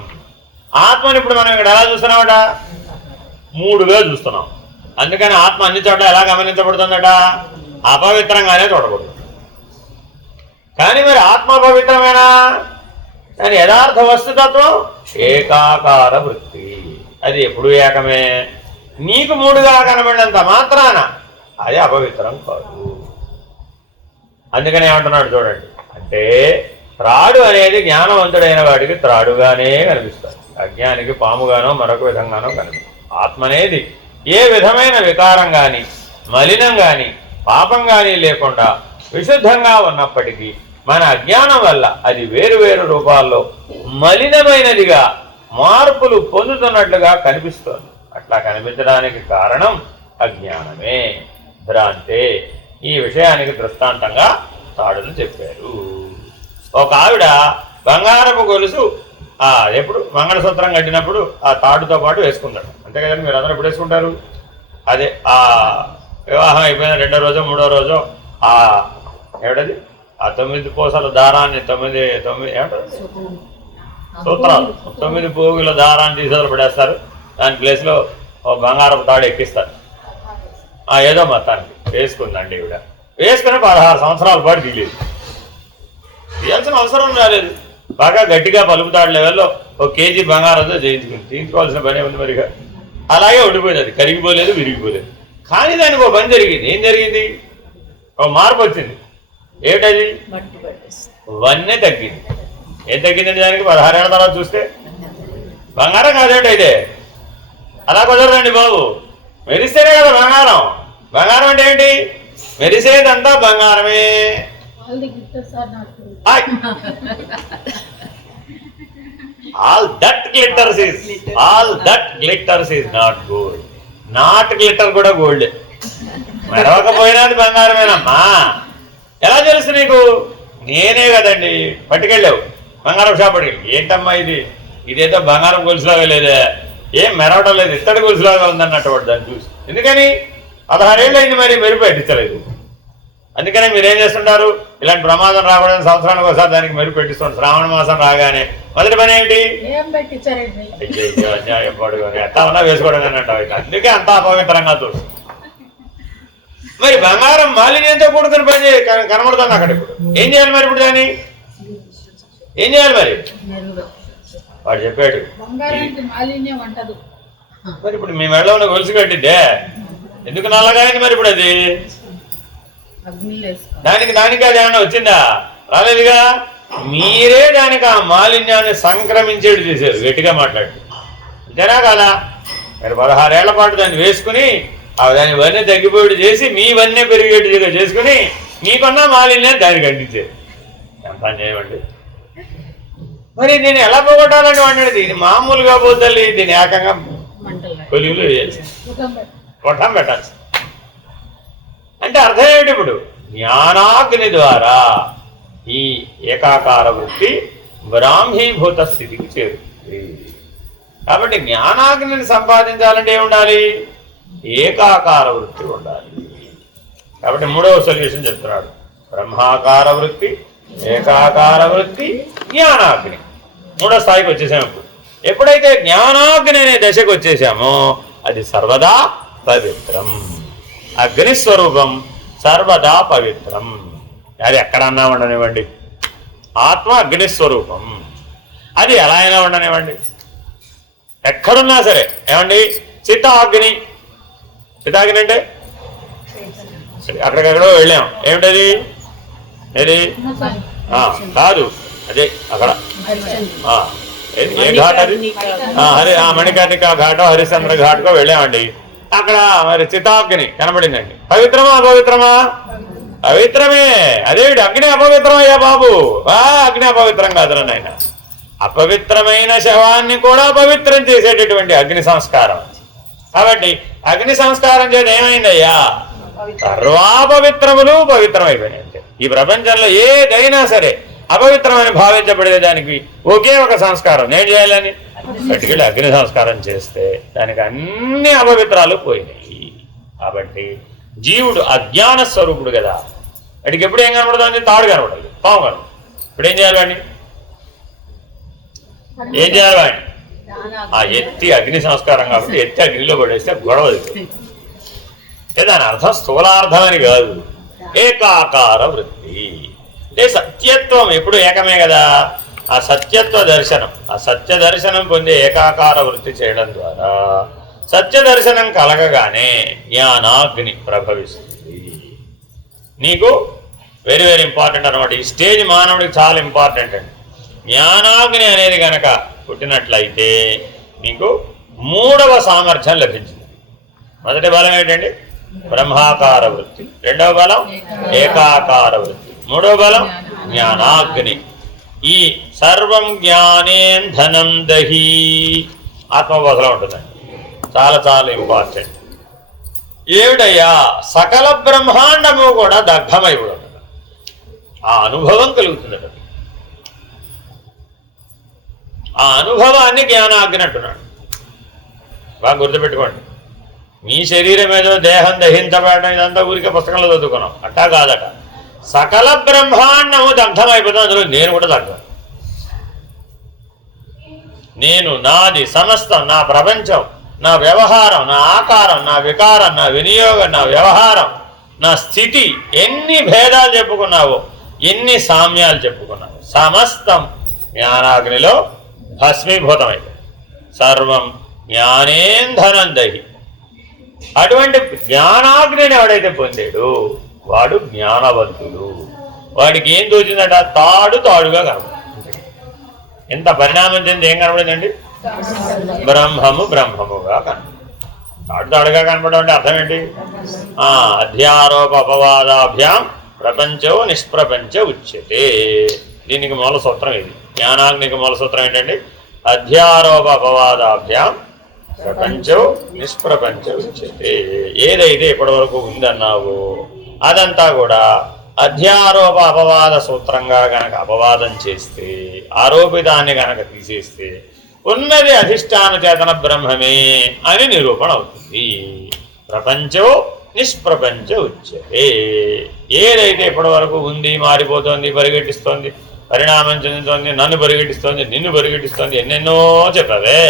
ఆత్మని ఇప్పుడు మనం ఇక్కడ ఎలా చూస్తున్నామట? మూడుగా చూస్తున్నాం. అందుకని ఆత్మ అన్ని చోట్ల ఎలా గమనించబడుతుందట? అపవిత్రంగానే చూడబడుతుంది. కానీ మరి ఆత్మ పవిత్రమేనా? కానీ యథార్థ వస్తుతత్వం ఏకాకార వృత్తి. అది ఎప్పుడు ఏకమే. నీకు మూడుగా కనబడినంత మాత్రాన అది అపవిత్రం కాదు. అందుకని ఏమంటున్నాడు చూడండి, అంటే త్రాడు అనేది జ్ఞానవంతుడైన వాడికి త్రాడుగానే కనిపిస్తుంది, అజ్ఞానికి పాముగానో మరొక విధంగానో కనిపిస్తుంది. ఆత్మ అనేది ఏ విధమైన వికారం కానీ మలినం కానీ పాపం కానీ లేకుండా విశుద్ధంగా ఉన్నప్పటికీ మన అజ్ఞానం వల్ల అది వేరు వేరు రూపాల్లో మలినమైనదిగా మార్పులు పొందుతున్నట్లుగా కనిపిస్తోంది. అట్లా కనిపించడానికి కారణం అజ్ఞానమే, భ్రాంతే. ఈ విషయానికి దృష్టాంతంగా తాడును చెప్పారు. ఒక ఆవిడ బంగారపు గొలుసు ఎప్పుడు మంగళసూత్రం కట్టినప్పుడు ఆ తాడుతో పాటు వేసుకుంటాడు. అంతే కదండి, మీరు అందరూ ఎప్పుడు వేసుకుంటారు? అదే ఆ వివాహం అయిపోయిన 2వ రోజో 3వ రోజో ఏమిటది ఆ 9 పూసల దారాన్ని 9 ఏమిటది సూత్రాలు 9 పోగుల దారాన్ని తీసేది పడేస్తారు. దాని ప్లేస్లో ఓ బంగారపు తాడు ఎక్కిస్తారు. ఏదో మొత్తానికి వేసుకుందండి ఈవిడ. వేసుకుని 16 సంవత్సరాల పాటు తీయలేదు. తీయాల్సిన అవసరం రాలేదు. బాగా గట్టిగా పలుపుతాడు లెవెల్లో 1 కేజీ బంగారంతో చేయించుకోవాల్సిన పని ఉంది. మరిగా అలాగే ఉండిపోయింది. అది కరిగిపోలేదు, విరిగిపోలేదు. కానీ దానికి ఒక పని జరిగింది. ఏం జరిగింది? ఒక మార్పు వచ్చింది. ఏమిటది? వన్నె తగ్గింది. ఏం తగ్గిందండి దానికి? 16 ఏళ్ల తర్వాత చూస్తే బంగారం కాదేంటి అయితే? అలా కుదరదండి బాబు. మెరిస్తేనే కదా బంగారం. బంగారం అంటే ఏంటి? మెరిసేదంతా బంగారమే. All that glitters is not gold. Not glitter కూడా గోల్డ్. మెరవకపోయినా అది బంగారమేనమ్మా. ఎలా తెలుసు నీకు? నేనే కదండి పట్టుకెళ్ళావు బంగారం షాప్ పట్టుకెళ్ళి. ఏంటమ్మా ఇదేదో బంగారం గొలుసులాగా లేదే, ఏం మెరవడం లేదు, ఇత్తడి గొలుసులాగా ఉందన్నట్టు వాడు దాన్ని చూసి. ఎందుకని 16 ఏళ్ళు అయింది, మరి మెరుపు పెట్టించలేదు. అందుకనే మీరేం చేస్తుంటారు? ఇలాంటి ప్రమాదం రాకూడదని సంవత్సరానికి ఒకసారి దానికి మెరుపు పెట్టిస్తుంది. శ్రావణ మాసం రాగానే మొదటి పని ఏంటి? అన్యాయం పడుకొని ఎట్లా ఉన్నా వేసుకోవడం అని అంటావు. అందుకే అంత అపవిత్రంగా చూస్తుంది. మరి బంగారం మాలిన్యంతో కూడుకుని పని కనబడుతుంది అక్కడ. ఇప్పుడు ఏం చేయాలి మరి? ఇప్పుడు దాన్ని ఏం చేయాలి మరి? వాడు చెప్పాడు. మరి ఇప్పుడు మీ మెడలో ఉన్న గొలుసు కట్టిద్దే ఎందుకు నల్లగాయింది మరి? ఇప్పుడు అది దానికి అది ఏమన్నా వచ్చిందా? రాలేదుగా. మీరే దానికి ఆ మాలిన్యాన్ని సంక్రమించేది చేశారు. గట్టిగా మాట్లాడి అంతేనా కదా? మీరు 16 ఏళ్ల పాటు దాన్ని వేసుకుని దాని వన్నె తగ్గిపోయేది చేసి మీ వన్నె పెరిగేట్టుగా చేసుకుని మీకున్న మాలిన్యాన్ని దానికి అందించారు. ఎంత చేయమండి. మరి దీన్ని ఎలా పోగొట్టాలని వాడినాడు? దీన్ని మామూలుగా పోతల్లి, దీన్ని ఏకంగా కొలివులు వేయాల్సి, కొట్టం పెట్టాల్సి. అంటే అర్థం ఏమిటి? ఇప్పుడు జ్ఞానాగ్ని ద్వారా ఈ ఏకాకార వృత్తి బ్రాహ్మీభూత స్థితికి చేరుతుంది. కాబట్టి జ్ఞానాగ్నిని సంపాదించాలంటే ఏముండాలి? ఏకాకార వృత్తి ఉండాలి. కాబట్టి 3వ సొల్యూషన్ చెప్తున్నాడు. బ్రహ్మాకార వృత్తి, ఏకాకార వృత్తి జ్ఞానాగ్ని. మూడో స్థాయికి వచ్చేసాము. ఇప్పుడు ఎప్పుడైతే జ్ఞానాగ్ని అనే దశకు వచ్చేసామో అది సర్వదా పవిత్రం. అగ్నిస్వరూపం సర్వదా పవిత్రం. అది ఎక్కడన్నా ఉండనివ్వండి, ఆత్మ అగ్నిస్వరూపం. అది ఎలా అయినా ఉండనివ్వండి, ఎక్కడున్నా సరే. ఏమండి, చితాగ్ని. చితాగ్ని అంటే అక్కడికక్కడో వెళ్ళాం. ఏమిటది? ఏది? కాదు, అదే అక్కడ ఏ ఘాట్ అది? మణికర్ణికా ఘాటో హరిశ్చంద్ర ఘాట్కో వెళ్ళామండి. అక్కడ మరి చితాగ్ని కనబడిందండి. పవిత్రమా అపవిత్రమా? పవిత్రమే. అదేమిటి అగ్ని అపవిత్రమయ్యా బాబు? అగ్ని అపవిత్రం కాదురా నాయన. అపవిత్రమైన శవాన్ని కూడా పవిత్రం చేసేటటువంటి అగ్ని సంస్కారం. కాబట్టి అగ్ని సంస్కారం చేత ఏమైందయ్యా? సర్వాపవిత్రములు పవిత్రమైపోయినాయి. అంతే. ఈ ప్రపంచంలో ఏదైనా సరే అపవిత్రమని భావించబడే దానికి ఒకే ఒక సంస్కారం. నేను చేయాలని పట్టుకెళ్ళి అగ్ని సంస్కారం చేస్తే దానికి అన్ని అపవిత్రాలు పోయినాయి. కాబట్టి జీవుడు అజ్ఞాన స్వరూపుడు కదా. వాడికి ఎప్పుడు ఏం కనబడుతుంది? తాడు కనబడాలి, పాము కనబడు. ఇప్పుడు ఏం చేయాలి వాడిని? ఏం చేయాలి వాడిని? ఎత్తి అగ్ని సంస్కారం కాబట్టి ఎత్తి అగ్నిలో పడేస్తే గొడవ. దాని అర్థం స్థూలార్థం అని కాదు, ఏకాకార వృత్తి. అంటే సత్యత్వం ఎప్పుడు ఏకమే కదా. ఆ సత్యత్వ దర్శనం, ఆ సత్య దర్శనం పొందే ఏకాకార వృత్తి చేయడం ద్వారా సత్య దర్శనం కలగగానే జ్ఞానాగ్ని ప్రభవిస్తుంది. నీకు వెరీ వెరీ ఇంపార్టెంట్ అనమాట. ఈ స్టేజ్ మానవుడికి చాలా ఇంపార్టెంట్ అండి. జ్ఞానాగ్ని అనేది కనుక పుట్టినట్లయితే నీకు మూడవ సామర్థ్యం లభించింది. మొదటి బలం ఏంటండి? బ్రహ్మాకార వృత్తి. రెండవ బలం ఏకాకార వృత్తి. మూడవ బలం జ్ఞానాగ్ని. ఈ సర్వం జ్ఞానేన్ ధనం దహి ఆత్మబోధలో ఉంటుందండి. చాలా చాలా ఇంపార్టెంట్. ఏమిటయ్యా? సకల బ్రహ్మాండము కూడా దగ్ధమైపోతుంది. ఆ అనుభవం కలుగుతుందట. ఆ అనుభవాన్ని జ్ఞానాగ్ని అంటున్నాడు. బాగా గుర్తుపెట్టుకోండి. మీ శరీరం ఏదో దేహం దహించబడటం ఇదంతా ఊరికే పుస్తకంలో చదువుకున్నాం, అట్టా కాదట. సకల బ్రహ్మాండము దగ్ధమైపోతుంది. అందులో నేను కూడా దగ్ధం. నేను, నాది, సమస్తం, నా ప్రపంచం, నా వ్యవహారం, నా ఆకారం, నా వికారం, నా వినియోగం, నా వ్యవహారం, నా స్థితి, ఎన్ని భేదాలు చెప్పుకున్నావో, ఎన్ని సామ్యాలు చెప్పుకున్నావు, సమస్తం జ్ఞానాగ్నిలో భస్మీభూతమైంది. సర్వం జ్ఞానేంధనం దహి. అటువంటి జ్ఞానాగ్నిని ఎవడైతే పొందాడు వాడు జ్ఞానవంతుడు. వాడికి ఏం తోచిందట? తాడు తాడుగా కనబడింది. ఎంత పరిణామం చెంది ఏం కనబడిందండి? బ్రహ్మము బ్రహ్మముగా కనబడింది. తాడు తాడుగా కనబడడం అంటే అర్థం ఏంటి? అధ్యారోప అపవాదాభ్యాం ప్రపంచో నిష్ప్రపంచ ఉచ్యతే. దీనికి మూల సూత్రం ఇది. జ్ఞానాగ్నికి మూల సూత్రం ఏంటండి? అధ్యారోప అపవాదాభ్యాం ప్రపంచో నిష్ప్రపంచ ఉచ్యతే. ఏదైతే ఇప్పటి వరకు ఉందన్నావో అదంతా కూడా అధ్యారోప అపవాద సూత్రంగా గనక అపవాదం చేస్తే, ఆరోపితాన్ని గనక తీసేస్తే ఉన్నది అధిష్టాన చేతన బ్రహ్మమే అని నిరూపణ అవుతుంది. ప్రపంచో నిష్ప్రపంచ ఉచ్యతే. ఏదైతే ఇప్పటి వరకు ఉంది, మారిపోతుంది, పరిగెట్టిస్తోంది, పరిణామం చెందుతోంది, నన్ను పరిగెట్టిస్తోంది, నిన్ను పరిగెట్టిస్తోంది, ఎన్నెన్నో చెప్పవే.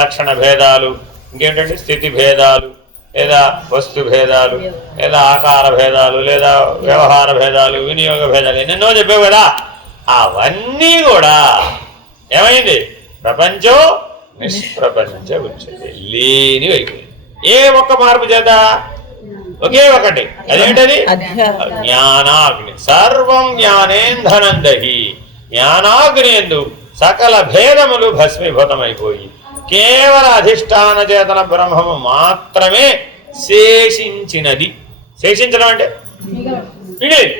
లక్షణ భేదాలు, ఇంకేంటంటే స్థితి భేదాలు, లేదా వస్తు భేదాలు, లేదా ఆకార భేదాలు, లేదా వ్యవహార భేదాలు, వినియోగ భేదాలు, ఎన్నెన్నో చెప్పావు కదా. అవన్నీ కూడా ఏమైంది? ప్రపంచో నిష్ప్రపంచ ఉచ్యతే. లేని అయిపోయింది. ఏ ఒక్క మార్పు చేత? ఒకే ఒకటి. అదేంటది? జ్ఞానాగ్ని. సర్వం జ్ఞానేంధనం దహి. జ్ఞానాగ్ని యందు సకల భేదములు భస్మీభూతమైపోయి కేవల అధిష్టాన చేతన బ్రహ్మము మాత్రమే శేషించినది. శేషించడం అంటే మిగిలింది.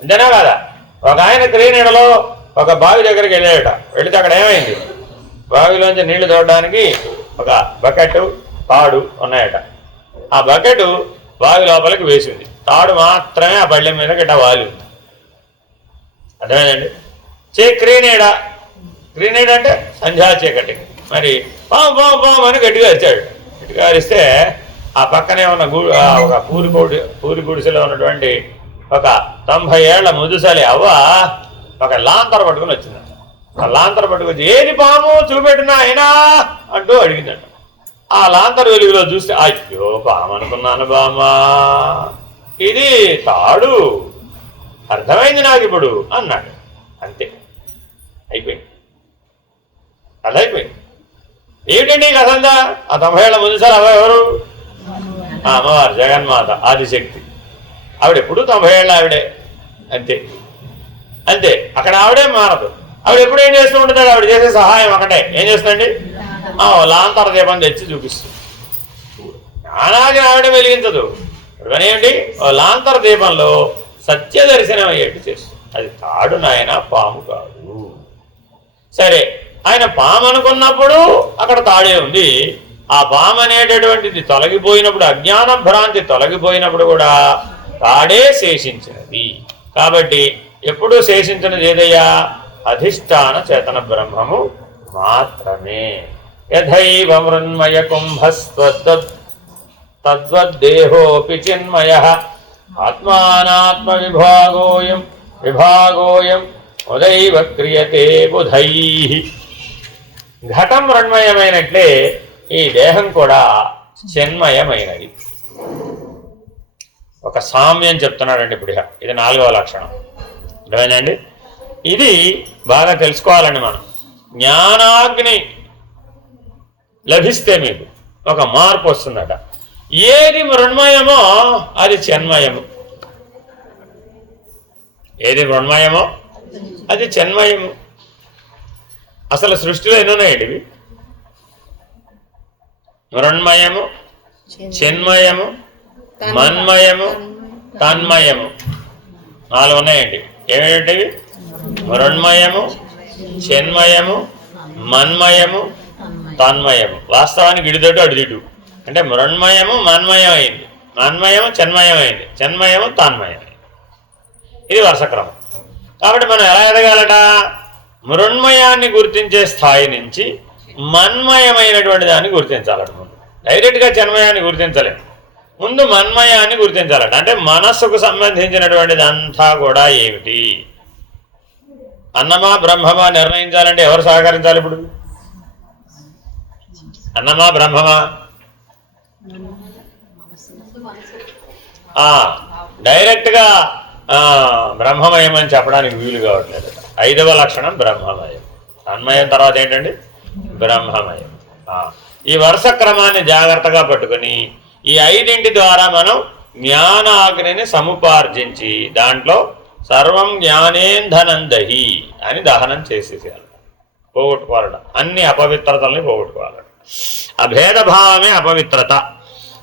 అంతేనా కాదా? ఒక ఆయన క్రీనీడలో ఒక బావి దగ్గరికి వెళ్ళాడట. వెళితే అక్కడ ఏమైంది? బావిలోంచి నీళ్లు తోడడానికి ఒక బకెట్, తాడు ఉన్నాయట. ఆ బకెట్ బావి లోపలికి వేసింది. తాడు మాత్రమే ఆ బళ్ళెం మీద గిట్ట వాలి ఉంది. అర్థమైందండి? క్రీనీడ. క్రీనీడ అంటే సంధ్యా చీకటి. మరి పాము పాము పాము అని గట్టిగా అరిచాడు. గట్టిగా అరిస్తే ఆ పక్కనే ఉన్న ఒక పూరి గుడిసెలో ఉన్నటువంటి ఒక 90 ఏళ్ల ముదుసలి అవ్వ ఒక లాంతర పట్టుకుని వచ్చిందంట. ఆ లాంతర పట్టుకొచ్చి ఏది పాము చూపెట్టినా అయినా అంటూ అడిగిందంట. ఆ లాంతర వెలుగులో చూస్తే అయ్యో పాము అనుకున్నాను బామా, ఇది తాడు, అర్థమైంది నాకు ఇప్పుడు అన్నాడు. అంతే, అయిపోయింది. అలా అయిపోయింది. ఏమిటండి కథందా? ఆ 90 ఏళ్ల ముందు సార్ ఎవరు? అమ్మవారు జగన్మాత ఆదిశక్తి. ఆవిడ ఎప్పుడు 90 ఏళ్ళ ఆవిడే. అంతే అంతే, అక్కడ ఆవిడే మారదు. ఆవిడ ఎప్పుడు ఏం చేస్తూ ఉంటుంది? ఆవిడ చేసే సహాయం ఒకటే, ఏం చేస్తుందండి? లాంతర దీపం తెచ్చి చూపిస్తుంది. జ్ఞానాగ్ని ఆవిడ వెలిగించదు. ఏమిటి? లాంతర దీపంలో సత్య దర్శనం అయ్యేట్టు చేస్తుంది. అది తాడు నాయన, పాము కాదు. సరే, ఆయన పాము అనుకున్నప్పుడు అక్కడ తాడే ఉంది. ఆ పాము అనేటటువంటిది తొలగిపోయినప్పుడు, అజ్ఞాన భ్రాంతి తొలగిపోయినప్పుడు కూడా తాడే శేషించినది. కాబట్టి ఎప్పుడూ శేషించినది ఏదయ్యా? అధిష్టాన చేతన బ్రహ్మము మాత్రమే. యథైవ మృన్మయ కుంభస్వద్దేహోపి చిన్మయ ఆత్మానాత్మ విభాగోయం ఉదైవ క్రియతే బుధై. ఘటం మృణ్మయమైనట్లే ఈ దేహం కూడా చిన్మయమైనది. ఒక సామ్యం చెప్తున్నాడండి ఇప్పుడు. ఇది 4వ లక్షణం. అర్థమైందండి? ఇది బాగా తెలుసుకోవాలండి మనం. జ్ఞానాగ్ని లభిస్తే మీకు ఒక మార్పు వస్తుందట. ఏది మృణ్మయమో అది చిన్మయము, ఏది మృణ్మయమో అది చిన్మయము. అసలు సృష్టిలో ఎన్ని ఉన్నాయండి ఇవి? మృణ్మయము, చిన్మయము, మన్మయము, తన్మయము, 4 ఉన్నాయండి. ఏమేమిటివి? మృణ్మయము, చిన్మయము, మన్మయము, తన్మయము. వాస్తవానికి ఇడిదోటు అడిదిటు అంటే మృణ్మయము మన్మయం అయింది, మన్మయము చిన్మయం అయింది, చిన్మయము తన్మయం అయింది. ఇది వరుసక్రమం. కాబట్టి మనం ఎలా ఎదగాలట? మృణ్మయాన్ని గుర్తించే స్థాయి నుంచి మన్మయమైనటువంటి దాన్ని గుర్తించాలట. ముందు డైరెక్ట్గా చిన్మయాన్ని గుర్తించలేము, ముందు మన్మయాన్ని గుర్తించాలట. అంటే మనస్సుకు సంబంధించినటువంటిది అంతా కూడా ఏమిటి? అన్నమా బ్రహ్మమా నిర్ణయించాలంటే ఎవరు సహకరించాలి? ఇప్పుడు అన్నమా బ్రహ్మమా? డైరెక్ట్గా బ్రహ్మమయం అని చెప్పడానికి వీలు కావట్లేదు. 5వ లక్షణం బ్రహ్మమయం. తన్మయం తర్వాత ఏంటండి? బ్రహ్మమయం. ఈ వరుస క్రమాన్ని జాగ్రత్తగా పట్టుకొని ఈ 5 ద్వారా మనం జ్ఞానాగ్నిని సముపార్జించి దాంట్లో సర్వం జ్ఞానేంధనం దహి అని దహనం చేసేసేయాలి, పోగొట్టుకోవాలట. అన్ని అపవిత్రతల్ని పోగొట్టుకోవాలట. అభేదభావమే అపవిత్రత.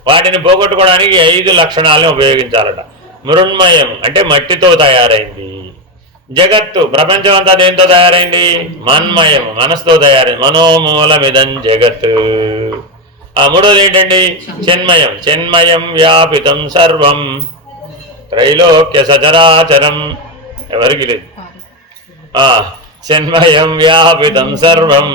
వాటిని పోగొట్టుకోవడానికి 5 లక్షణాలను ఉపయోగించాలట. మృణ్మయం అంటే మట్టితో తయారైంది. జగత్తు ప్రపంచం అంతా దేంతో తయారైంది? మన్మయం, మనసుతో తయారైంది. మనోమూలమిదం జగత్. మూడోది ఏంటండి? చిన్మయం. చిన్మయం వ్యాపితం సర్వం త్రైలోక్య సచరాచరం. ఎవరికి లేదు? చిన్మయం వ్యాపితం సర్వం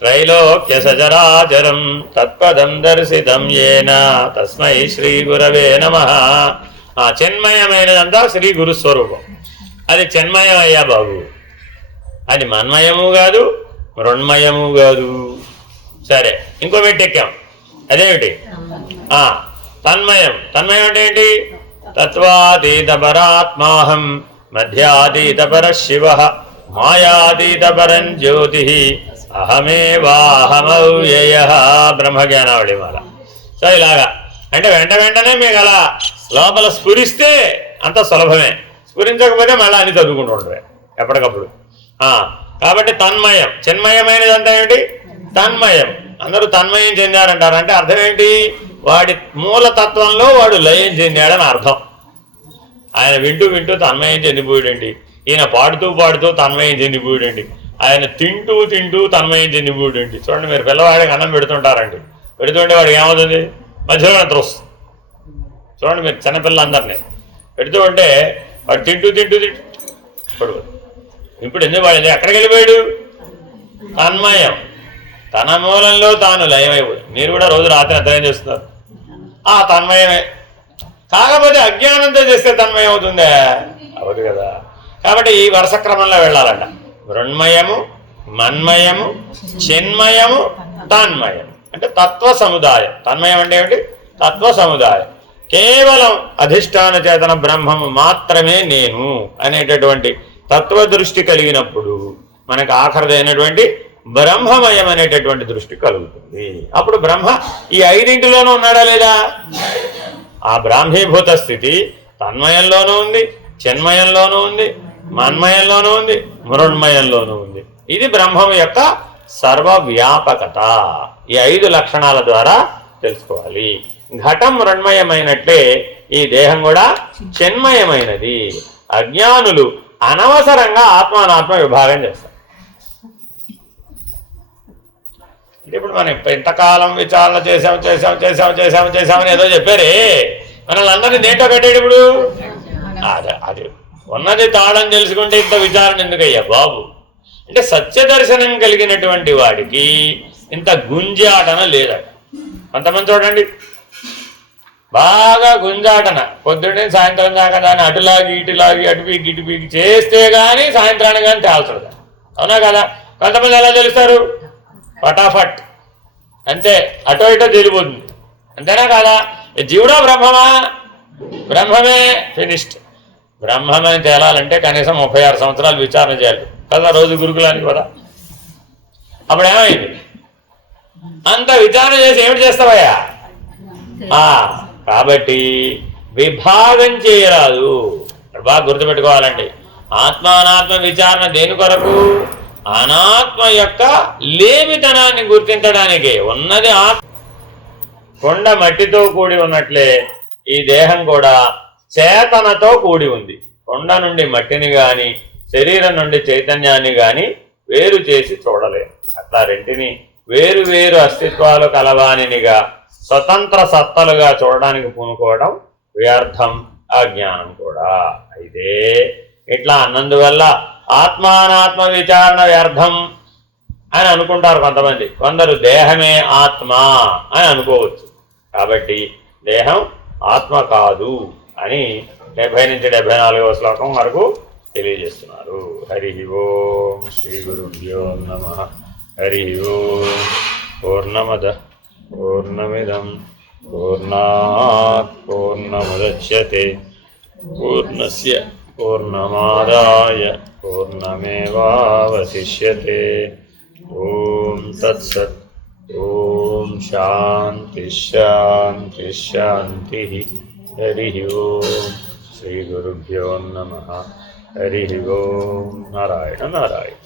త్రైలోక్య సచరాచరం తత్పదం దర్శితం ఏన తస్మై శ్రీ గురవే నమః. చిన్మయమైనదంతా శ్రీ గురుస్వరూపం. అది చిన్మయం అయ్యా బాబు. అది మన్మయము కాదు, మృణ్మయము కాదు. సరే, ఇంకో పెట్టెక్కాం. అదేమిటి? తన్మయం. తన్మయం అంటే ఏంటి? తత్వాతీత పరాత్మాహం మధ్యాతీత పర శివ మాయాతీత పరం జ్యోతి అహమేవాహమవ్యయ. బ్రహ్మజ్ఞానావళి మాల. సో ఇలాగా అంటే వెంటనే మీకు అలా లోపల స్ఫురిస్తే అంత సులభమే. స్ఫురించకపోతే మళ్ళీ అన్ని చదువుకుంటూ ఉండవే ఎప్పటికప్పుడు. కాబట్టి తన్మయం. చిన్మయమైనది అంతా ఏంటి? తన్మయం. అందరూ తన్మయం చెందారంటారు. అంటే అర్థం ఏంటి? వాడి మూలతత్వంలో వాడు లయం చెందాడని అర్థం. ఆయన వింటూ వింటూ తన్మయం చెందిపోయాడండి. ఈయన పాడుతూ పాడుతూ తన్మయం చెందిపోయాడండి. ఆయన తింటూ తింటూ తన్మయం చెందిపోయాడండి. చూడండి, మీరు పిల్లవాడికి అన్నం పెడుతుంటారండి. పెడుతుంటే వాడికి ఏమవుతుంది? మధ్యలో నిద్ర వస్తుంది. చూడండి, మీరు చిన్నపిల్లలందరినీ పెడుతూ ఉంటే వాడు తింటూ తింటూ తింటూ ఇప్పుడు ఎందుకు వాడు ఎక్కడికి వెళ్ళిపోయాడు? తన్మయం. తన మూలంలో తాను లయమైపోయాడు. మీరు కూడా రోజు రాత్రి అధ్యయనం చేస్తున్నారు. తన్మయమే. కాకపోతే అజ్ఞానంతో చేస్తే తన్మయం అవుతుందా? అవదు కదా. కాబట్టి ఈ వరుస క్రమంలో వెళ్ళాలంట. మృణ్మయము, మన్మయము, చిన్మయము, తన్మయం. అంటే తత్వ సముదాయం. తన్మయం అంటే ఏమిటి? తత్వ సముదాయం. కేవలం అధిష్టాన చేతన బ్రహ్మము మాత్రమే నేను అనేటటువంటి తత్వ దృష్టి కలిగినప్పుడు మనకు ఆఖరిదైనటువంటి బ్రహ్మమయం అనేటటువంటి దృష్టి కలుగుతుంది. అప్పుడు బ్రహ్మ ఈ ఐదింటిలోనూ ఉన్నాడా లేదా? ఆ బ్రాహ్మీభూత స్థితి తన్మయంలోనూ ఉంది, చిన్మయంలోనూ ఉంది, మన్మయంలోనూ ఉంది, మృణ్మయంలోనూ ఉంది. ఇది బ్రహ్మం యొక్క సర్వవ్యాపకత. ఈ 5 లక్షణాల ద్వారా తెలుసుకోవాలి. ఘటం మృణ్మయమైనట్లే ఈ దేహం కూడా చిన్మయమైనది. అజ్ఞానులు అనవసరంగా ఆత్మానాత్మ విభాగం చేస్తారు. ఇప్పుడు మనం ఇంతకాలం విచారణ చేసామని ఏదో చెప్పారే, మనల్ని అందరినీ దేంట్లో కట్టాడు ఇప్పుడు? అది ఉన్నది తాళం తెలుసుకుంటే ఇంత విచారణ ఎందుకయ్యా బాబు? అంటే సత్యదర్శనం కలిగినటువంటి వాడికి ఇంత గుంజాటన లేదట. కొంతమంది చూడండి, బాగా గుంజాటన పొద్దున్నే సాయంత్రం దాకా దాన్ని అటులాగి ఇటులాగి అటుపీకి ఇటుపీకి చేస్తే కానీ సాయంత్రానికి కానీ తేల్చదు. అవునా కదా? కొంతమంది ఎలా తెలుస్తారు? ఫటాఫట్ అంతే, అటో ఇటో తెలిపోతుంది. అంతేనా కాదా? జీవుడా బ్రహ్మమా? బ్రహ్మమే, ఫినిష్డ్. బ్రహ్మమని తేలాలంటే కనీసం 36 సంవత్సరాలు విచారణ చేయాలి కదా, రోజు గురుకులానికి కదా. అప్పుడు ఏమైంది? అంత విచారణ చేసి ఏమిటి చేస్తావయ్యా? కాబట్టి విభాగం చేయరాదు. బాగా గుర్తుపెట్టుకోవాలండి. ఆత్మానాత్మ విచారణ దేని కొరకు? అనాత్మ యొక్క లేమితనాన్ని గుర్తించడానికే. ఉన్నది ఆత్మ. కొండ మట్టితో కూడి ఉన్నట్లే ఈ దేహం కూడా చేతనతో కూడి ఉంది. కొండ నుండి మట్టిని గాని శరీరం నుండి చైతన్యాన్ని గాని వేరు చేసి చూడలేము. అట్లా రెంటిని వేరు వేరు అస్తిత్వాలు కలవానినిగా స్వతంత్ర సత్తలుగా చూడడానికి పూనుకోవడం వ్యర్థం, అజ్ఞానం కూడా. అయితే ఇట్లా అన్నందువల్ల ఆత్మానాత్మ విచారణ వ్యర్థం అని అనుకుంటారు కొంతమంది. కొందరు దేహమే ఆత్మ అని అనుకోవచ్చు. కాబట్టి దేహం ఆత్మ కాదు అని 70 నుంచి 74వ శ్లోకం వరకు తెలియజేస్తున్నారు. హరి ఓం శ్రీ గురుభ్యో నమః. హరి ఓం. పూర్ణమద పూర్ణమిదం పూర్ణాత్ పూర్ణముదచ్యతే పూర్ణస్య పూర్ణమాదాయ పూర్ణమేవావశిష్యతే. ఓం తత్సత్. ఓం శాంతి శాంతి శాంతి. హరి ఓం. శ్రీ గురుభ్యో నమః. హరి ఓం. నారాయణ నారాయణ.